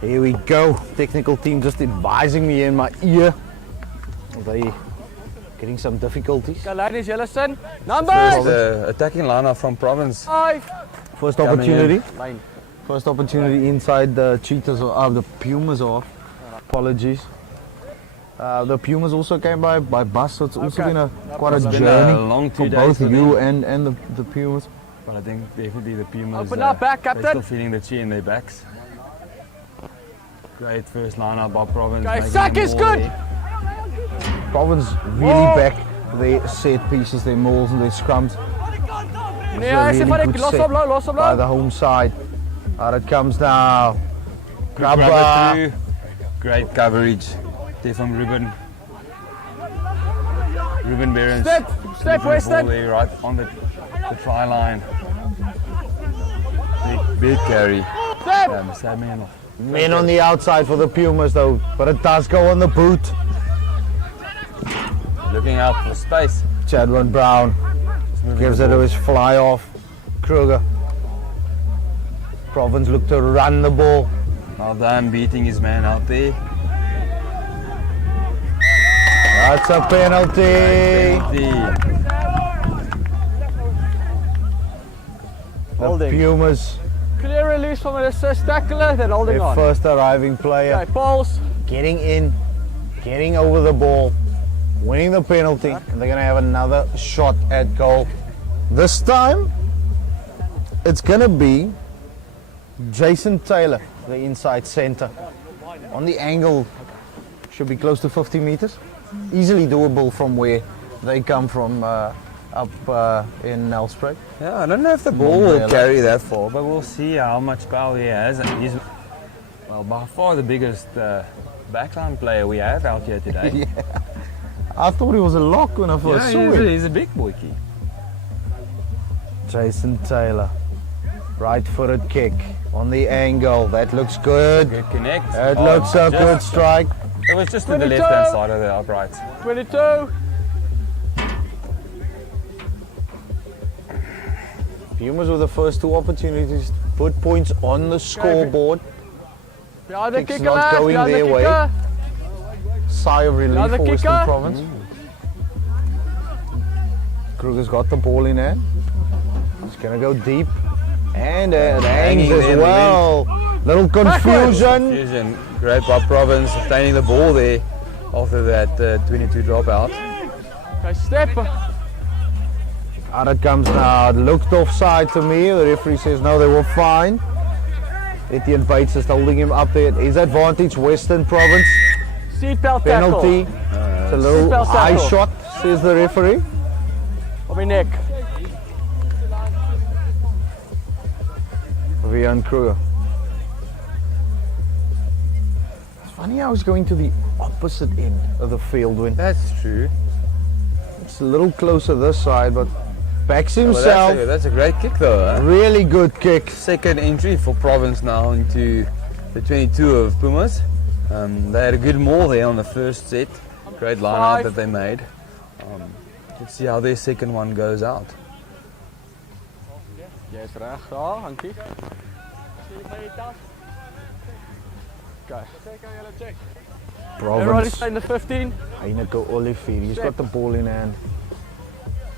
Here we go. Technical team just advising me in my ear. They getting some difficulties. Ladies, Jellison. First Numbers! attacking lineup from province. 5. First Coming opportunity. Line. First opportunity inside the Cheetahs or the Pumas off. Apologies. The Pumas also came by bus, so it's also been quite a It's been journey a long 2 for days both for you and the Pumas. But I think definitely the Pumas. Open up, back, They're Captain. still feeling the chi in their backs. Great first lineup by province. Okay, making sack them is all good. there. Province really back their set pieces, their mauls and their scrums. Yeah, It's a really good set los by the home side. Out it comes now. Good rubber Grabber. through. Great coverage there from Ruben. Ruben Behrens. Step, Western. There, right on the try line. Big carry. Step. Sam Men on the outside for the Pumas though, but it does go on the boot. looking out for space. Chadwin Brown gives it to his fly off. Kruger. Province look to run the ball. Well done, beating his man out there. That's a penalty. Penalty. The Pumas, Clear release from an assist tackler, then holding their on. first arriving player, Okay, pulse. getting in, getting over the ball, winning the penalty, and they're going to have another shot at goal. This time, it's going to be Jason Taylor, the inside center. On the angle, should be close to 50 meters. Easily doable from where they come from up in Nelspruit. Yeah, I don't know if the ball will carry that far, but we'll see how much power he has. And he's, well, by far the biggest backline player we have out here today. I thought he was a lock when I first saw him. He's a big boy key. Jason Taylor, right-footed kick on the angle. That looks good. Good connect. That looks a good strike. It was just to the left-hand side of the uprights. 22. Pumas with the first two opportunities to put points on the scoreboard. Behind the Kick's kicker, not lad. going Behind the their way. kicker. Sigh of relief Another for Western kicker. Province. Kruger's got the ball in hand. He's going to go deep. And it hangs as there, well. Little confusion. Fusion. Great by Province, obtaining the ball there after that 22 dropout. Okay, step. Out it comes now. It looked offside to me. The referee says no, they were fine. Etienne Bates is holding him up there. His advantage, Western Province. Seatbelt Penalty. It's a little seatbelt high tackle. shot, says the referee. Op my nek. Vian Kruger. It's funny how he's going to the opposite end of the field when That's true. it's a little closer this side, but backs Well, himself. that's a great kick though. Huh? Really good kick. Second entry for Province now into the 22 of Pumas. They had a good maul there on the first set. Great line out that they made. Let's see how their second one goes out. Jy's reg daar, dankie. Okay. Everybody Province. stay in the 15. Heineke Olivier, he's got the ball in hand.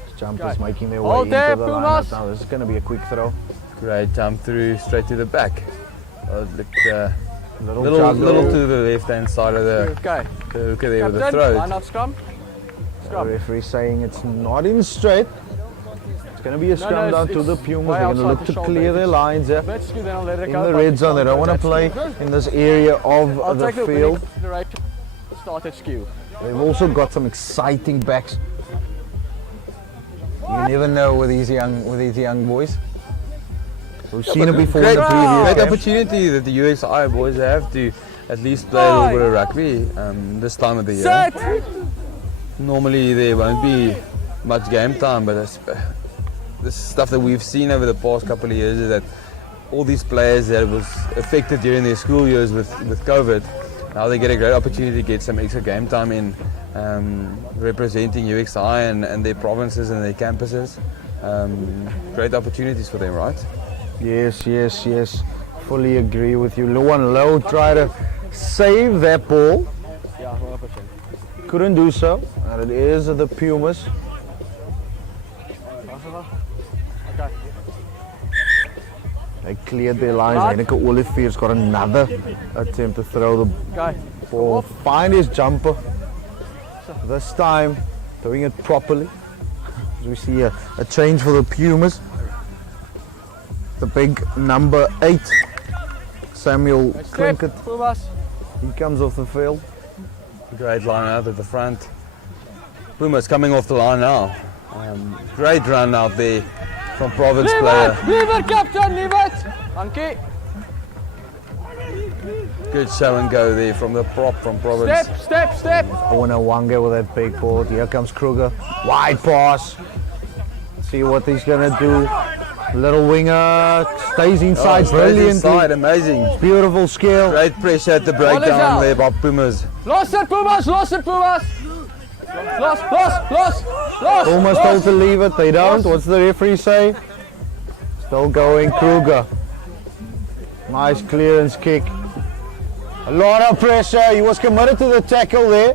His jumpers Okay. making their way Hold into there, the Pumas. lineup now. This is going to be a quick throw. Great jump through straight to the back. Little Little juggle. to the left hand side of the Okay. hooker there with the Captain, throat. line up scrum. The referee saying it's not in straight. It's going to be a scrum no, down it's- to the it's Pumas. way They're going to outside look the to shoulder. clear their lines here. Bit skew, then I'll let it In go. the but red you zone, they can't don't want to go play that skew. in this area of I'll the take a look field. in the right. Start at skew. They've also got some exciting backs. You never know with these young boys. We've seen it before in the previous Great games. opportunity that the UXI boys have to at least play a little bit of rugby this time of the year. Set! Normally there won't be much game time, but the stuff that we've seen over the past couple of years is that all these players that was affected during their school years with COVID, now they get a great opportunity to get some extra game time in representing UXI and their provinces and their campuses. Great opportunities for them, right? Yes, yes, yes. Fully agree with you. Luan Low tried to save that ball. Ja, 100%. Couldn't do so. And it is the Pumas. Okay. They cleared their lines. Right. Heineke Olivier's got another attempt to throw the Okay. ball. Find his jumper. This time, doing it properly. As we see a change for the Pumas. The big number 8, Samuel Step, Klinkert. Pumas. He comes off the field. Great line out at the front. Pumas coming off the line now. Great run out there from Province player. Leave it, Captain, leave it. Dankie. Good show and go there from the prop from Province. Step, step, step. Owen Awanga with that big ball. Here comes Kruger. Wide pass. See what he's going to do. Little winger. Stays inside brilliantly. Inside, amazing. Beautiful skill. Great pressure at the Ball is breakdown out. there by Pumas. Los it, Pumas, los it, Pumas. Los. Almost told to leave it. They don't. What's the referee say? Still going Kruger. Nice clearance kick. A lot of pressure. He was committed to the tackle there.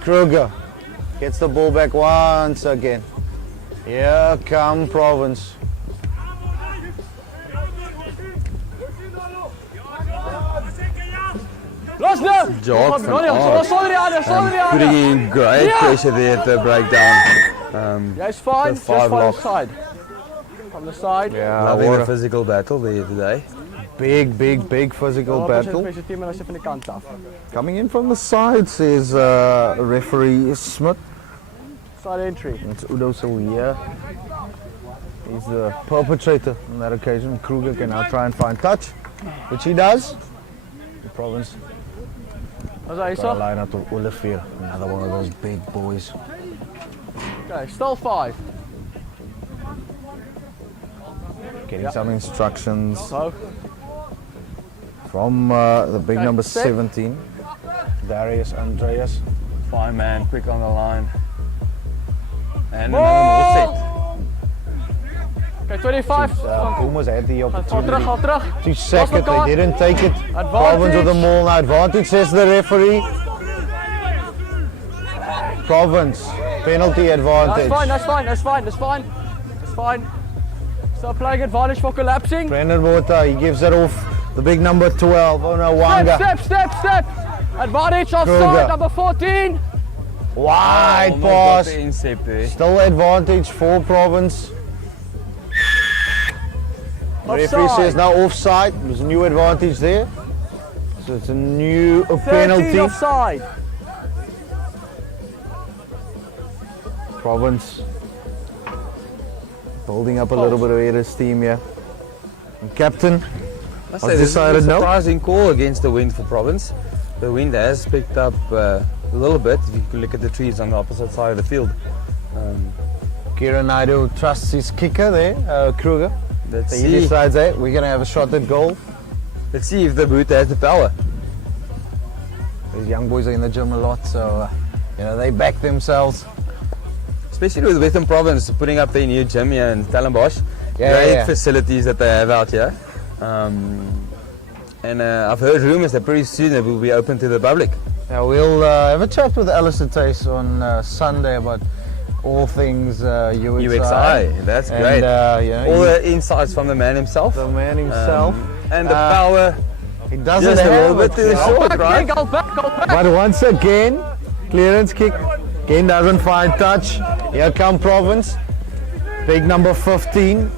Kruger gets the ball back once again. Here come Province. Los nou. Jog van Aert. Los onder die ander, Putting in great Yeah. pressure there at the breakdown. Jy's fine, The just five from the lock. side. From the side. Yeah, Loving what the a physical battle there today. big physical battle. Special team en as jy van die kant af. Coming in from the side, says referee Smith. Side entry. It's Udo Silvier. He's the perpetrator on that occasion. Kruger can now try and find touch, which he does. The Province Was hy got a so? line out to Olivier, another one of those big boys. Okay, still 5. Getting some instructions So, from the big Okay, number step. 17, Darius Andreas. Fine man, quick on the line. And Ball! another more okay, 25. Pumas had the Gaan opportunity terug. to sack it, elkaar. they didn't take it. Province with the maul now. Advantage, says the referee. Province, penalty advantage. That's fine. Still playing advantage for collapsing. Brendan Water, he gives it off. The big number 12, oh no, Wanga. Step. Advantage offside, Kruger. number 14. Wide Almost got pass. the incept there. Still advantage for Province. The referee says now offside. There's a new advantage there. So it's a new penalty. offside. Province building up a little bit of air steam here. And captain I I've say, this is a decided no. surprising call against the wind for Province. The wind has picked up a little bit. If you can look at the trees on the opposite side of the field. Kieran Naidu trusts his kicker there, Kruger. Let's So he see. decides that we're going to have a shot at goal. Let's see if the boot has the power. These young boys are in the gym a lot, so they back themselves. Especially with Western Province putting up their new gym here in Stellenbosch. Yeah, Great yeah. facilities that they have out here. And I've heard rumours that pretty soon it will be open to the public. Yeah, we'll have a chat with Alistair Tace on Sunday about all things UXI. UXI, that's And, great. All he- the insights from the man himself. the man himself. And the power He doesn't just a have little bit to the it. short, right? Go back. But once again, clearance kick. Again doesn't find touch. Here come Province. Big number 15.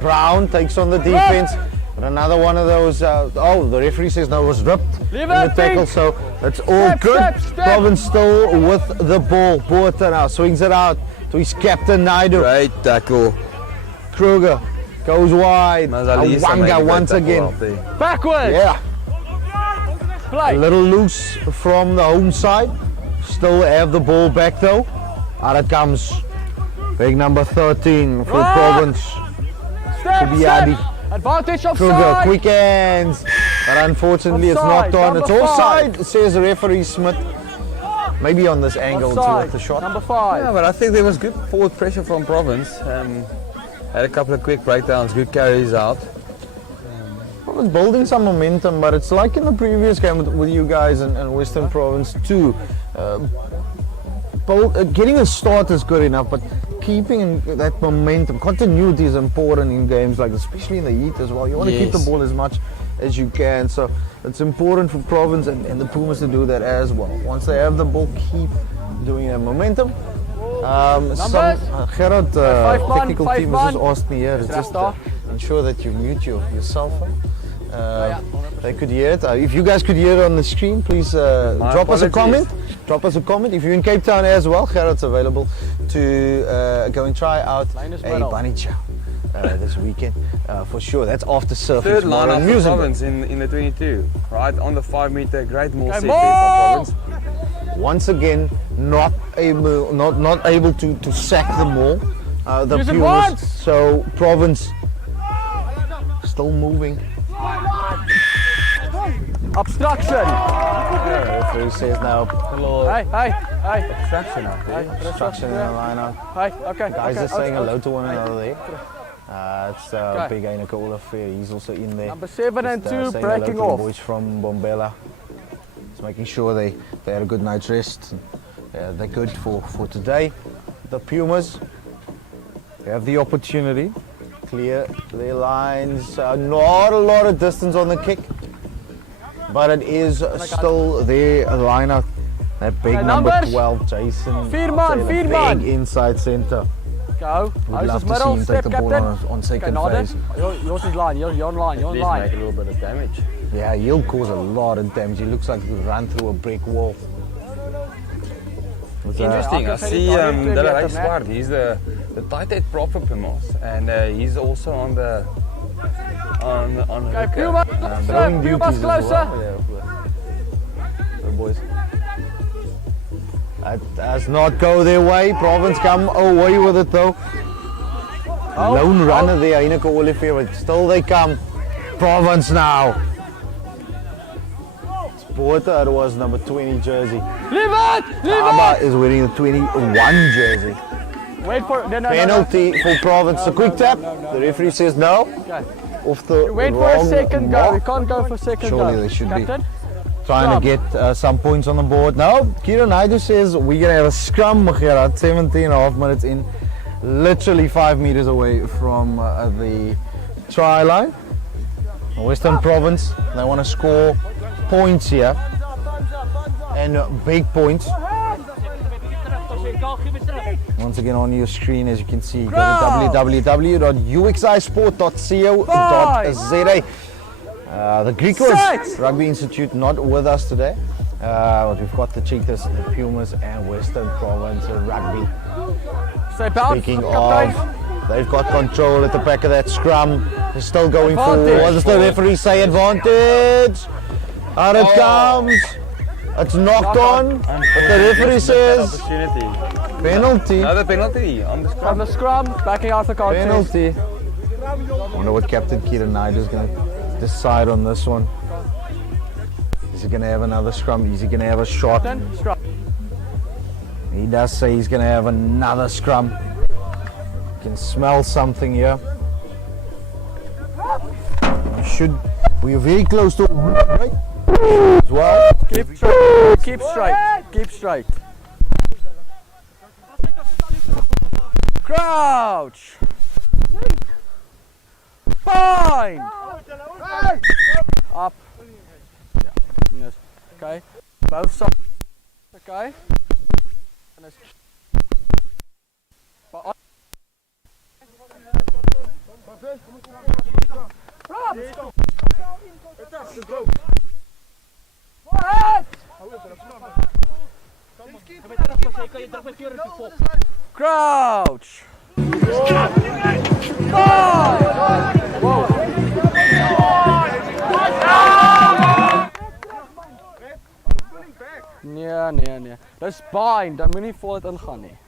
Brown takes on the defense. But another one of those. The referee says no, it was ripped Leave in the it, tackle. Pink. So that's all good. Step. Province still with the ball. Porter now swings it out to his captain Naidu. Great tackle. Kruger goes wide. Mazalisa made a Awanga great once tackle again. out there. Backwards. Yeah. A Play. little loose from the home side. Still have the ball back though. Out it comes. Big number 13 for Right. Province. Step. Kubiadi. Advantage Kruger, offside. quick hands. But unfortunately Offside, it's not on. It's number offside, says referee Smith. Maybe on this angle too Offside. with the shot. Number 5. Yeah, but I think there was good forward pressure from Province. Had a couple of quick breakdowns, good carries out. Province building some momentum, but it's like in the previous game with you guys and Western Province too. Getting a start is good enough, but keeping that momentum, continuity is important in games like this, especially in the heat as well. You want to keep the Yes. ball as much as you can, so it's important for Province and the Pumas to do that as well. Once they have the ball, keep doing that momentum. Gerard, Five man, technical five team has just man. asked me here, just Rasta. ensure that you mute yourself. They could hear it. If you guys could hear it on the screen, please drop us a apologies. comment. Drop us a comment. If you're in Cape Town as well, Gerard's available to go and try out Linus a Medal. bunny chow this weekend for sure. That's after surfing Third tomorrow line in of Musenberg. Province in the 22. Right on the 5 meter, great maul set there ball! from Province. Once again, not able to sack the ball. The Use it Pumas. once. So Province still moving. Obstruction. Referee says now Hey. Obstruction out there. obstruction in the lineup. Hey, okay. Guys okay. are saying out. hello to one another there. It's Okay. Big Ainaka Olaf here. He's also in there. Number 7 and Just, 2 saying hello breaking to off. The boys from Bombela. Just making sure they had a good night's rest. They're good for today. The Pumas have the opportunity. Clear their lines. Not a lot of distance on the kick. But it is still their lineup. That big Okay, number numbers. 12, Jason. Vier man, Taylor, vier man. Big inside centre. Go. Would How's love this to see middle? him take Step, the ball captain. on second Okay, phase. Yours is line. You're on line. You're on Please make a line. little bit of damage. Yeah, he'll cause a lot of damage. He looks like he could run through a brick wall. With, Interesting. I I'll see tell you De La later, Rey man. Swart. He's the tight head prop for Pumas, and he's also on the on Okay, hooker. Puma. throwing Pumas duties as closer. well. Yeah, the boys. That does not go their way. Province come away with it though. Lone runner there, Ainaka Olivier, but still they come. Province now. Porter, it was number 20 jersey. Leave it. Aba is wearing the 21 jersey. Wait for no. Penalty for Province. A quick tap. The referee says no. Okay. Off the Wait for a wrong second go. We mark. can't go for second Surely go. they should be. Captain. Trying to get some points on the board. No, Kieran Naidu says we're going to have a scrum, Gerard, 17 and a half minutes in. Literally 5 meters away from the try line. Western Province, they want to score points here. And big points. once again on your screen, as you can see, go to www.uxisport.co.za. The Griquas Rugby Institute not with us today, but we've got the Cheetahs, the Pumas, and Western Province Rugby. Speaking of, they've got control at the back of that scrum. They're still going forward. What does the referee say? Advantage. Out it comes. It's knocked on. But the referee says penalty. Another penalty on the scrum. From the scrum, backing out the contest. Penalty. I wonder what Captain Kieran Naidu is going to decide on this one. Is he going to have another scrum? Is he going to have a shot? He does say he's going to have another scrum. You can smell something here. We are very close to right as well. Keep straight. Keep straight. Keep straight. Crouch. Fine. Up. Yeah. Okay. Both sides. Okay. And it's crouch. Nee. Dis bind, dan moenie vol dit ingaan nie.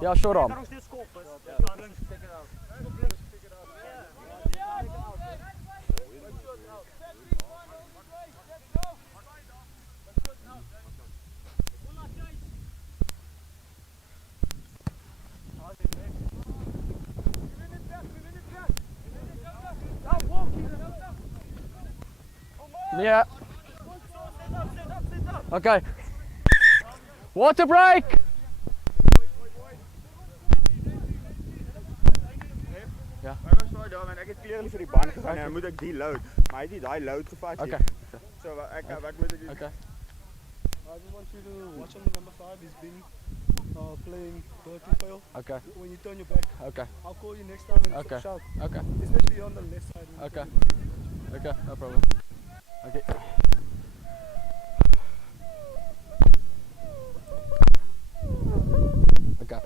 Ja, short arm. Yeah. Okay. Water break. Ja. Hy was daai daar en ek het clearly vir die band gegaan en dan moet ek die load. Maar hy het nie daai load gevat nie. Okay. So wat moet ek doen? Okay. I just want you to watch on the number 5. He's been playing dirty fail. Okay. When you turn your back, Okay. I'll call you next time and Okay. shout. Okay. Especially on the left side. Okay. Okay, no problem. Okay. Okay.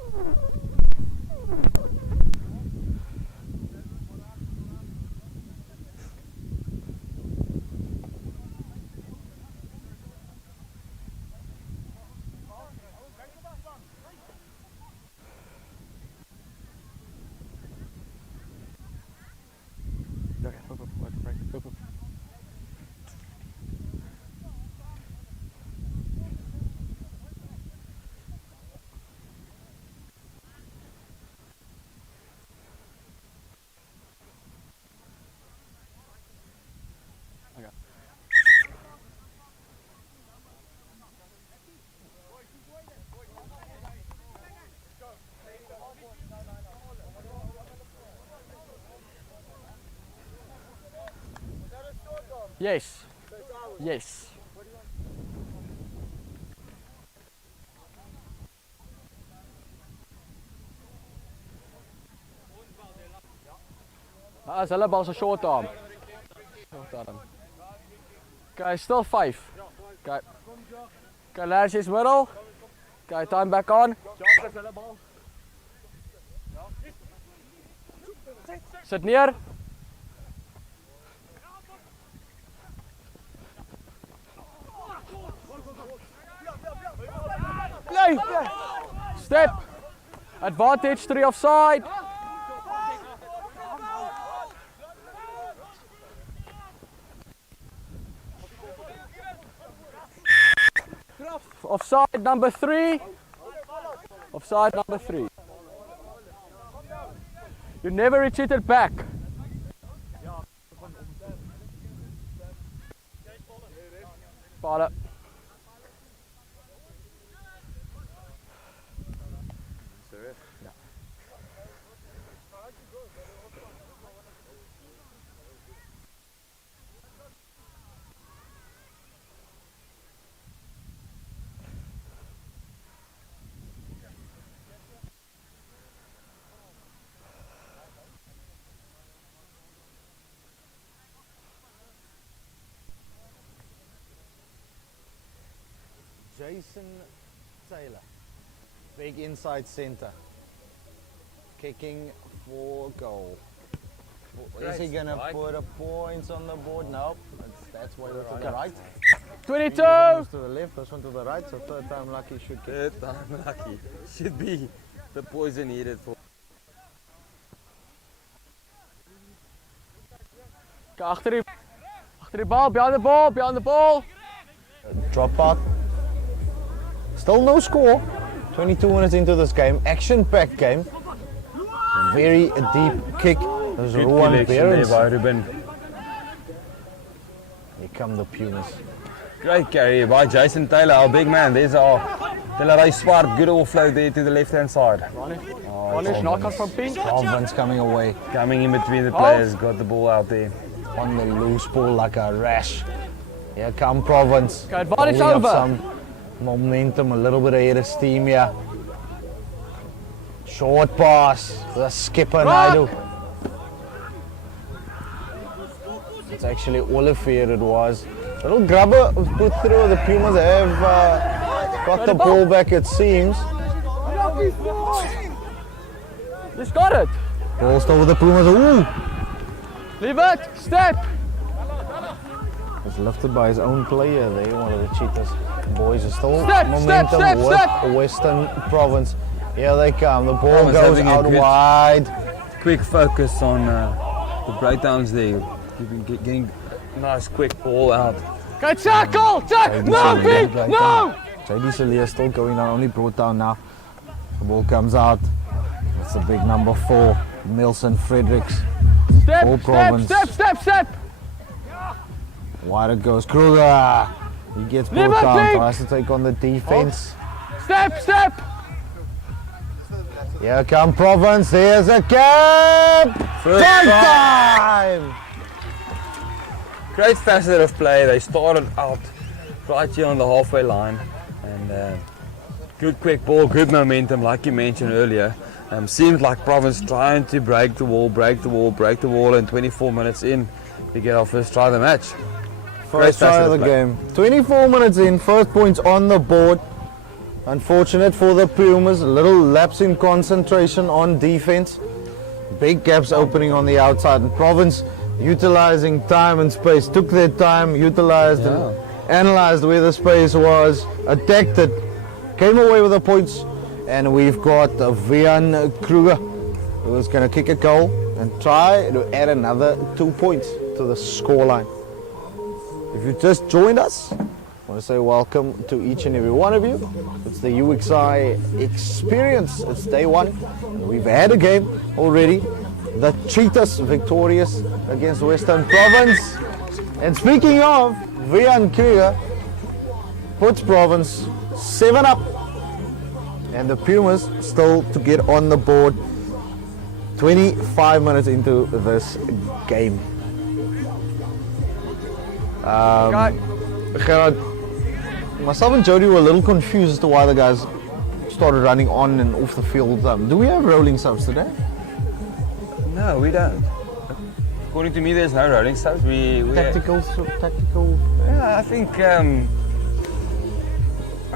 Yes. Yes. As hulle bal se short arm. Okay, still 5. Okay. Okay, Lars is middle. Okay, time back on. Sit neer. Play. Step. Advantage 3 offside. Offside number 3. Offside number 3. You never retreated back. Ball up. Jason Taylor, big inside center, kicking for goal. Is he going to put a points on the board? No, that's way to the right. 22! To the left, this one to the right, so third time lucky should kick. Third time lucky. Should be the poison needed for. Achter die bal, behind the ball. Drop out. Still no score. 22 minutes into this game, action-packed game. Very deep kick. There's Good Ruan collection there Behrens. by Ruben. Here come the Pumas. Great carry by Jason Taylor, our big man. There's our Delaray Swart, good offload there to the left-hand side. Punish, knockout from Pink. Alvin's coming away Coming in between the players, got the ball out there. on the loose ball like a rash. Here come Province. Okay, advantage Building up over. some momentum, a little bit ahead of steam here. Short pass, the skipper Naidu. It's actually Olivier it was. Little grubber was put through. The Pumas have got the ball back, it seems. Just got it. Ball still with the Pumas. Ooh! Leave it. Step. It's lifted by his own player there, one of the Cheetahs. Boys are still Step, momentum step, with step. Western Province. Here they come. The ball Province goes having a out good- wide. Quick focus on the breakdowns there. Getting nice quick ball out. Okay, tackle. No, Pink. No. JD Celia still going down, only brought down now. The ball comes out. It's the big number 4, Milson Fredericks. All Province. Step. Wide it goes. Kruger. He gets brought Liver down. Pink. Tries to take on the defense. Step. Here come Province. There's a cap. First Take time. time. Great facet of play. They started out right here on the halfway line, and good quick ball, good momentum, like you mentioned earlier. Seemed like Province trying to break the wall, and 24 minutes in, we get our first try of the match. First try of the game. 24 minutes in, first points on the board. Unfortunate for the Pumas, a little lapse in concentration on defense. Big gaps opening on the outside, and Province utilizing time and space, took their time, utilized and analyzed where the space was, attacked it, came away with the points, and we've got Vian Kruger who is going to kick a goal and try to add another 2 points to the scoreline. If you just joined us, I want to say welcome to each and every one of you. It's the UXI Experience. It's day 1. We've had a game already. The Cheetahs victorious against Western Province. And speaking of, Vian Kruger puts Province 7 up. And the Pumas still to get on the board 25 minutes into this game. Gerard, myself and Jody were a little confused as to why the guys started running on and off the field. Do we have rolling subs today? No, we don't. According to me, there's no rolling subs. We Tactical. Yeah, I think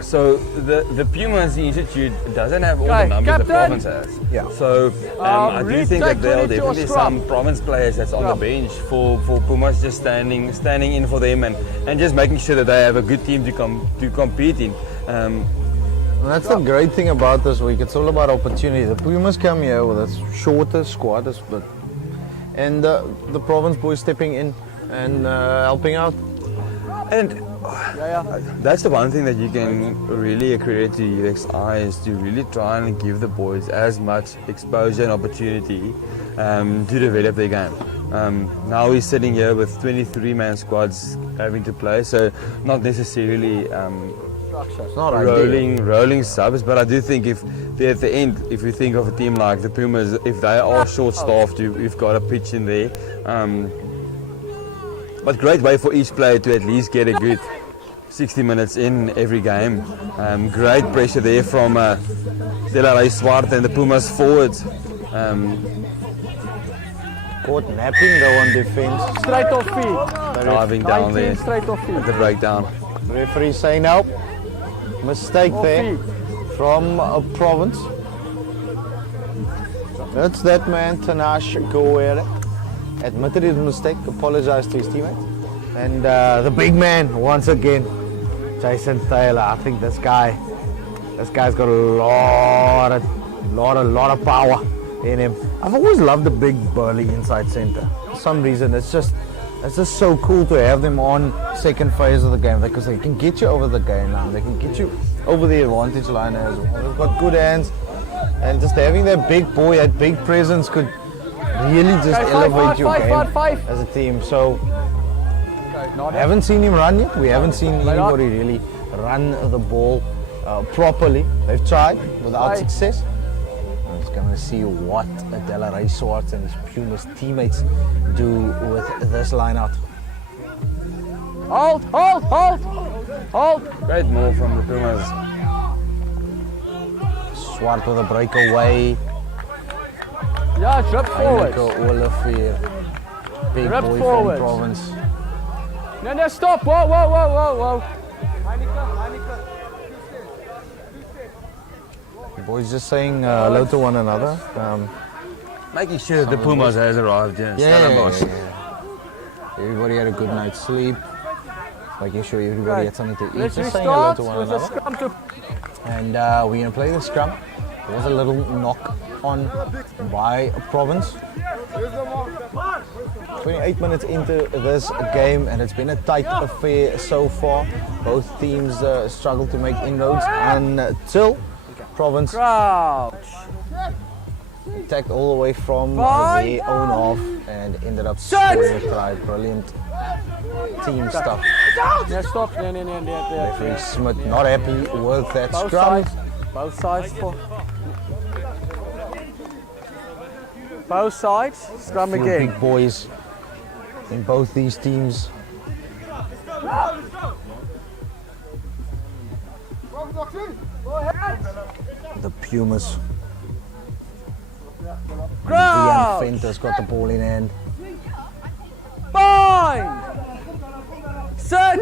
so. The Pumas Institute doesn't have all the Okay, numbers the captain. province has. Yeah. So I do think that there are retake 22 definitely scrum. some province players that's on the bench for Pumas, just standing in for them and just making sure that they have a good team to compete in. And that's the great thing about this week. It's all about opportunity. The Pumas come here with a shorter squad, and the province boys stepping in and helping out. And that's the one thing that you can really accredit to UXI is to really try and give the boys as much exposure and opportunity to develop their game. Now we're sitting here with 23-man squads having to play, so not necessarily It's not ideal. rolling subs, but I do think if they're at the end, if you think of a team like the Pumas, if they are short-staffed, you've got a pitch in there. But great way for each player to at least get a good 60 minutes in every game. Great pressure there from Delaray Swart and the Pumas forwards. Caught napping though on defense. Straight off feet. Diving down there Straight off feet. at the breakdown. Referee saying no. mistake there from Province. That's that man, Tanash Gowere. Admitted his mistake, apologized to his teammates. And the big man, once again, Jason Taylor. I think this guy's got a lot of power in him. I've always loved the big burly inside center. For some reason, it's just so cool to have them on second phase of the game because they can get you over the game line. They can get you over the advantage line as well. They've got good hands, and just having that big boy, that big presence could really just elevate your game as a team. So I haven't seen him run yet. We haven't seen anybody really run the ball properly. They've tried without success. I'm just going to see what Della Ray Swartz and his Pumas teammates do with this line out. Hold! Great move from the Pumas. Swart with a breakaway. Yeah, drip forward. Olivier. Big Drip boy forward. from Province. No, stop. Whoa. The boys just saying hello to one another. Making sure the Pumas has arrived, Stellenbosch. Everybody had a good night's sleep. Making sure everybody had something to eat. Let's Just saying hello restart to one with a another. scrum to... And we're going to play the scrum. There was a little knock on by Province. 28 minutes into this game, and it's been a tight affair so far. Both teams struggled to make inroads until Province Crouch. attacked all the way from their own half and ended up scoring a try. Brilliant team stuff. No, stop. No. Referee Smith not happy with that scrum. Both sides. Both sides. Scrum Few again. big boys in both these teams. The Pumas. Crouch. Ian Fenter's got the ball in hand. Bind. Sit.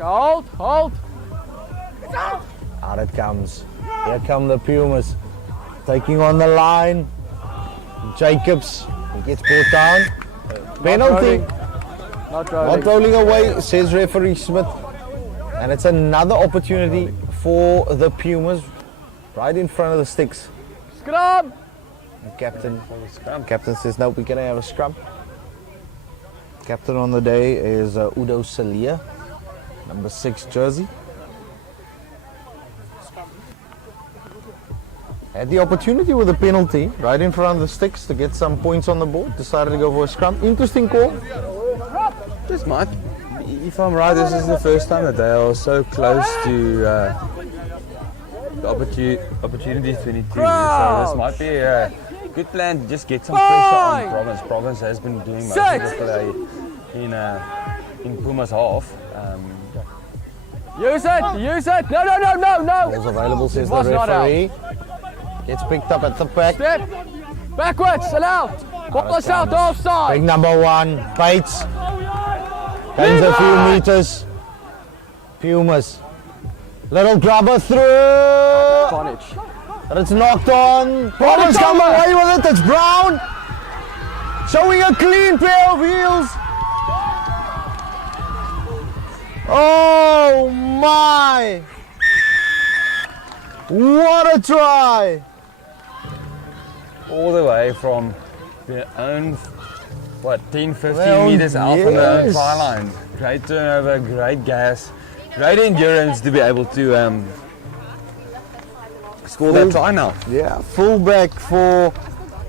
Hold. Out it comes. Here come the Pumas. Taking on the line. Jacobs. He gets brought down. Penalty. Not Not rolling away, says referee Smith. And it's another opportunity for the Pumas. Right in front of the sticks. Scrum. The captain says, no, we're going to have a scrum. Captain on the day is Udo Salia, number 6 jersey. Had the opportunity with a penalty right in front of the sticks to get some points on the board. Decided to go for a scrum. Interesting call. This might, if I'm right, this is the first time that they are so close to the opportunity 22. So this might be a good plan to just get some pressure on Province. Province has been doing most of the play in Puma's half. Use it. No. Balls available, says the Was not referee. Gets picked up at the back. Step. Backwards. Allowed. Ball is out. Offside. Big number 1, Bates. Gains a few meters. Pumas. Little grubber through. But it's knocked on. Province come away with it. It's Brown. Showing a clean pair of heels. Oh my. What a try. All the way from their own, 10, 15 Well, meters out from their own yes. try line. Great turnover, great gas, great endurance to be able to score that try now. Yeah, fullback for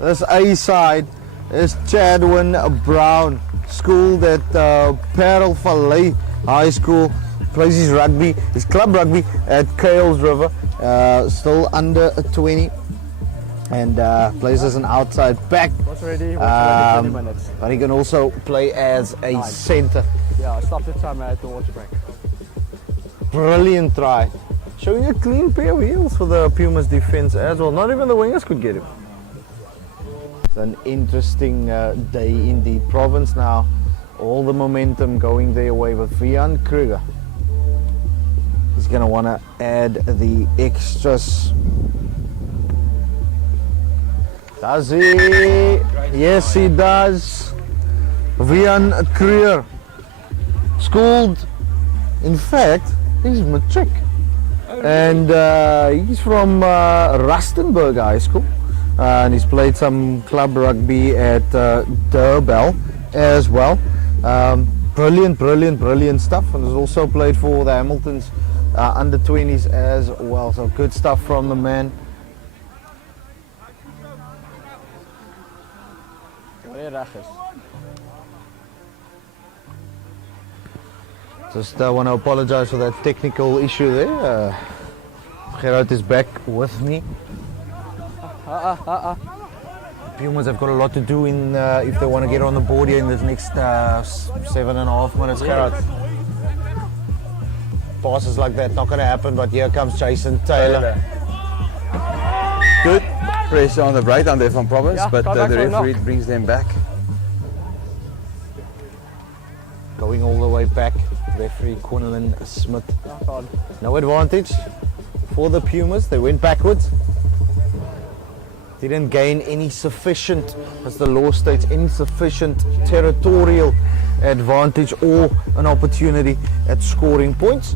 this A side is Chadwin Brown, schooled at Parel Valley High School. Plays his club rugby at Kales River, still under 20, and plays as an outside back. What's ready? 20 minutes. But he can also play as a centre. Yeah, I stopped the time at the water break. Brilliant try. Showing a clean pair of heels for the Pumas defense as well. Not even the wingers could get him. It's an interesting day indeed. Province now, all the momentum going their way with Vian Kruger. He's going to want to add the extras. Does he? Yes, he does. Vian Kruger. Schooled. In fact, he's matric. And he's from Rustenburg High School. And he's played some club rugby at Durbell as well. Brilliant stuff. And has also played for the Hamiltons under 20s as well. So good stuff from the man. Just want to apologize for that technical issue there. Gerard is back with me. Pumas have got a lot to do in if they want to get on the board here in this next 7.5 minutes. Gerard. Passes like that, not going to happen, but here comes Jason Taylor. Good pressure on the breakdown there from Province, Yeah, but come the back for a referee knock. brings them back. Going all the way back, referee Quinlan Smith. No advantage for the Pumas. They went backwards. Didn't gain any sufficient, as the law states, any sufficient territorial advantage or an opportunity at scoring points.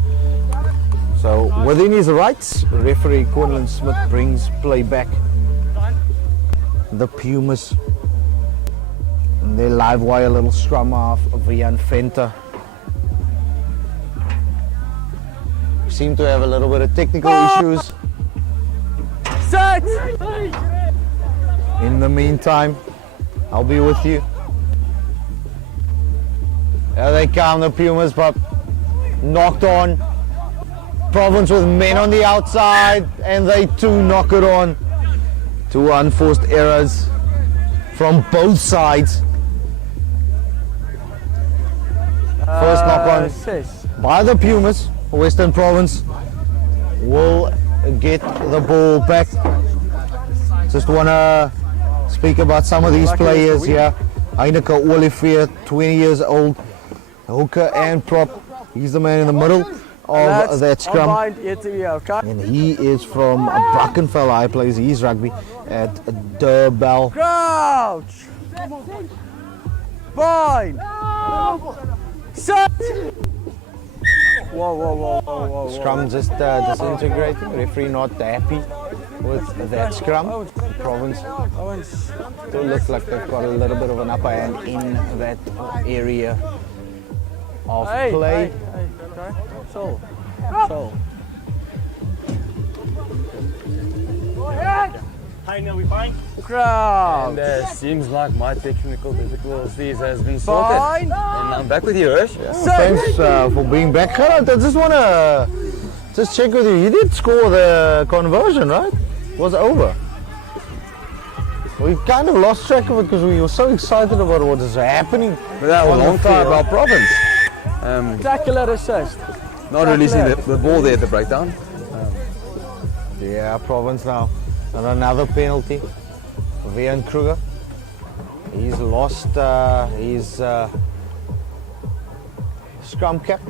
So within his rights, referee Quinlan Smith brings play back. The Pumas. And their live wire little scrum half of Jan Venter. Seem to have a little bit of technical issues. Set! In the meantime, I'll be with you. There they come, the Pumas, but knocked on. Province with men on the outside, and they too knock it on. Two unforced errors from both sides. First knock on by the Pumas. Western Province will get the ball back. Just want to speak about some of these players here. Heineke Olivier, 20 years old, hooker and prop. He's the man in the middle of that scrum. And he is from Brackenfell High, plays his rugby at Durbell. Crouch! Bind! Set! Whoa. Scrum just disintegrating. Referee not happy with that scrum. Province still looks like they've got a little bit of an upper hand in that area of play. Okay. So. Crouch! And seems like my technical difficulties has been sorted. Fine. And I'm back with you, Hirsch. Thanks for being back. Gerard, I just want to check with you. You did score the conversion, right? It was over. We kind of lost track of it because we were so excited about what is happening. But that was a long time about Province. Spectacular assist. Not releasing the ball there at the breakdown. Yeah, Province now. And another penalty. Vian Kruger. He's lost his scrum cap.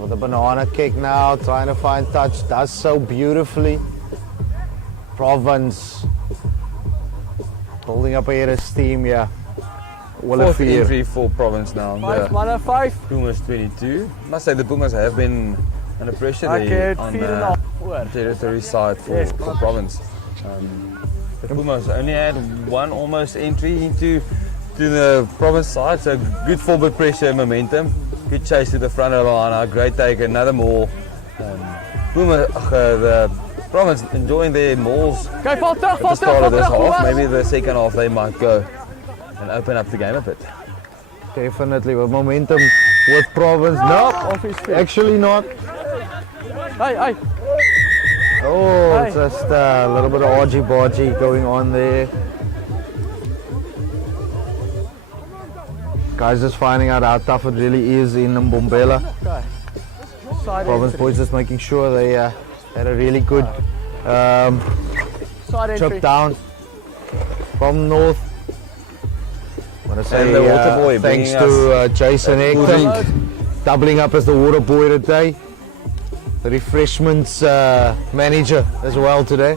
With a banana kick now, trying to find touch. Does so beautifully. Province building up a head of steam here. Fourth entry for Province now. 5. Pumas 22. Must say the Pumas have been under pressure there on the territory side for Province. The Pumas only had one almost entry into the Province side, so good forward pressure momentum. Good chase to the front of the line, a great take, another maul. The Province enjoying their mauls at the start of this half. Maybe the second half they might go and open up the game a bit. Definitely with momentum with Province. No, actually not. Hey. Oh, just a little bit of argy-bargy going on there. Guys just finding out how tough it really is in Mbombela. Province boys just making sure they had a really good trip down from north. I want to say And the water boy thanks to Jason Hector. doubling up as the water boy today. The refreshments manager as well today.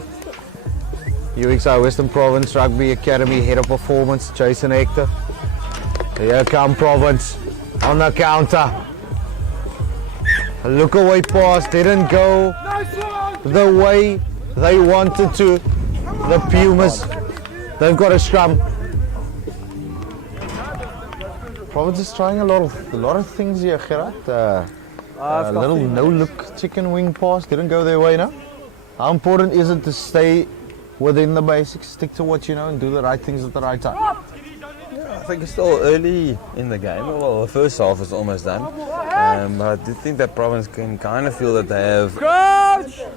UXI Western Province Rugby Academy Head of Performance, Jason Hector. Here come Province on the counter. A look away pass, didn't go the way they wanted to. The Pumas, they've got a scrum. Province is trying a lot of things here, Gerard. A little no-look chicken wing pass, didn't go their way now. How important is it to stay within the basics, stick to what you know and do the right things at the right time? I think it's still early in the game. Well, the first half is almost done. But I do think that Province can kind of feel that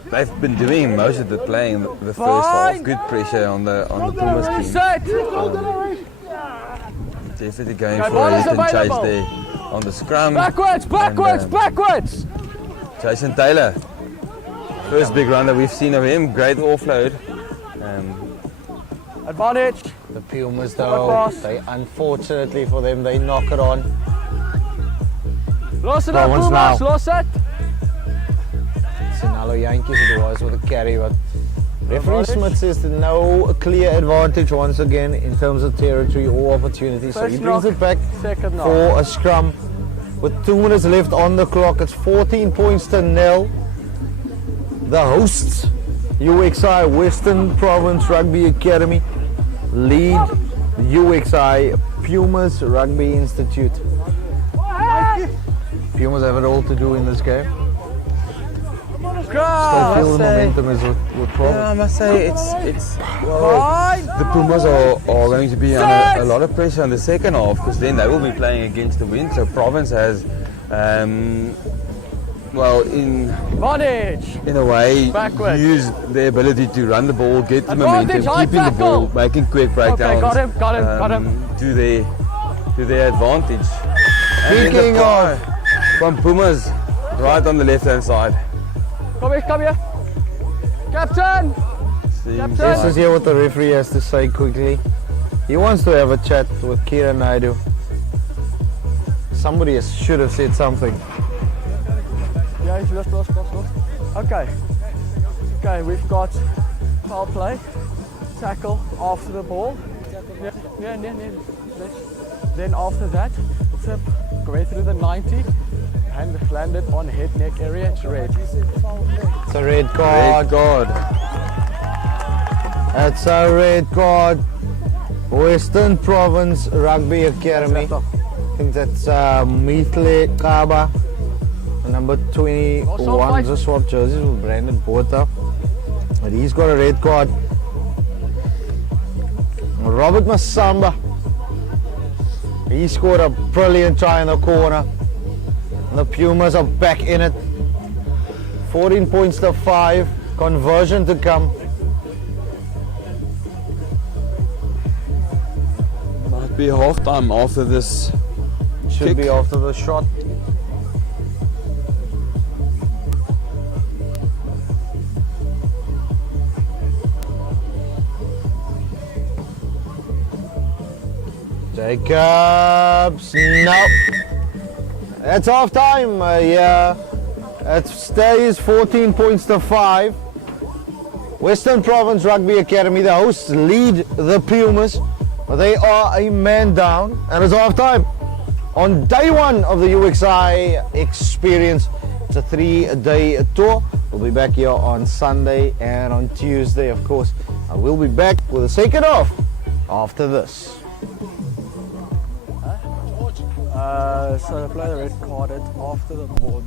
they've been doing most of the playing the first half. Good pressure on the Pumas team. Definitely going for a hit and chase there on the scrum. Backwards! Jason Taylor, first big run that we've seen of him. Great offload. Advantage. The Pumas though, they unfortunately for them, they knock it on. Lost it up, Province Pumas, now. lost it. Sinalo Yankees it was with a carry, but referee Smith says that no clear advantage once again in terms of territory or opportunity. So he First brings knock, it back second knock. for a scrum with 2 minutes left on the clock. It's 14 points to 0. The hosts, UXI Western Province Rugby Academy, lead UXI Pumas Rugby Institute. Pumas have it all to do in this game. Still feel the momentum is with Province. Yeah, I must say it's the Pumas are going to be under a lot of pressure in the second half because then they will be playing against the wind. So Province has, Advantage. in a way, Backwards. used their ability to run the ball, get the Advantage, momentum, high keeping the ball, tackle. making quick breakdowns. got him. To their advantage. And then Speaking the try from Pumas, right on the left-hand side. Come here. Captain. Seems This like is here what the referee has to say quickly. He wants to have a chat with Kira Naidu. Somebody should have said something. Yeah, he's lost. Okay, we've got foul play, tackle after the ball. Yeah. Then after that, tip, go through the 90 and landed on head neck area. It's red. It's a red card. That's a red card. Western Province Rugby Academy. I think that's Mithle Kaba. Number 21, just swap jerseys with Brandon Porter. And he's got a red card. Robert Masamba. He scored a brilliant try in the corner. And the Pumas are back in it. 14 points to 5. Conversion to come. might be half time after this. Should kick. be after the shot. Jacobs, no. That's half time. Yeah, it stays 14 points to 5. Western Province Rugby Academy, the hosts, lead the Pumas. They are a man down, and it's half time. On day 1 of the UXI eXperience, it's a 3-day tour. We'll be back here on Sunday and on Tuesday, of course. I will be back with the second half after this. So the player red carded after the ball.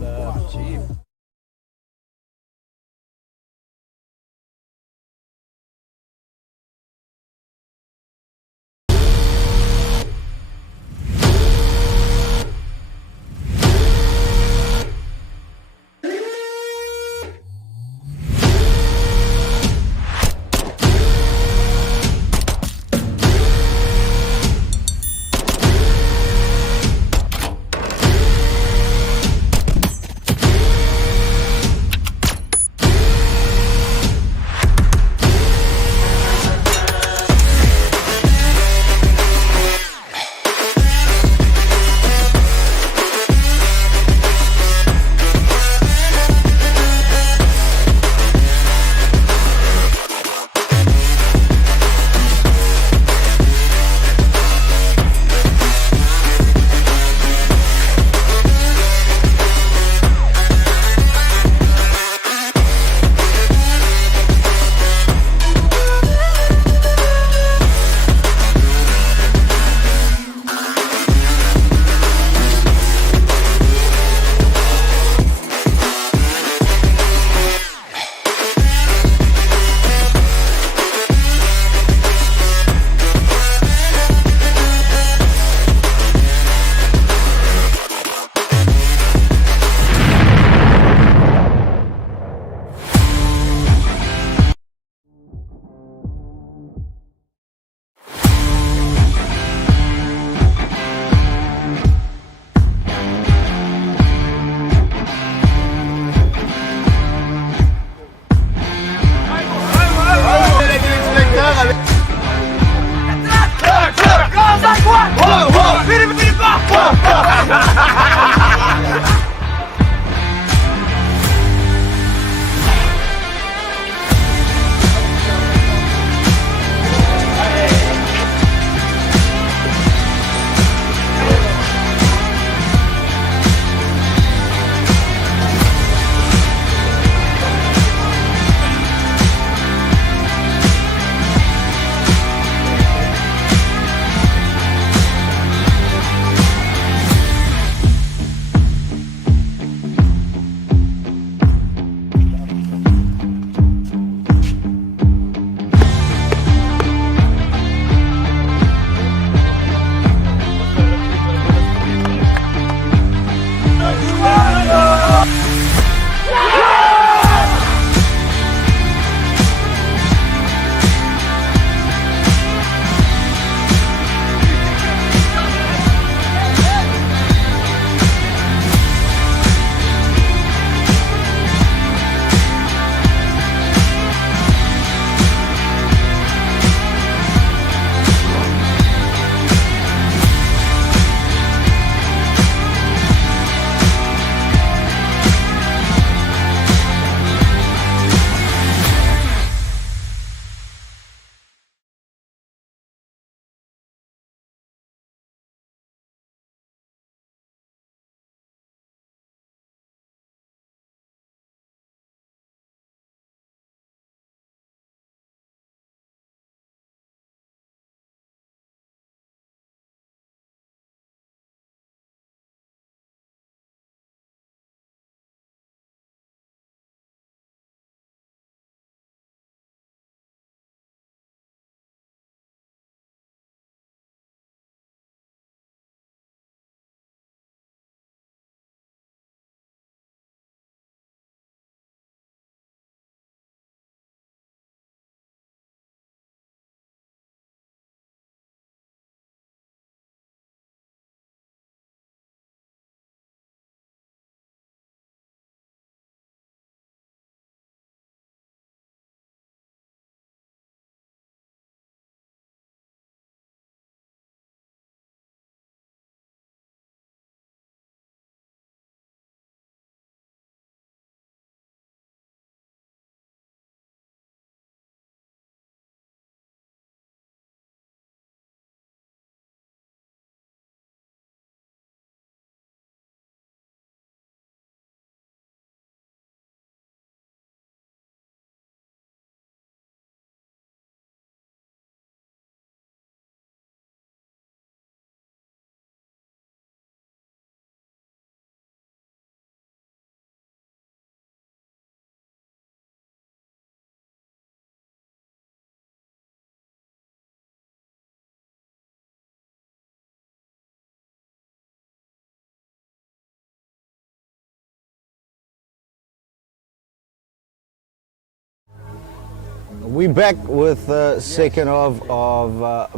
We're back with the second of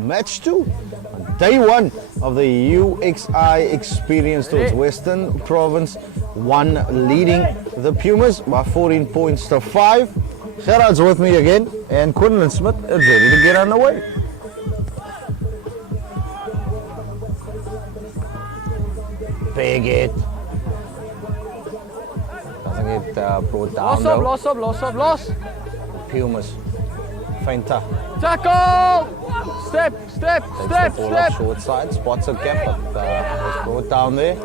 match 2. Day 1 of the UXI Experience towards Western Province. 1 leading the Pumas by 14 points to 5. Gerard's with me again, and Quinlan Smith is ready to get underway. Big hit. Doesn't get brought down though. Loss. Pumas. Feinta. Tackle! Step. Takes the ball off short side, spots a gap, but was brought down there.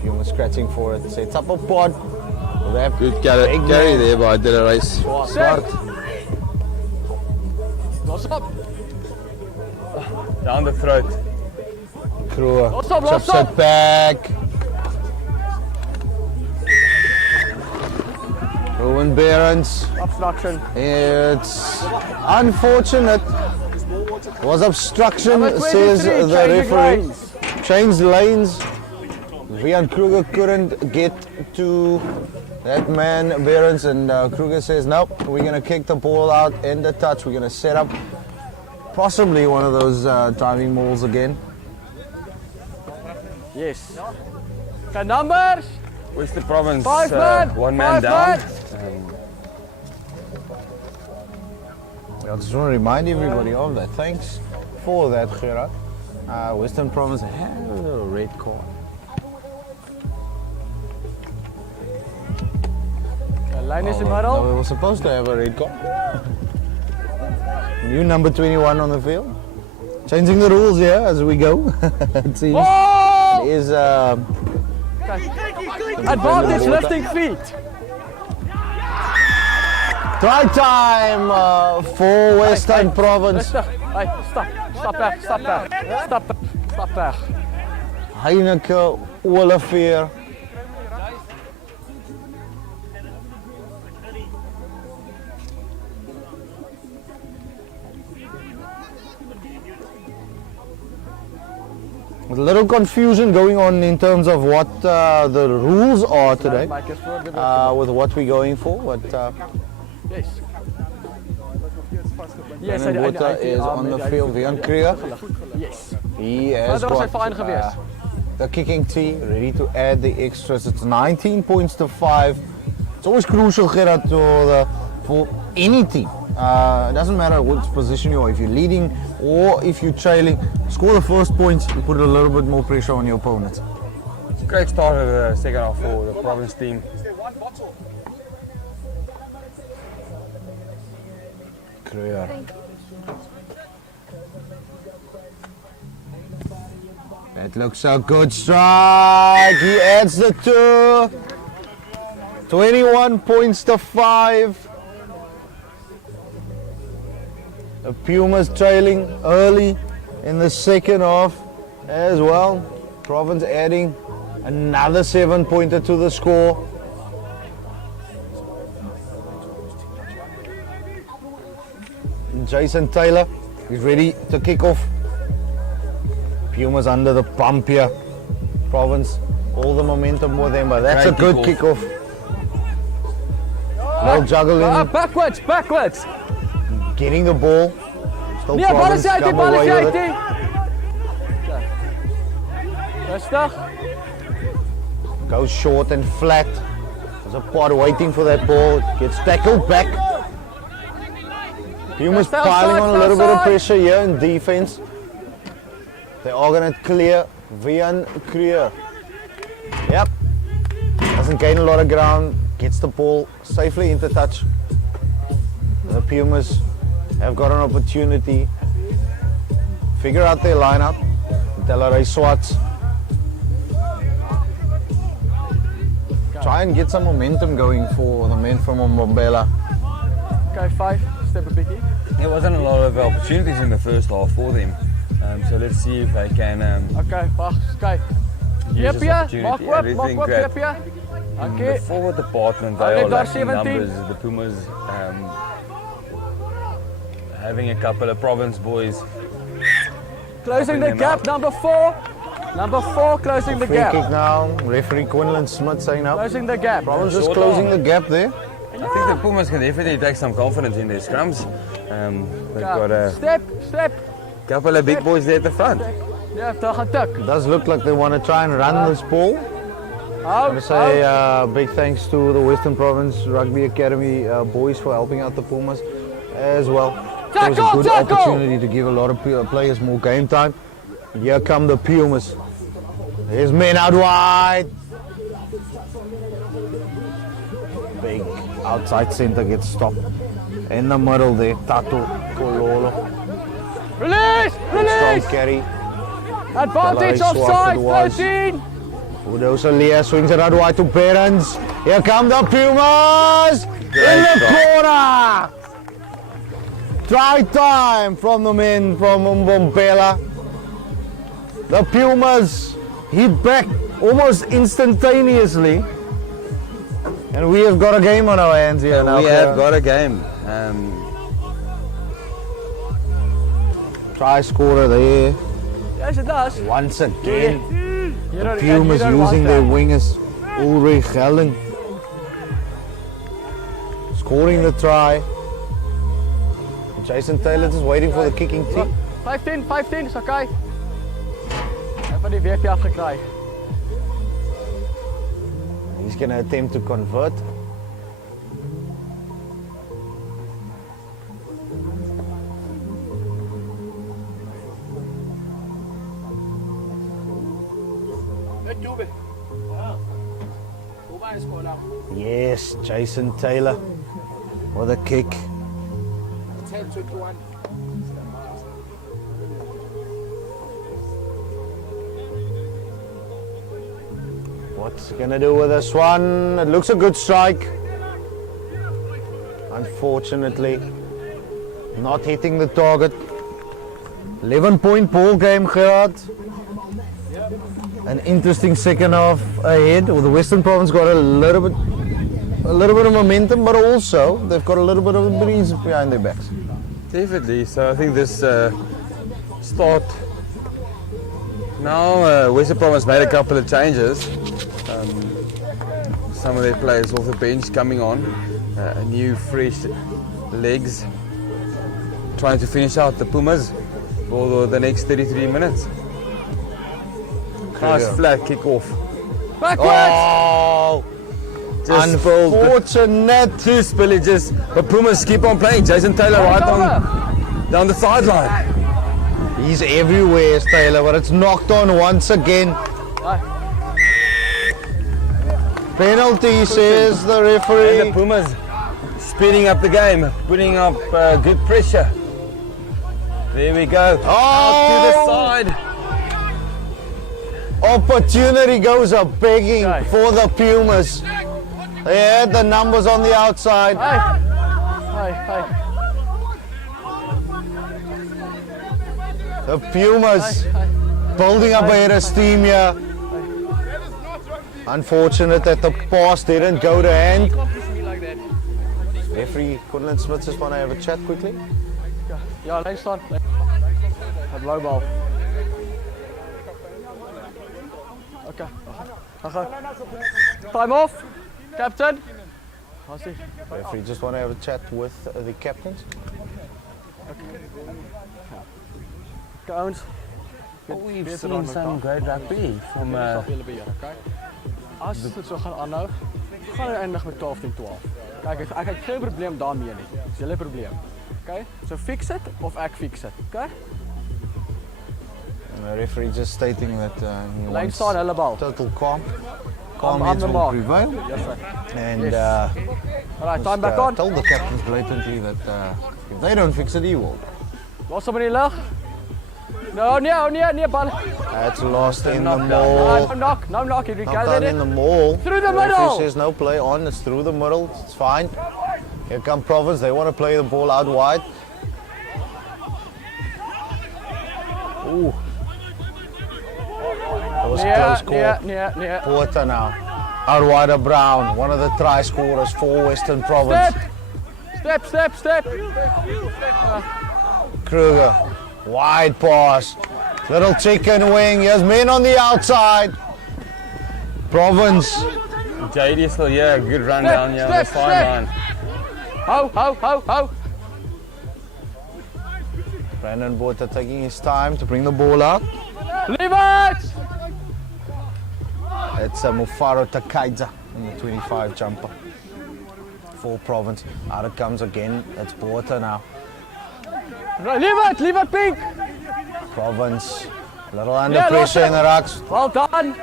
Pumas scratching for it, sets up a pod. Good carry there by De La Race. Swart. Loss up. Down the throat. Kruger Loss up. chips it back. Rowan Behrens. Obstruction. It's unfortunate. It was obstruction, Number 23, says the changing referee. lanes. Changed lanes. Vian Kruger couldn't get to that man, Behrens, and Kruger says, nope, we're going to kick the ball out, end the touch. We're going to set up possibly one of those diving balls again. Yes. Okay, numbers. Western Province, 5 man. 1 man 5 down. man. I just want to remind everybody of that. Thanks for that, Gerard. Western Province had a little red card. Line is in the No, middle. we were supposed to have a red card. New number 21 on the field. Changing the rules here as we go. It seems. Oh! Is Advantage lifting feet. try time for Western Province. Hey, stop back. Heineke, Olivier. A little confusion going on in terms of what the rules are today with what we're going for. But Yes, Brennan Botha is on the field. Vian Kruger, Yes. he has Verder was hy got fyn geweest. the kicking tee ready to add the extras. It's 19 points to 5. It's always crucial, Gerard, for any team. It doesn't matter which position you are, if you're leading or if you're trailing, score the first points, you put a little bit more pressure on your opponent. Great start of the second half for the Province team. Kruger. That looks a good strike. He adds the 2. 21 points to 5. The Pumas trailing early in the second half as well. Province adding another 7-pointer to the score. Jason Taylor is ready to kick off. Pumas under the pump here. Province, all the momentum with them, but that's a good kickoff. No juggling, Backwards. getting the ball. Still Nee, Province bal come away is with uit. it. Rustig. Goes short and flat. There's a pod waiting for that ball. Gets tackled back. Pumas Stay piling outside, on a stay little bit of outside. pressure here in defense. They are going to clear Vian Kruger. Yep. Doesn't gain a lot of ground. Gets the ball safely into touch. The Pumas have got an opportunity. Figure out their lineup. De La Race Swarts. Try and get some momentum going for the men from Mbombela. Okay, 5. Step a biggie. There wasn't a lot of opportunities in the first half for them. So let's see if they can Okay, wag, kyk. use this Maak opportunity. oop, Everything maak oop, great. Jeppie. In the Okay. forward department, Hulle they het are daar lacking 17. numbers. The Pumas having a couple of Province boys. Closing the them gap, out. number 4. Number 4 closing the Free gap. kick now. Referee Quinlan Smith saying up. Closing the gap. Province just closing the gap there. I think the Pumas can definitely take some confidence in their scrums. They've got a Step. couple of big boys there at the front. Ja, daar gaan tik. It does look like they want to try and run this ball. I want to say big thanks to the Western Province Rugby Academy boys for helping out the Pumas as well. It was a good opportunity to give a lot of players more game time. Here come the Pumas. There's men out wide. Big outside centre gets stopped. In the middle there, Tato Kololo. Release! Strong carry. Advantage offside, 13! Udosalia swings it out wide to Perens. Here come the Pumas! In the corner! Try time from the men from Mbombela. The Pumas hit back almost instantaneously. And we have got a game on our hands here now. We have got a game. Try scorer there. Yes, it does. Once again. You The Pumas using their wingers. Ulrich Helling. Scoring the try. Jason Taylor just waiting for the kicking tee. 15, is oké. Even die WP afgekry. He's going to attempt to convert. Yes, Jason Taylor with a kick. 10-21. What's he gonna do with this one? It looks a good strike. Unfortunately, not hitting the target. 11-point ball game, Gerard. An interesting second half ahead. Well, the Western Province got a little bit of momentum, but also they've got a little bit of a breeze behind their backs. Definitely. So I think this start now, Western Province made a couple of changes. Some of their players off the bench coming on, new fresh legs, trying to finish out the Pumas for the next 33 minutes. Nice flat kick off. Backwards! Oh, Just unfortunate. two spillages, but Pumas keep on playing. Jason Taylor right on down the sideline. He's everywhere, Taylor, but it's knocked on once again. Penalty, says the And referee. the Pumas speeding up the game, putting up good pressure. There we go. Out to the side. Opportunity goes a begging for the Pumas. They had the numbers on the outside. Hey. The Pumas building up a head of steam here. Unfortunate that the pass didn't go to hand. Referee Quinlan Smith just want to have a chat quickly. Ja, lijn staan. Het low ball. Okay. Gaan. Time off. Captain. Referee just want to have a chat with the captains. Okay, ouens. We've seen some great rugby from As dit so gaan aanhou, gaan hy eindig met 12-12. Kyk, ek het geen probleem daarmee nie. Dis julle probleem. Okay? So fix it of ek fix it. Okay? And the referee just stating that he Lyn wants staan hulle bal. total calm. Calm I'm heads the will mark. prevail. Yes, sir. And Alright, time back on. told the captains blatantly that if they don't fix it, he will. Was hom in die lug? Nee, bal. That's lost in the maul. No knock, he Not done gathered in it. the maul. Through the referee middle. says no play on, it's through the middle, it's fine. Here come Province, they want to play the ball out wide. Ooh. That was a close call. Nee. Porter now. Out wide of Brown, one of the try scorers for Western Province. Step. Kruger, wide pass. Little chicken wing, here's men on the outside. Province. JD is still here, good run down here on the sideline. Ho. Brandon Botha taking his time to bring the ball out. Leave it! It's Mufaro Takaidza in the 25 jumper for Province. Out it comes again. It's Botha now. Leave it, Pink! Province, a little under pressure in the rocks. Well done!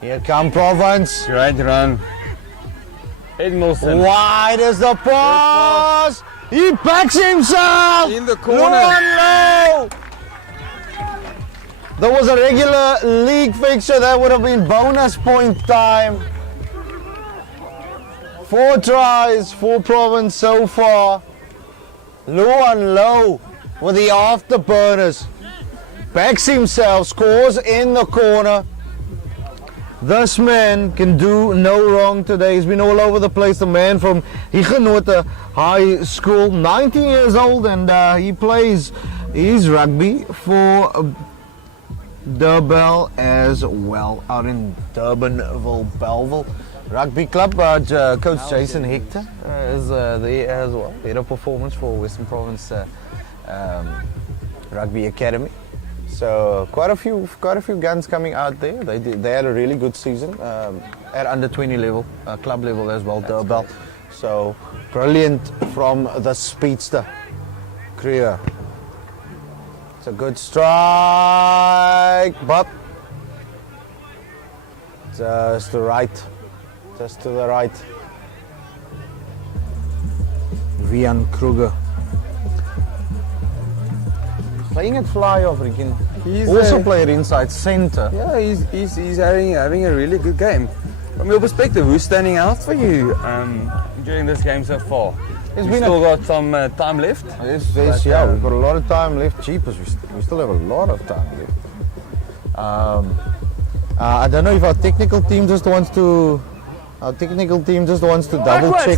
Here come Province. Great run. Edmilson. Wide is the pass. He backs himself. In the corner. Low and low. There was a regular league fixture. That would have been bonus point time. 4 tries for Province so far. Low and low with the afterburners. Backs himself, scores in the corner. This man can do no wrong today. He's been all over the place. The man from Huguenot High School, 19 years old, and he plays his rugby for Durban as well, out in Durbanville, Belleville Rugby Club. Coach Jason Hector is there as well. Better performance for Western Province Rugby Academy. So quite a few guns coming out there. They had a really good season at under 20 level, club level as well, Durban. So brilliant from the speedster Kriya. It's a good strike, but just to the right. Vian Kruger. Playing at fly off, he can also play it inside center. Yeah, he's having a really good game. From your perspective, who's standing out for you during this game so far? We've still got some time left. We've got a lot of time left. Cheapers, we still have a lot of time left. I don't know if our technical team just wants to double check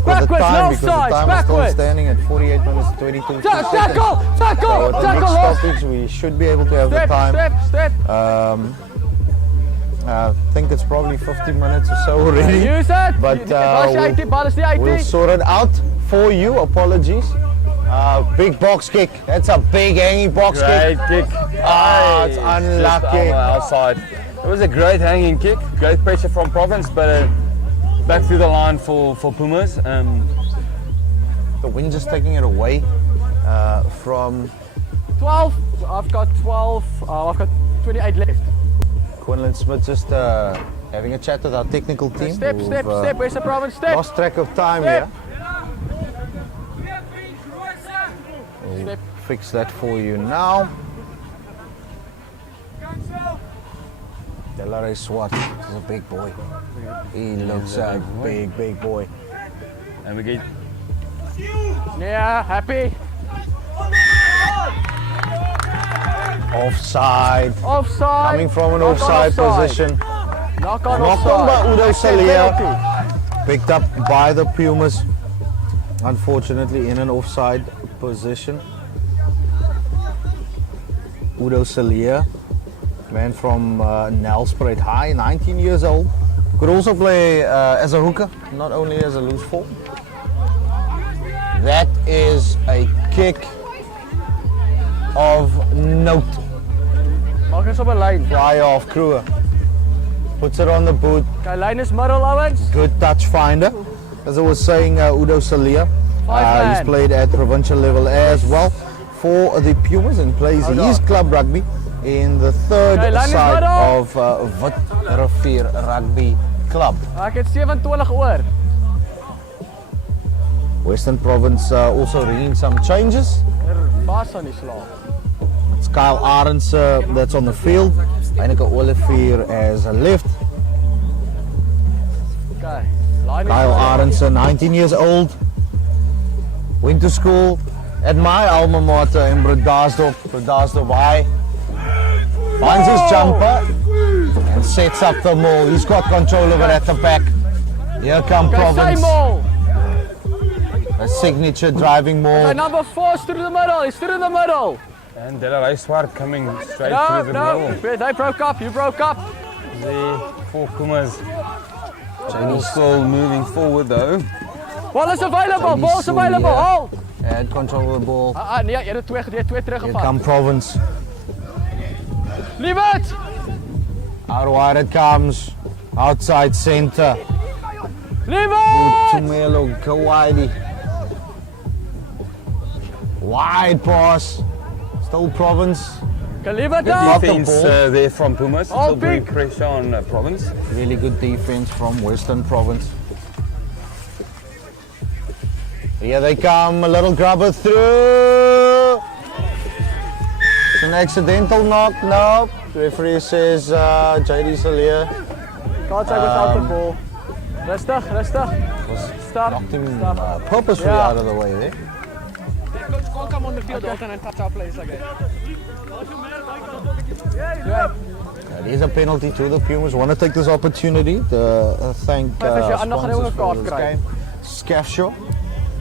with the time, because the time is still standing at 48 minutes 22 seconds. Tackle! So with the next stoppage, we should be able to have the time. Step. I think it's probably 50 minutes or so already. Use it! But we'll sort it out for you. Apologies. Big box kick. That's a big hanging box Great kick. It's unlucky. Just on the outside. It was a great hanging kick. Great pressure from Province, but back through the line for Pumas. The wind just taking it away from 12. I've got 12. I've got 28 left. Quinlan Smith just having a chat with our technical team. Step. Where's the Province? Step. Lost track of time here. We'll fix that for you now. Delare Swart is a big boy. He looks a big boy. And we get Happy. Offside. Coming from an offside position. Knock on by Udo Salia. Picked up by the Pumas. Unfortunately in an offside position. Udo Salia, man from Nelspruit High, 19 years old. Could also play as a hooker, not only as a loose forward. That is a kick of note. Maak eens op 'n lyn. Fly off Kruger. Puts it on the boot. Okay, lyn is middle, Owens. Good touch finder. As I was saying, Udo Salia. He's played at provincial level as well for the Pumas and plays his club rugby in the third side of Wit Rivier Rugby Club. Ek het 27 oor. Western Province also ringing some changes. Pas aan die slag. It's Kyle Arends that's on the field. Heineke Olivier as a left. Okay. Kyle Arends, 19 years old. Went to school at my alma mater in Bredasdorp High. Finds his jumper and sets up the maul. He's got control of it at the back. Here come Province. A signature driving maul. Okay, number 4 is through the middle. He's through the middle. and Delare Swart coming straight through the middle. They broke up. You broke up. The 4 Pumas Ball still moving forward though. Ball is available, ball is available, hold! Had control of the ball. Nee, jy het twee Here teruggevat. come Province. Leave it! Out wide it comes. Outside center. Leave it! Tumelo Kawaii. Wide pass. Still Province. Okay, leave it Good out! defense there from Pumas. All Still putting big. pressure on Province. Really good defense from Western Province. Here they come, a little grubber through. It's an accidental knock, no. Referee says JD Salia Can't take without the ball. Rustig, rustig. Stop, knocked him stop. purposefully Yeah. out of the way there. Coach can't come on the field often and touch our players like that. It is a penalty to the Pumas. Want to take this opportunity to thank as jy ander sponsors gereelde for kaart this kry. game. Scafshaw.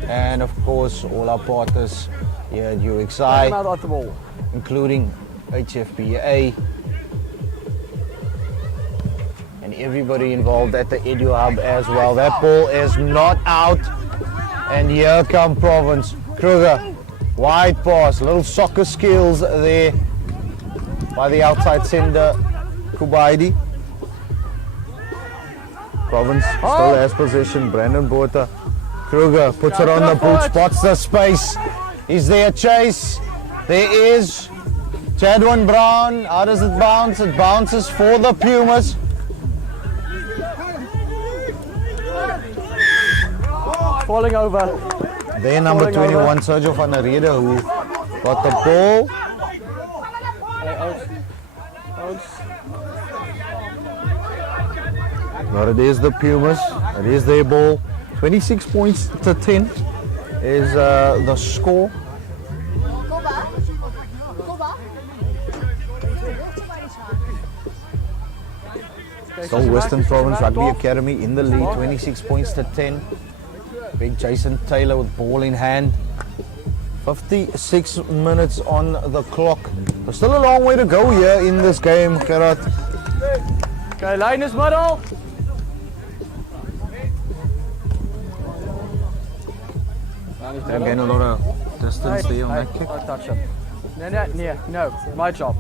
And of course all our partners here at UXI, Come out of the ball. including HFPA and everybody involved at the Edu Hub as well. That ball is not out, and here come Province. Kruger, wide pass, little soccer skills there by the outside sender Kubaidi. Province still has possession. Brandon Botha. Kruger puts it on the boot, spots the space. Is there a chase? There is. Chadwin Brown, how does it bounce? It bounces for the Pumas. Falling over. Then number Falling 21, Sergio van der Rede, who got the ball. Hey, outs. Outs. But it is the Pumas. It is their ball. 26 points to 10 is the score. Still Western Province Rugby Academy in the lead, 26 points to 10. Big Jason Taylor with ball in hand. 56 minutes on the clock. There's still a long way to go here in this game, Gerard. Okay, line is middle. Don't gain a lot of distance there on that kick. Don't touch him. No, my job.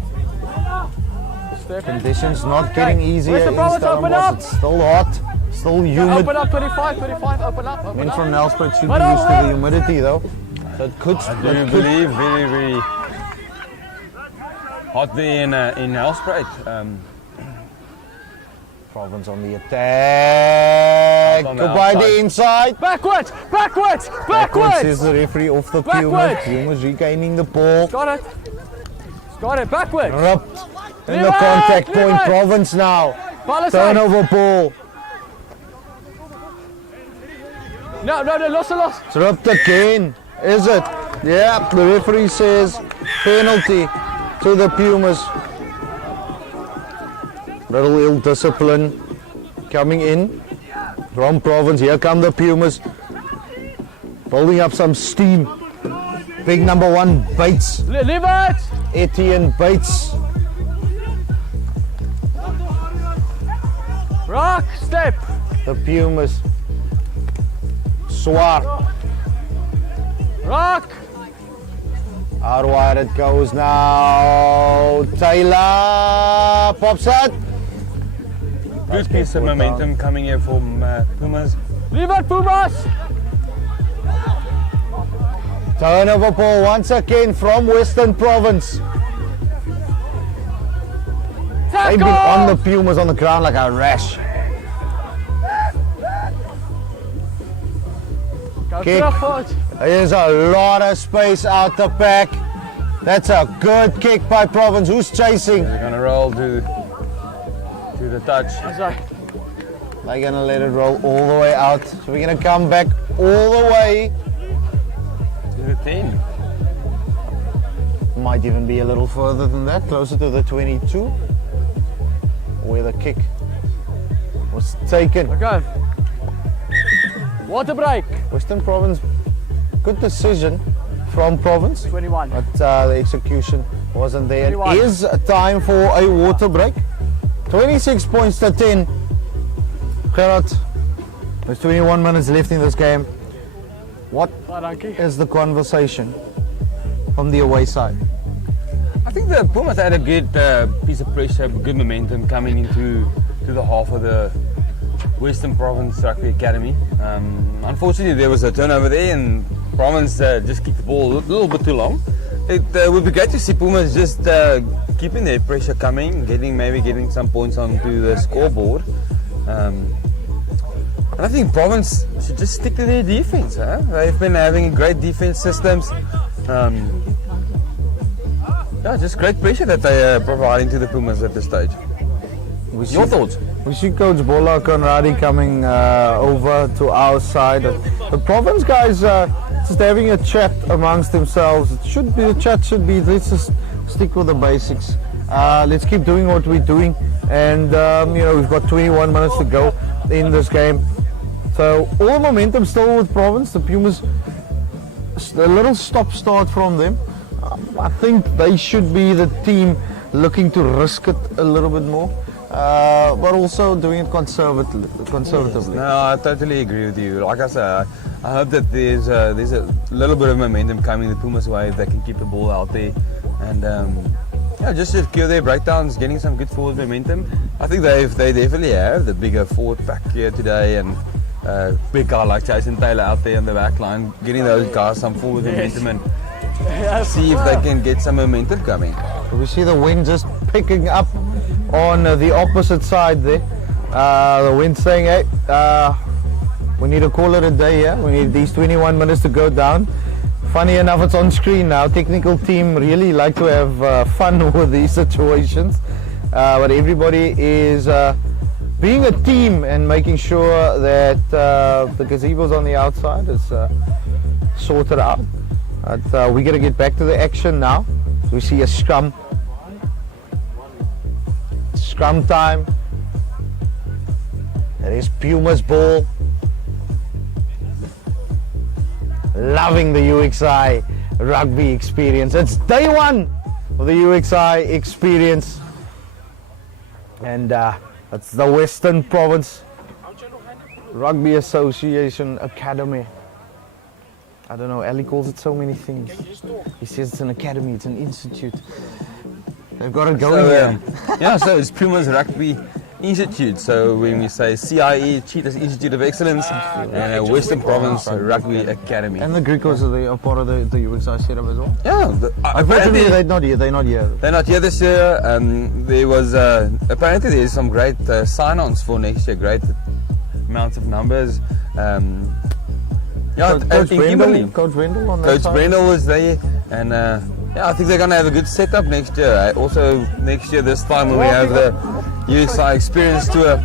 Step. Conditions not getting easier Where's the in Province? Open Stellenbosch. up. It's still hot, still humid. Open up, 25, open up. Open Men up. from Nelspruit should be Middle, used to the humidity though. So it could, I do believe very hot there in Nelspruit. Province on the attack. On the Goodbye outside. the inside. Backwards! Backwards says the referee off the Pumas. Backwards. Pumas regaining the ball. Got it. Got it, backwards. Ripped in Leave the it, contact leave point. it. Province now. Ball aside. Turnover ball. No, lost. It's ripped again. Is it? Yeah, the referee says penalty to the Pumas. Little ill discipline coming in from Province. Here come the Pumas. Building up some steam. Big number 1, Bates. Leave it. Etienne Bates. Rock, step. The Pumas. Swart. Rock. Out wide it goes now. Taylor pops it. Good piece of momentum coming here from Pumas. Leave it, Pumas. Turnover ball once again from Western Province. They've been on the Pumas on the ground like a rash. Go Kick. terug. There's a lot of space out the back. That's a good kick by Province. Who's chasing? They're gonna roll to the touch. Sorry. They're gonna let it roll all the way out. So we're gonna come back all the way. To the 10. Might even be a little further than that, closer to the 22, where the kick was taken. Okay. Water break. Western Province, good decision from Province, 21. but the execution wasn't there. It 21. is time for a water break. 26 points to 10. Gerard, There's 21 minutes left in this game. What Dankie. is the conversation from the away side? I think the Pumas had a good piece of pressure, good momentum coming into the half of the Western Province Rugby Academy. Unfortunately, there was a turnover there, and Province just kicked the ball a little bit too long. It would be great to see Pumas just keeping their pressure coming, maybe getting some points onto the scoreboard. And I think Province should just stick to their defense. Huh? They've been having great defense systems. Yeah, just great pressure that they are providing to the Pumas at this stage. Your thoughts? We see Coach Bola Conradi coming over to our side. The Province guys just having a chat amongst themselves. The chat should be, let's just stick with the basics. Let's keep doing what we're doing. And we've got 21 minutes to go in this game. So all momentum still with Province. The Pumas, a little stop-start from them. I think they should be the team looking to risk it a little bit more. But also doing it conservatively. No, I totally agree with you. Like I said, I hope that there's a little bit of momentum coming the Pumas' way if they can keep the ball out there, and just secure their breakdowns, getting some good forward momentum. I think they definitely have the bigger forward pack here today, and big guy like Jason Taylor out there in the back line, getting those guys some forward momentum and see if they can get some momentum coming. We see the wind just picking up on the opposite side there. The wind saying, hey, we need to call it a day here. We need these 21 minutes to go down. Funny enough, it's on screen now. Technical team really like to have fun with these situations. But everybody is being a team and making sure that the gazebos on the outside is sorted out. But we're going to get back to the action now. We see a scrum. Scrum time. It is Puma's ball. Loving the UXI rugby experience. It's day one of the UXI experience. And it's the Western Province Rugby Association Academy. I don't know, Ali calls it so many things. He says it's an academy, it's an institute. They've got to go here. So it's Pumas Rugby Institute. So when we say CIE, Cheetahs Institute of Excellence, and Western Province Rugby Academy. And the Griquas are part of the UXI setup as well? Yeah. Apparently they're not here. They're not here this year. There was, apparently there's some great sign-ons for next year, great amounts of numbers. Coach Brendel on that Coach side. Brendel was there, and I think they're going to have a good setup next year. Also, next year this time when we have the UXI Experience Tour,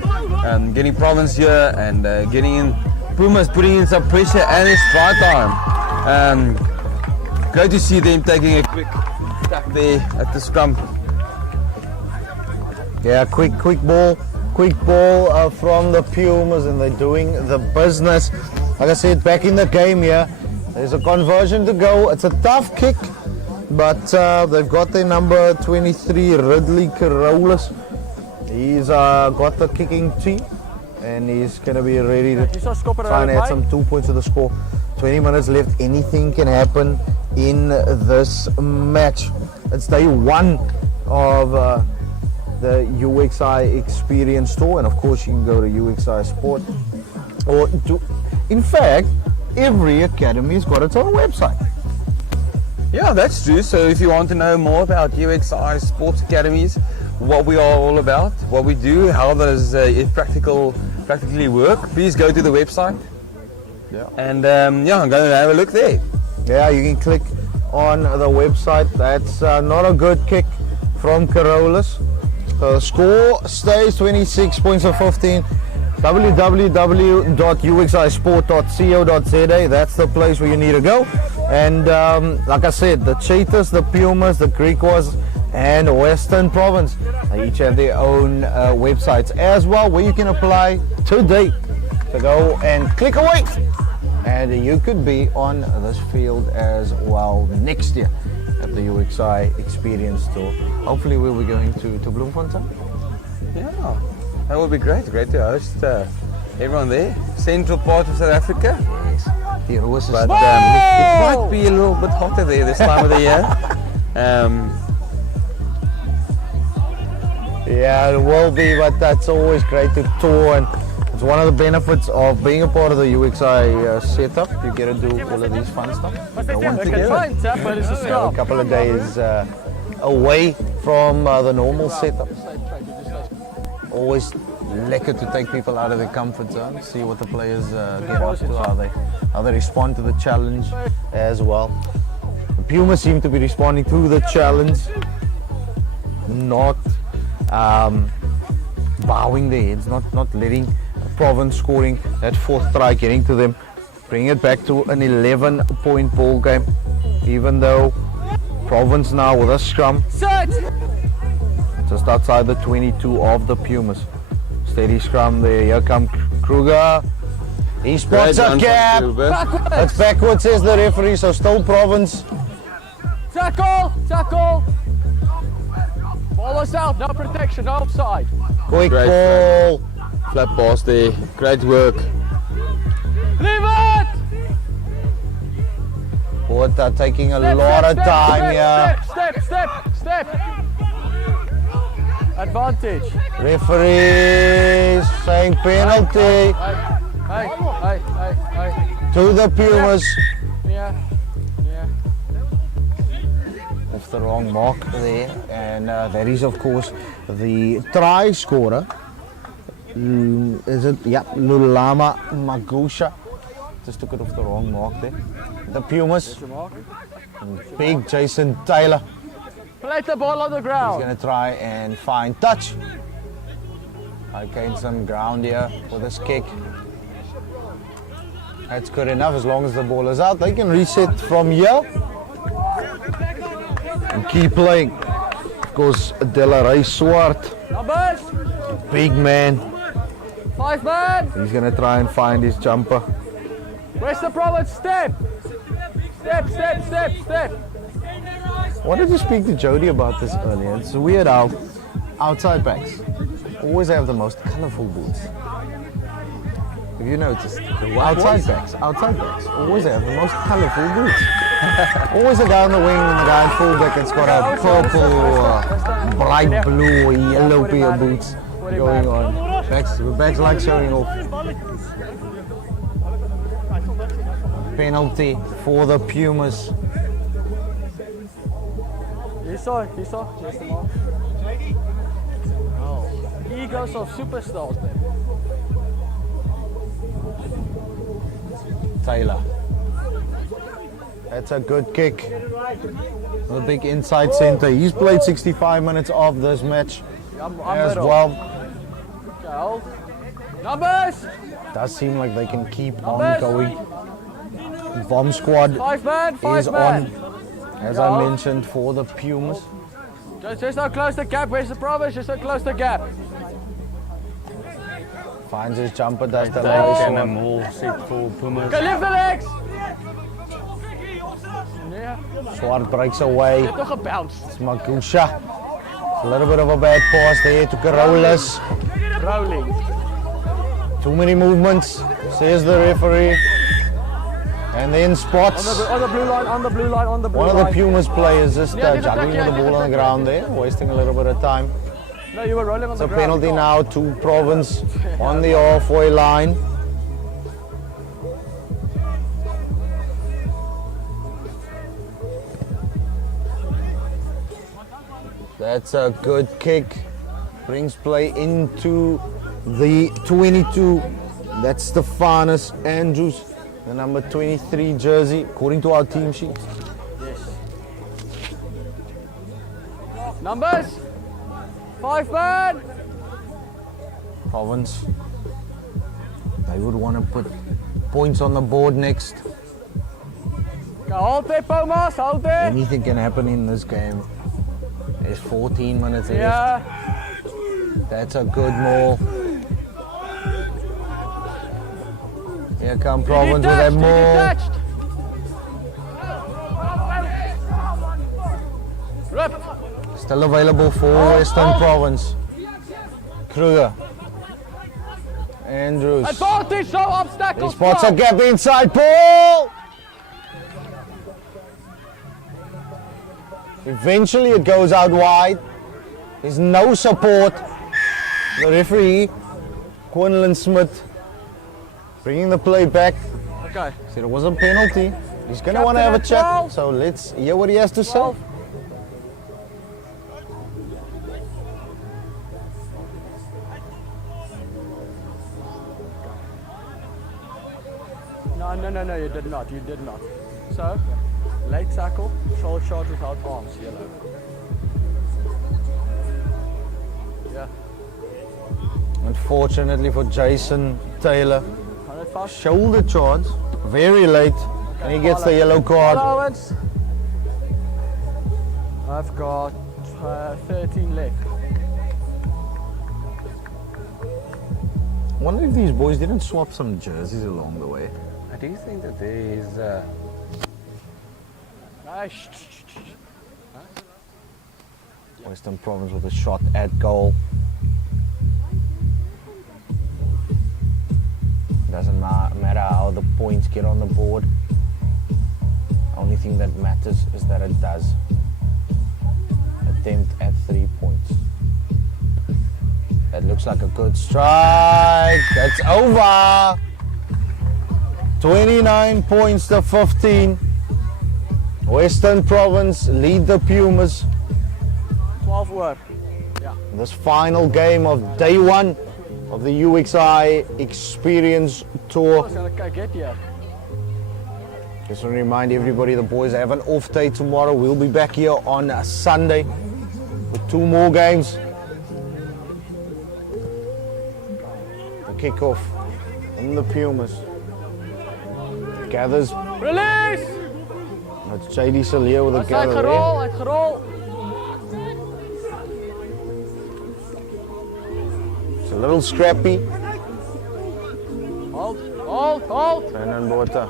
getting Province here and getting in Pumas, putting in some pressure, and it's dry time. Great to see them taking a quick tap there at the scrum. Yeah, quick ball from the Pumas, and they're doing the business. Like I said, back in the game here, there's a conversion to go. It's a tough kick, but they've got their number 23, Ridley Carolus. He's got the kicking tee, and he's going to be ready to try and add some 2 points to the score. 20 minutes left. Anything can happen in this match. It's day one of the UXI Experience Tour, and of course you can go to UXI Sport. In fact, every academy's got its own website. Yeah, that's true. So if you want to know more about UXI Sports Academies, what we are all about, what we do, how does it practically work, please go to the website. Yeah. And I'm going to have a look there. Yeah, you can click on the website. That's not a good kick from Carolus. So the score stays 26 points of 15. www.uxisport.co.za. That's the place where you need to go. And like I said, the Cheetahs, the Pumas, the Griquas, and Western Province, they each have their own websites as well, where you can apply today to go and click away. And you could be on this field as well next year at the UXI Experience Tour. Hopefully we'll be going to Bloemfontein. Yeah, that would be great. Great to host everyone there. central part of South Africa. Die roos is But it might be a little bit hotter there this time of the year. Yeah, it will be, but that's always great to tour, and it's one of the benefits of being a part of the UXI setup. You get to do all of these fun stuff. No one together. A couple of days away from the normal setup. Always lekker to take people out of their comfort zone, see what the players get up to, how they respond to the challenge as well. The Pumas seem to be responding to the challenge, not bowing their heads, not letting Province scoring that fourth try, getting to them, bring it back to an 11-point ball game, even though Province now with a scrum just outside the 22 of the Pumas. Steady scrum there, here comes Kruger. He spots a gap. It's backwards, says the referee, so still Province. Tackle! Tackle! Ball was out, no protection, no offside. Quick Great ball. Flat pass there. Great work. Leave it! Water taking a lot of time here. Step. Advantage. Referee saying penalty Hey. to the Pumas. Yeah. Off the wrong mark there, and that is of course the try scorer. Is it? Yeah, Lulama Magusha. Just took it off the wrong mark there. The Pumas. Big Jason Taylor. Play the ball on the He's ground. going to try and find touch. I gained some ground here for this kick. That's good enough as long as the ball is out. They can reset from here and keep playing. Of course, Delaray Swart, Numbers. big man. 5 man. He's going to try and find his jumper. Where's the Province? Step. I wanted to speak to Jody about this earlier. It's weird how outside backs always have the most colourful boots. Have you noticed? Outside backs always have the most colourful boots. Always a guy on the wing and the guy in fullback that's got a purple, bright blue or yellow pair of boots going on. Backs like showing off. Penalty for the Pumas. He saw. Just the mark. Oh. Egos of superstars, man. Taylor. That's a good kick. A big inside centre. He's played 65 minutes of this match as middle. well. Okay, hold. Numbers. Does seem like they can keep on going. Bomb squad 5 man. is on, as I mentioned, for the Pumas. Just now close the gap. Where's the Province? Just now close the gap. Finds his jumper, does the last one. More set for Pumas. Okay, lift the legs. Yeah. Swart breaks away. It's nog gebounced. It's Magusha. A little bit of a bad pass there to Carolus. Rolling. Too many movements, says the referee. And then spots. On the blue line. One of the Pumas players just Yeah, juggling with the ball on the ground there, wasting a little bit of time. No, you were rolling on So the ground. penalty now to Province on the halfway line. That's a good kick. Brings play into the 22. That's Stephanus Andrews, the number 23 jersey, according to our team sheet. Numbers. 5 man. Province. They would want to put points on the board next. Okay, hold there, Pumas. Hold there. Anything can happen in this game. There's 14 minutes left. Yeah. That's a good maul. Here come Province with that maul. Detached. Ripped. Still available for Western Province. Kruger. Andrews. Advantage, no He obstacles. spots a go. gap inside. Paul! Eventually it goes out wide. There's no support. The referee, Quinlan Smith, bringing the play back. Okay. Said it was a penalty. He's going to want to have a Captain at chat. 12. So let's hear what he has to say. 12. No, you did not. You did not. So, late tackle, shoulder shot without arms, yellow. Yeah. Unfortunately for Jason Taylor, 105. shoulder charge, very late, and he gets the yellow card. Allowance. I've got 13 left. I wonder if these boys didn't swap some jerseys along the way. I do think that there is. Nice. Western Province with a shot at goal. Doesn't matter how the points get on the board. Only thing that matters is that it does. Attempt at 3 points. That looks like a good strike. That's over. 29 points to 15. Western Province lead the Pumas. 12 word. Yeah. This final game of day one of the UXI Experience Tour. What's gonna get here? Just want to remind everybody the boys have an off day tomorrow. We'll be back here on Sunday with 2 more games. The kickoff in the Pumas. Gathers. Release! That's JD Salier with a Uit gather there. gerol, uit gerol. It's a little scrappy. Hold. Brennan Botha.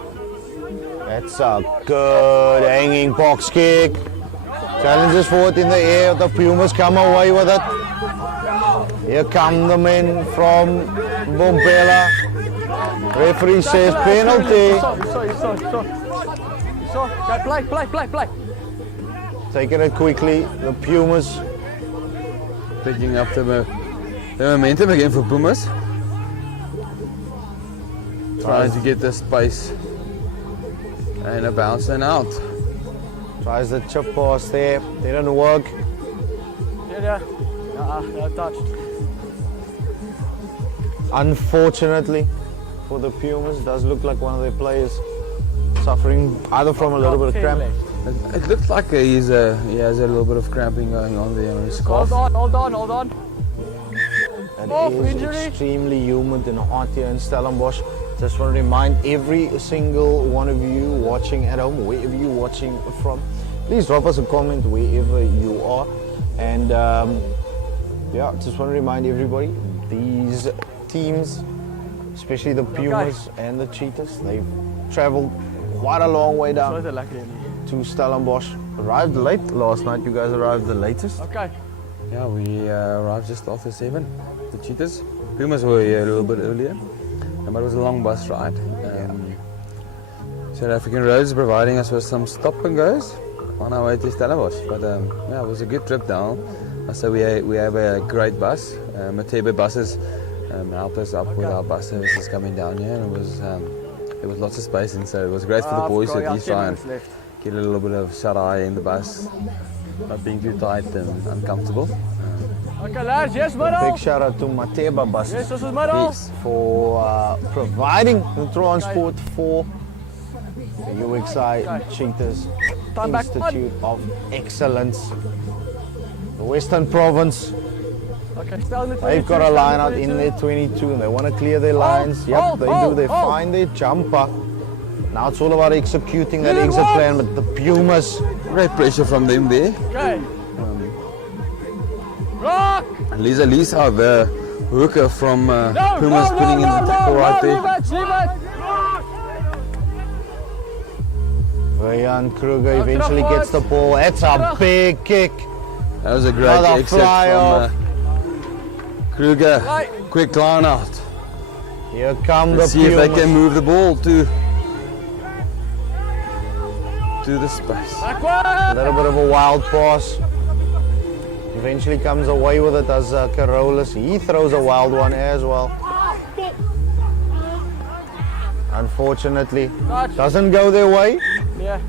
That's a good hanging box kick. Challenges forward in the air. The Pumas come away with it. Here come the men from Bombela. Referee says penalty. You saw. Okay, play. Taking it quickly. The Pumas. Picking up the momentum again for Pumas. Trying to get the space. And a bounce and out. Tries the chip pass there. Didn't work. Yeah. No touched. Unfortunately for the Pumas, does look like one of their players suffering either from a little bit of cramp. It looks like he has a little bit of cramping going on there on his calf. Hold on. It Off, is injury. extremely humid and hot here in Stellenbosch. Just want to remind every single one of you watching at home, wherever you're watching from, please drop us a comment wherever you are. And just want to remind everybody, these teams, especially the Pumas and the Cheetahs, they've traveled quite a long way down to Stellenbosch. Arrived late last night. You guys arrived the latest. Okay. Yeah, we arrived just after 7, the Cheetahs. Pumas were here a little bit earlier, but it was a long bus ride. South African Roads providing us with some stop and goes on our way to Stellenbosch. But it was a good trip down. So we have a great bus. Matebe buses helped us up with our bus services coming down here, and there was lots of space, and so it was great for the boys to at least try and get a little bit of shut-eye in the bus, not being too tight and uncomfortable. Okay, lads, yes, middle. Big shout out to Mateba buses. Yes, this is middle. For providing the transport for the UXI Cheetahs Institute of Excellence. The Western Province, Okay, they've got a line out in their 22 and they want to clear their lines. Yep, they do. They find their jumper. Now it's all about executing that exit plan, but the Pumas. Great pressure from them there. Okay. Rock! Lisa the hooker from Pumas putting in the tackle right there. Leave it. Ryan Kruger eventually gets the ball. That's a big kick. That was a great Another exit fly from off. Kruger. Quick line out. Here come the Let's see if they Pumas. can move the ball to the space. A little bit of a wild pass. Eventually comes away with it as Carolus. He throws a wild one as well. Unfortunately, doesn't go their way. Yeah.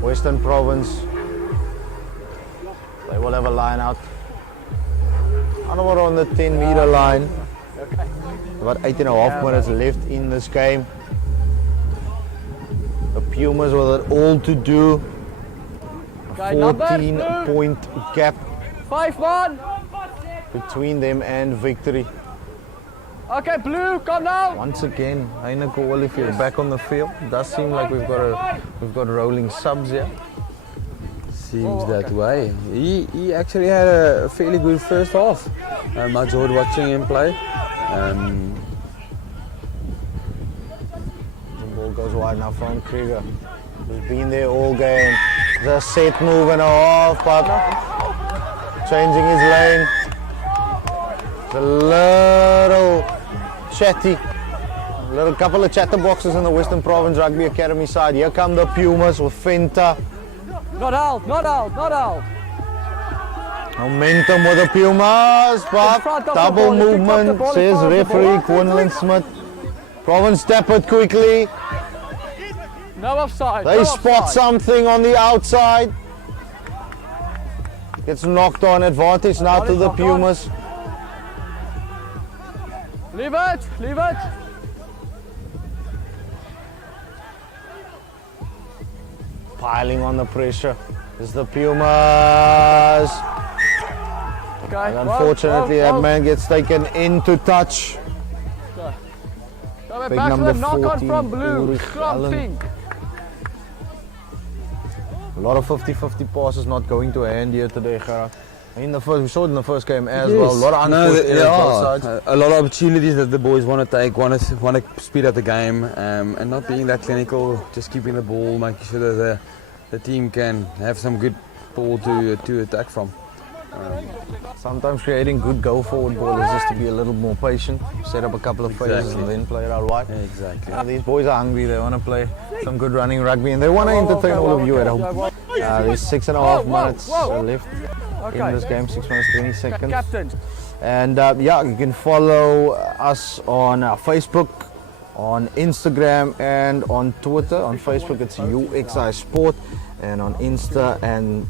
Western Province, they will have a line out. Another on the 10-meter line. About 8.5 minutes left in this game. The Pumas with it all to do. Okay, 14-point gap 5-1. between them and victory. Okay, blue, come now. Once again, Heineke Olivier back on the field. It does seem like we've got rolling subs here. Seems that way. He actually had a fairly good first half. I enjoyed watching him play. The ball goes wide now from Krieger. He's been there all game. The set move and a half, but changing his lane. It's a little chatty. A little couple of chatterboxes in the Western Province Rugby Academy side. Here come the Pumas with Fenta. Not out. Momentum with the Pumas, but double movement, says referee Quinlan Smith. Province step it quickly. No offside. They spot something on the outside. Gets knocked on, advantage now to the Pumas. Leave it. Piling on the pressure is the Pumas. Okay. And unfortunately, that man gets taken into touch. Go Big back to number the knock on 14, from blue. Ulrich From Allen. pink. A lot of 50-50 passes not going to hand here today, Gerard. We saw it in the first game as well. A lot of unforced errors both sides. A lot of opportunities that the boys want to take, want to speed up the game, and not being that clinical, just keeping the ball, making sure that the team can have some good ball to attack from. Sometimes creating good go-forward ball is just to be a little more patient, set up a couple of phases and then play it out wide. Exactly. These boys are hungry, they want to play some good running rugby and they want to entertain all of you at home. There's 6.5 minutes left in this game, 6 minutes 20 seconds. Captain. And yeah, you can follow us on Facebook, on Instagram and on Twitter. On Facebook it's UXI Sport, and on Insta and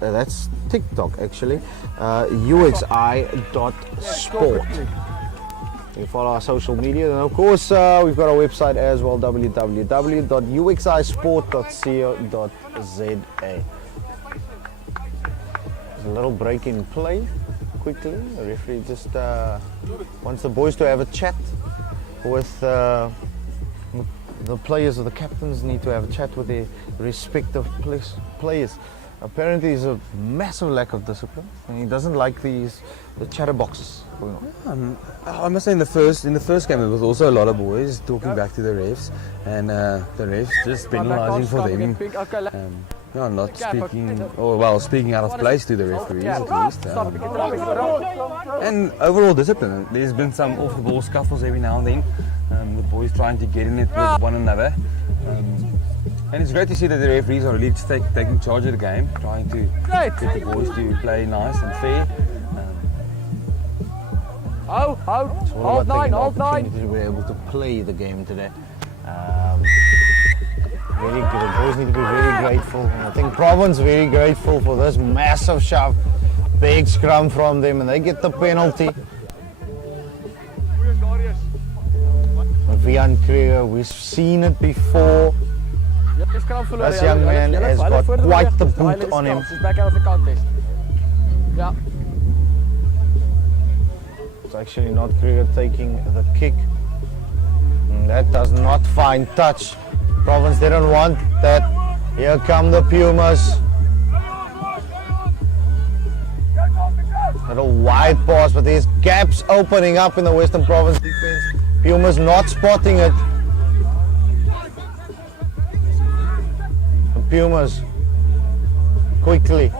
that's TikTok actually, uxi.sport. You follow our social media, and of course we've got our website as well, www.uxisport.co.za. There's a little break in play quickly. The referee just wants the boys to have a chat with the players, or the captains need to have a chat with their respective players. Apparently there's a massive lack of discipline and he doesn't like the chatterboxes going on. I must say in the first game there was also a lot of boys talking back to the refs, and the refs just penalising for them. Not speaking, speaking out of place to the referees at least. And overall discipline. There's been some off-the-ball scuffles every now and then, with boys trying to get in it with one another. And it's great to see that the referees are really just taking charge of the game, trying to get the boys to play nice and fair. Hold nine. To be able to play the game today. Very good. The boys need to be very grateful. And I think Province very grateful for this massive shove, big scrum from them, and they get the penalty. Vian Krieger, we've seen it before. This young man has got quite the boot on him. It's actually not Krieger taking the kick. And that does not find touch. Province didn't want that. Here come the Pumas. Little wide pass, but there's gaps opening up in the Western Province defense. Pumas not spotting it. The Pumas quickly.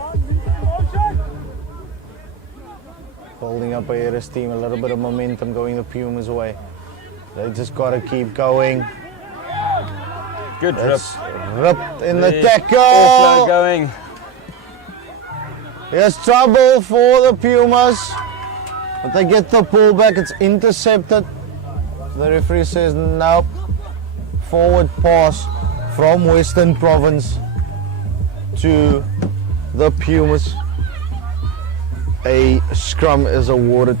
Building up Ayera's team, a little bit of momentum going the Pumas' way. They just got to keep going. Good That's ripped in the Offload tackle. going. Here's trouble for the Pumas. But they get the ball back, it's intercepted. The referee says nope. Forward pass from Western Province to the Pumas. A scrum is awarded.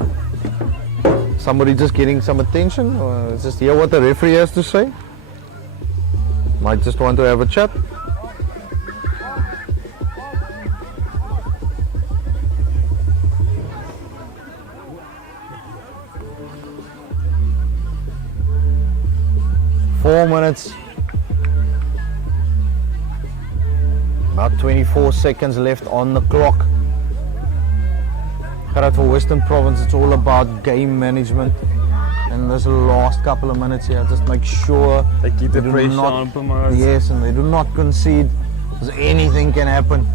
Somebody just getting some attention? Or just hear what the referee has to say? Might just want to have a chat. Four minutes. About 24 seconds left on the clock. But for Western Province, it's all about game management. And this last couple of minutes here, just make sure They keep the do pressure not- on Pumas. Yes, and they do not concede, because anything can happen.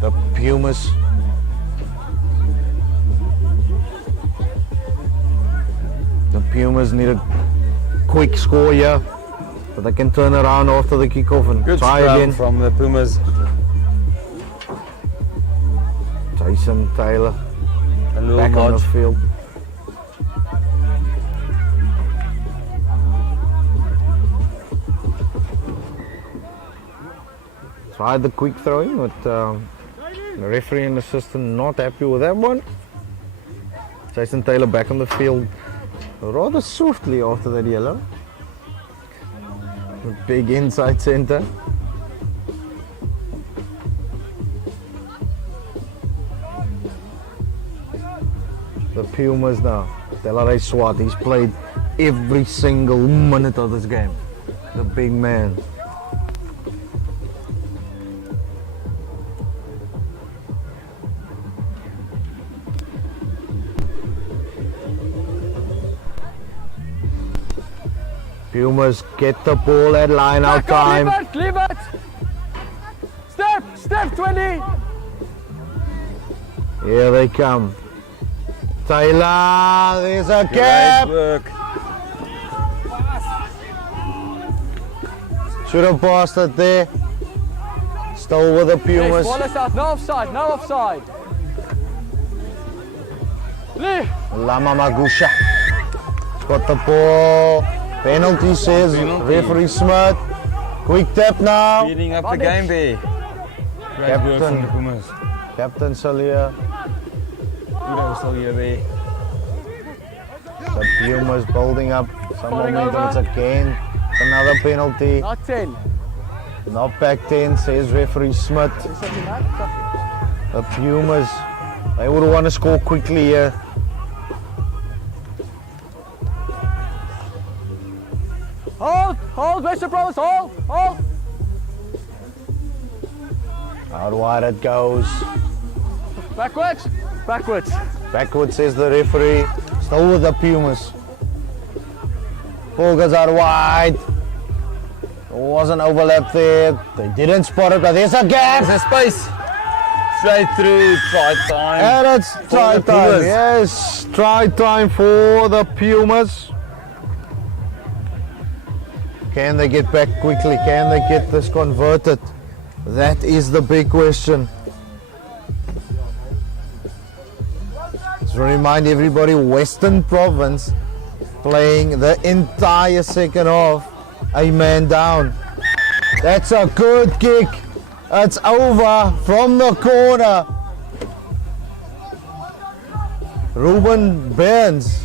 The Pumas. The Pumas need a quick score here, but they can turn around after the kickoff and Good try scrum again. from the Pumas. Jason Taylor A little back on the nod. field. Tried the quick throwing, but the referee and assistant not happy with that one. Jason Taylor back on the field rather swiftly after that yellow. A big inside center. The Pumas now. Delaray Swart, he's played every single minute of this game. The big man. Pumas get the ball at line out time. Leave it! Step 20! Here they come. Taylor, there's a Great gap. work. Should have passed it there. Still with the Yes, Pumas. ball us out. No offside. Lee! Lama Magusha. Got the ball. Penalty says Penalty. referee Smith. Quick tap now. Speeding up the game there. Great work from the Pumas. Captain Salia. Udo still here there. The Pumas building up some Falling momentum. over. It's again another penalty. Not 10. Not back 10, says referee Smith. The Pumas, they would want to score quickly here. Hold, Western Province, hold! Out wide it goes. Backwards! Backward, says the referee. Still with the Pumas. Ball goes out wide. There was an overlap there. They didn't spot it, but there's a gap. There's a space. Straight through, try time. And it's try the time. Pumas. Yes, try time for the Pumas. Can they get back quickly? Can they get this converted? That is the big question. Just remind everybody, Western Province playing the entire second half, a man down. That's a good kick. It's over from the corner. Ruben Burns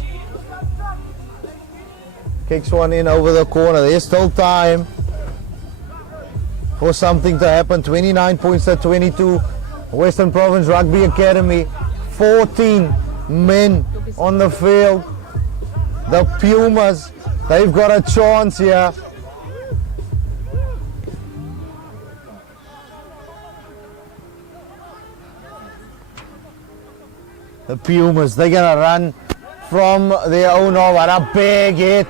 kicks one in over the corner. There's still time for something to happen. 29 points to 22. Western Province Rugby Academy, 14 men on the field. The Pumas, they've got a chance here. The Pumas, they're gonna run from their own half. What a big hit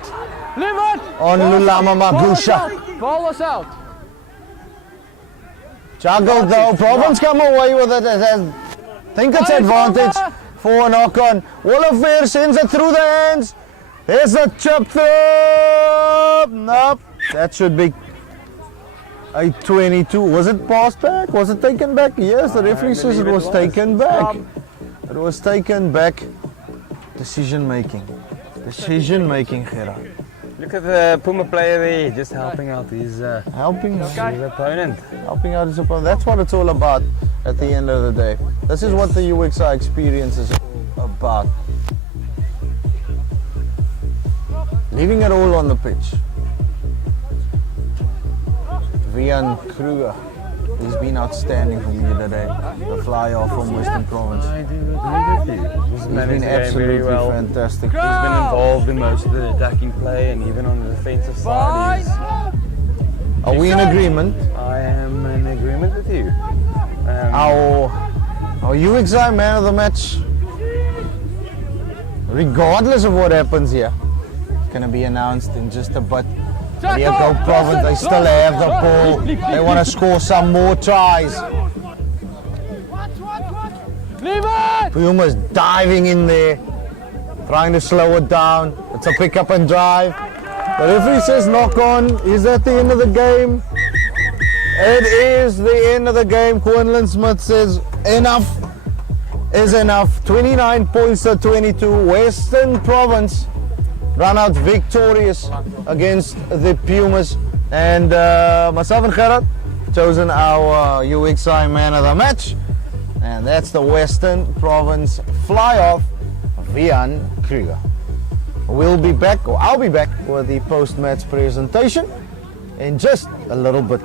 Leave it! on Lulama Ball us Magusha. out! Ball us out! Juggled though. Province come away with it. I think it's advantage for a knock on. Wolffair sends it through the hands. There's a chip through. Nope. That should be a 22. Was it passed back? Was it taken back? Yes, the referee says it was taken back. It was taken back. Decision making. Decision making, Gerard. Look at the Puma player there, just helping out his Helping his opponent. helping out his opponent. That's what it's all about at the end of the day. This is what the UXI experience is all about. Leaving it all on the pitch. Vian Kruger, he's been outstanding for me today. The flyer from Western Province. I do agree with you. He's He's managed been the game very absolutely well. fantastic. He's been involved in most of the attacking play and even on the defensive side. Are we in agreement? I am in agreement with you. Our UXI man of the match, regardless of what happens here, is going to be announced in just a bit. Here go Province, they still have the ball. They want to score some more tries. Leave it! Puma's diving in there, trying to slow it down. It's a pick up and drive. The referee says knock on. Is that the end of the game? It is the end of the game. Quinlan Smith says enough is enough. 29 points to 22. Western Province run out victorious against the Pumas. And myself and Gerard chosen our UXI man of the match. And that's the Western Province fly-off, Vian Kruger. We'll be back, or I'll be back with the post-match presentation in just a little bit.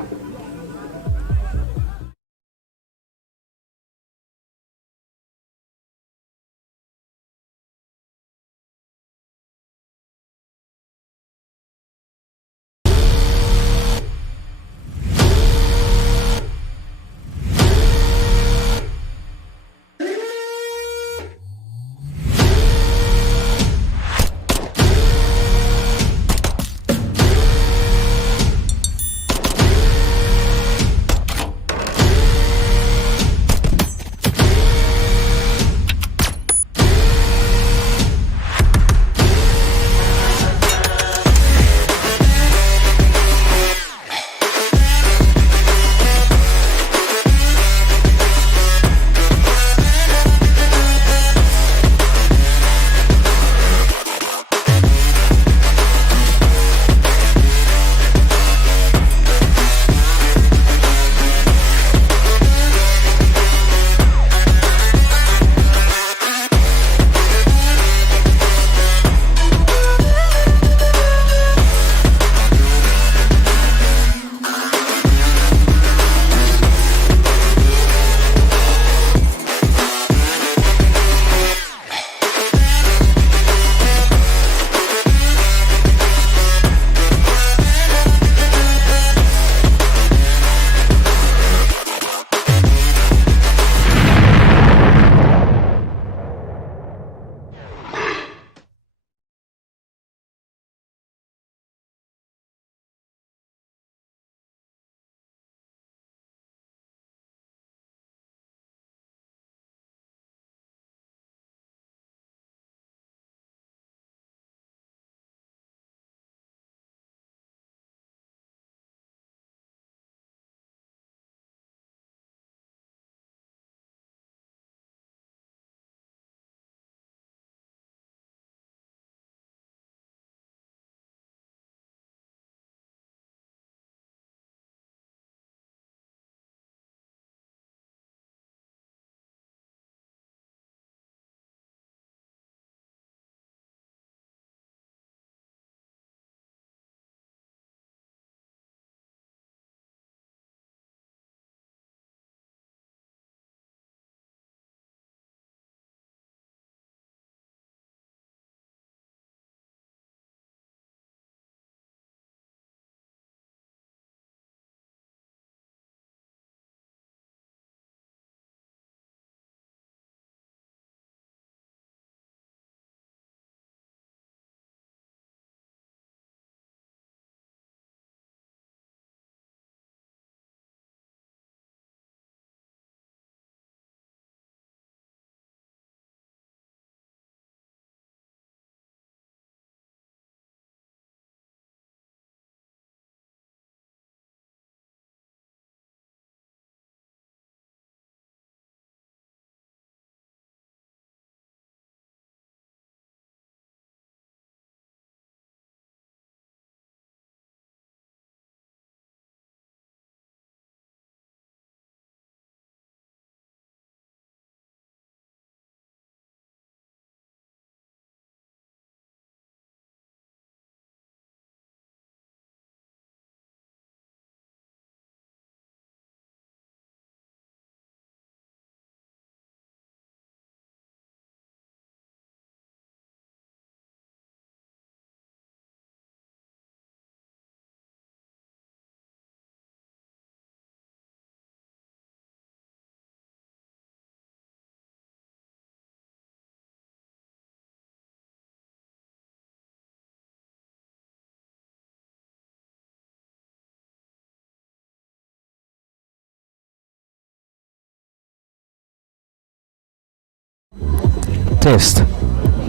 Test.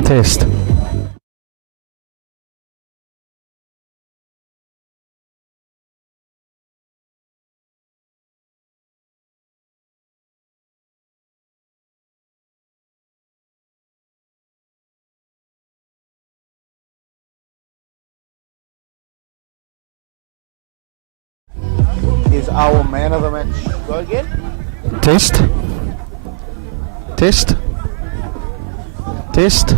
Test. Is our man of the match. Go again. Test. Test. Test.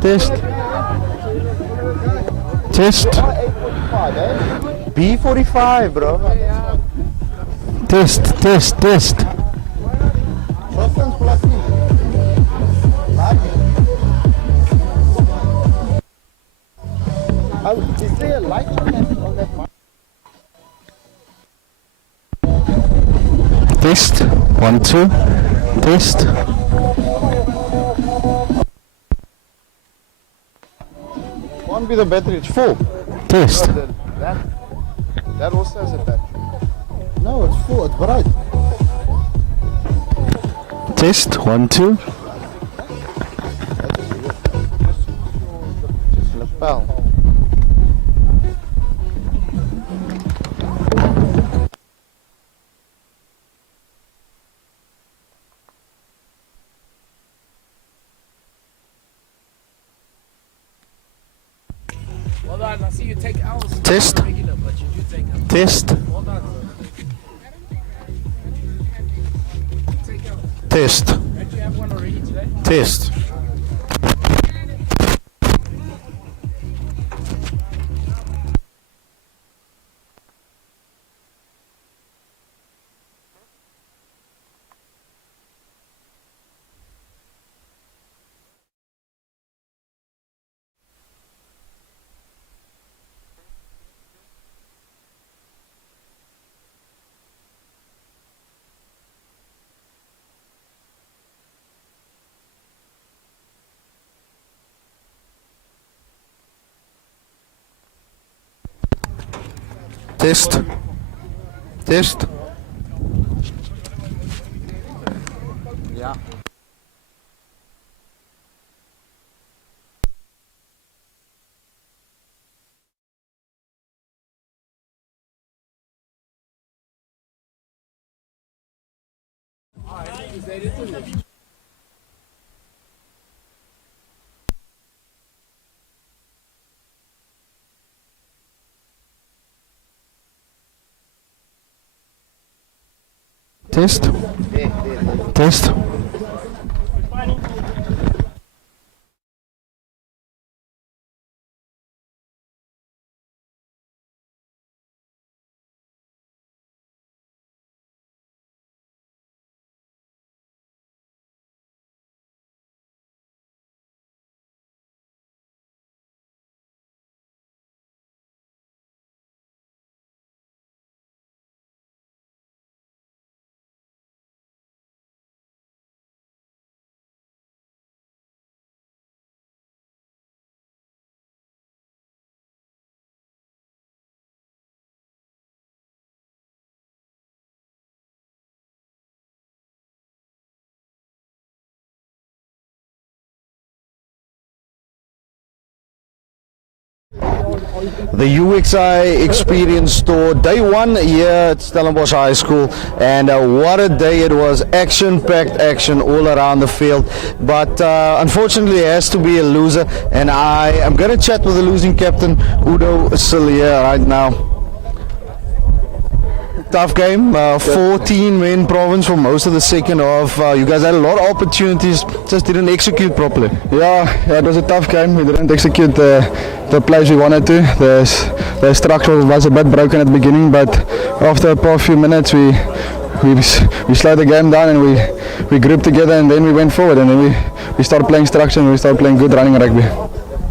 Test. Test. B45, bro. Test. Test. Test. Is there a light on that mic? Test. 1, 2. Test. Won't be the battery, it's full. Test. That also has a battery. No, it's full, it's bright. Test. 1, 2. Just lapel. Well done. I see you take L's. Test. Regular, but you do take L's. Test. Well done. Take L's. Test. Don't you have one already today? Test. Test. Test. Yeah. Test. Test. The UXI Experience Store, day one here at Stellenbosch High School, and what a day it was. Action-packed action all around the field, but unfortunately it has to be a loser, and I am going to chat with the losing captain, Udo Sillier, right now. Tough game, 14 men province for most of the second half. You guys had a lot of opportunities, just didn't execute properly. Yeah, it was a tough game. We didn't execute the plays we wanted to. The structure was a bit broken at the beginning, but after a few minutes we slowed the game down and we grouped together, and then we went forward, and then we started playing structure and we started playing good running rugby.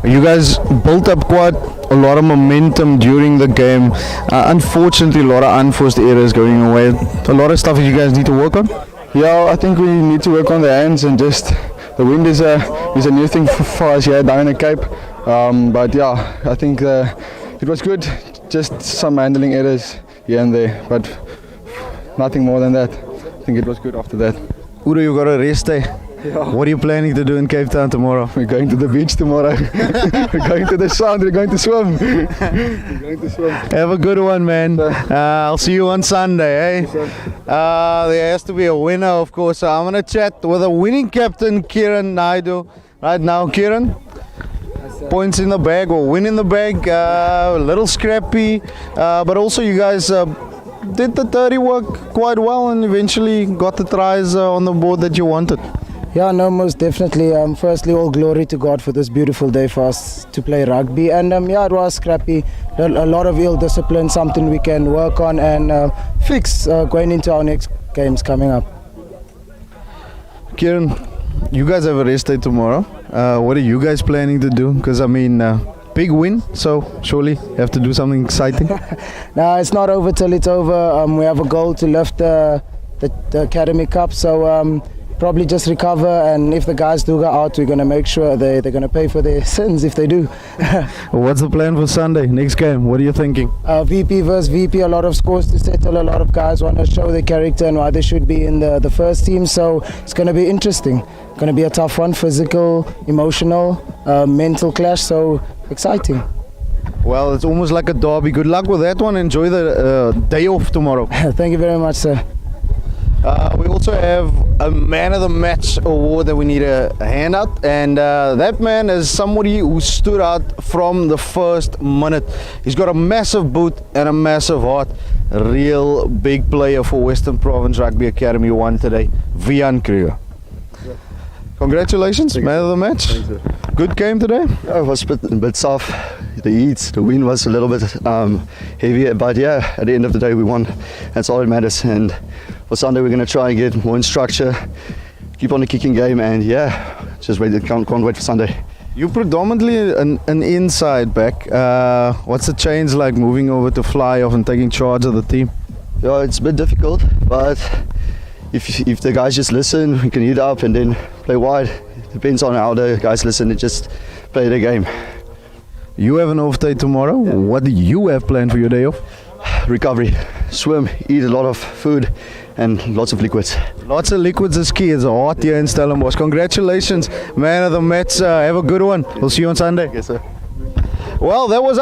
You guys built up quite a lot of momentum during the game. Unfortunately, a lot of unforced errors going away. A lot of stuff that you guys need to work on. Yeah, I think we need to work on the hands, and just the wind is a new thing for us here down in the Cape. But yeah, I think it was good. Just some handling errors here and there, but nothing more than that. I think it was good after that. Udo, you got a rest day. What are you planning to do in Cape Town tomorrow? We're going to the beach tomorrow. We're going to the sun. We're going to swim. We're going to swim. Have a good one, man. I'll see you on Sunday, eh? There has to be a winner, of course. So I'm going to chat with the winning captain, Kieran Naidu. Right now, Kieran, points in the bag or win in the bag. A little scrappy, but also you guys did the dirty work quite well and eventually got the tries on the board that you wanted. Yeah, no, most definitely. Firstly, all glory to God for this beautiful day for us to play rugby. And yeah, it was scrappy. A lot of ill discipline, something we can work on and fix going into our next games coming up. Kieran, you guys have a rest day tomorrow. What are you guys planning to do? Because I mean, big win, so surely you have to do something exciting. No, it's not over till it's over. We have a goal to lift the Academy Cup, so probably just recover, and if the guys do go out, we're going to make sure they're going to pay for their sins if they do. What's the plan for Sunday, next game? What are you thinking? VP versus VP, a lot of scores to settle. A lot of guys want to show their character and why they should be in the first team, so it's going to be interesting. Going to be a tough one, physical, emotional, mental clash, so exciting. Well, it's almost like a derby. Good luck with that one. Enjoy the day off tomorrow. Thank you very much, sir. We also have a Man of the Match award that we need a hand out, and that man is somebody who stood out from the first minute. He's got a massive boot and a massive heart. A real big player for Western Province Rugby Academy 1 today, Vian Kruger. Congratulations, Man of the Match. Good game today? Yeah, it was a bit soft. The heat, the wind was a little bit heavier, but yeah, at the end of the day we won. That's all that matters. And for Sunday we're going to try and get more in structure, keep on the kicking game, and yeah, just wait. Can't wait for Sunday. You're predominantly an inside back. What's the change like moving over to fly off and taking charge of the team? Yeah, it's a bit difficult, but if the guys just listen, we can heat up and then play wide. It depends on how the guys listen and just play the game. You have an off day tomorrow. Yeah. What do you have planned for your day off? Recovery, swim, eat a lot of food and lots of liquids. Lots of liquids is key. It's hot here in Stellenbosch. Congratulations, Man of the Match. Have a good one. We'll see you on Sunday. Yes, sir. Well, that was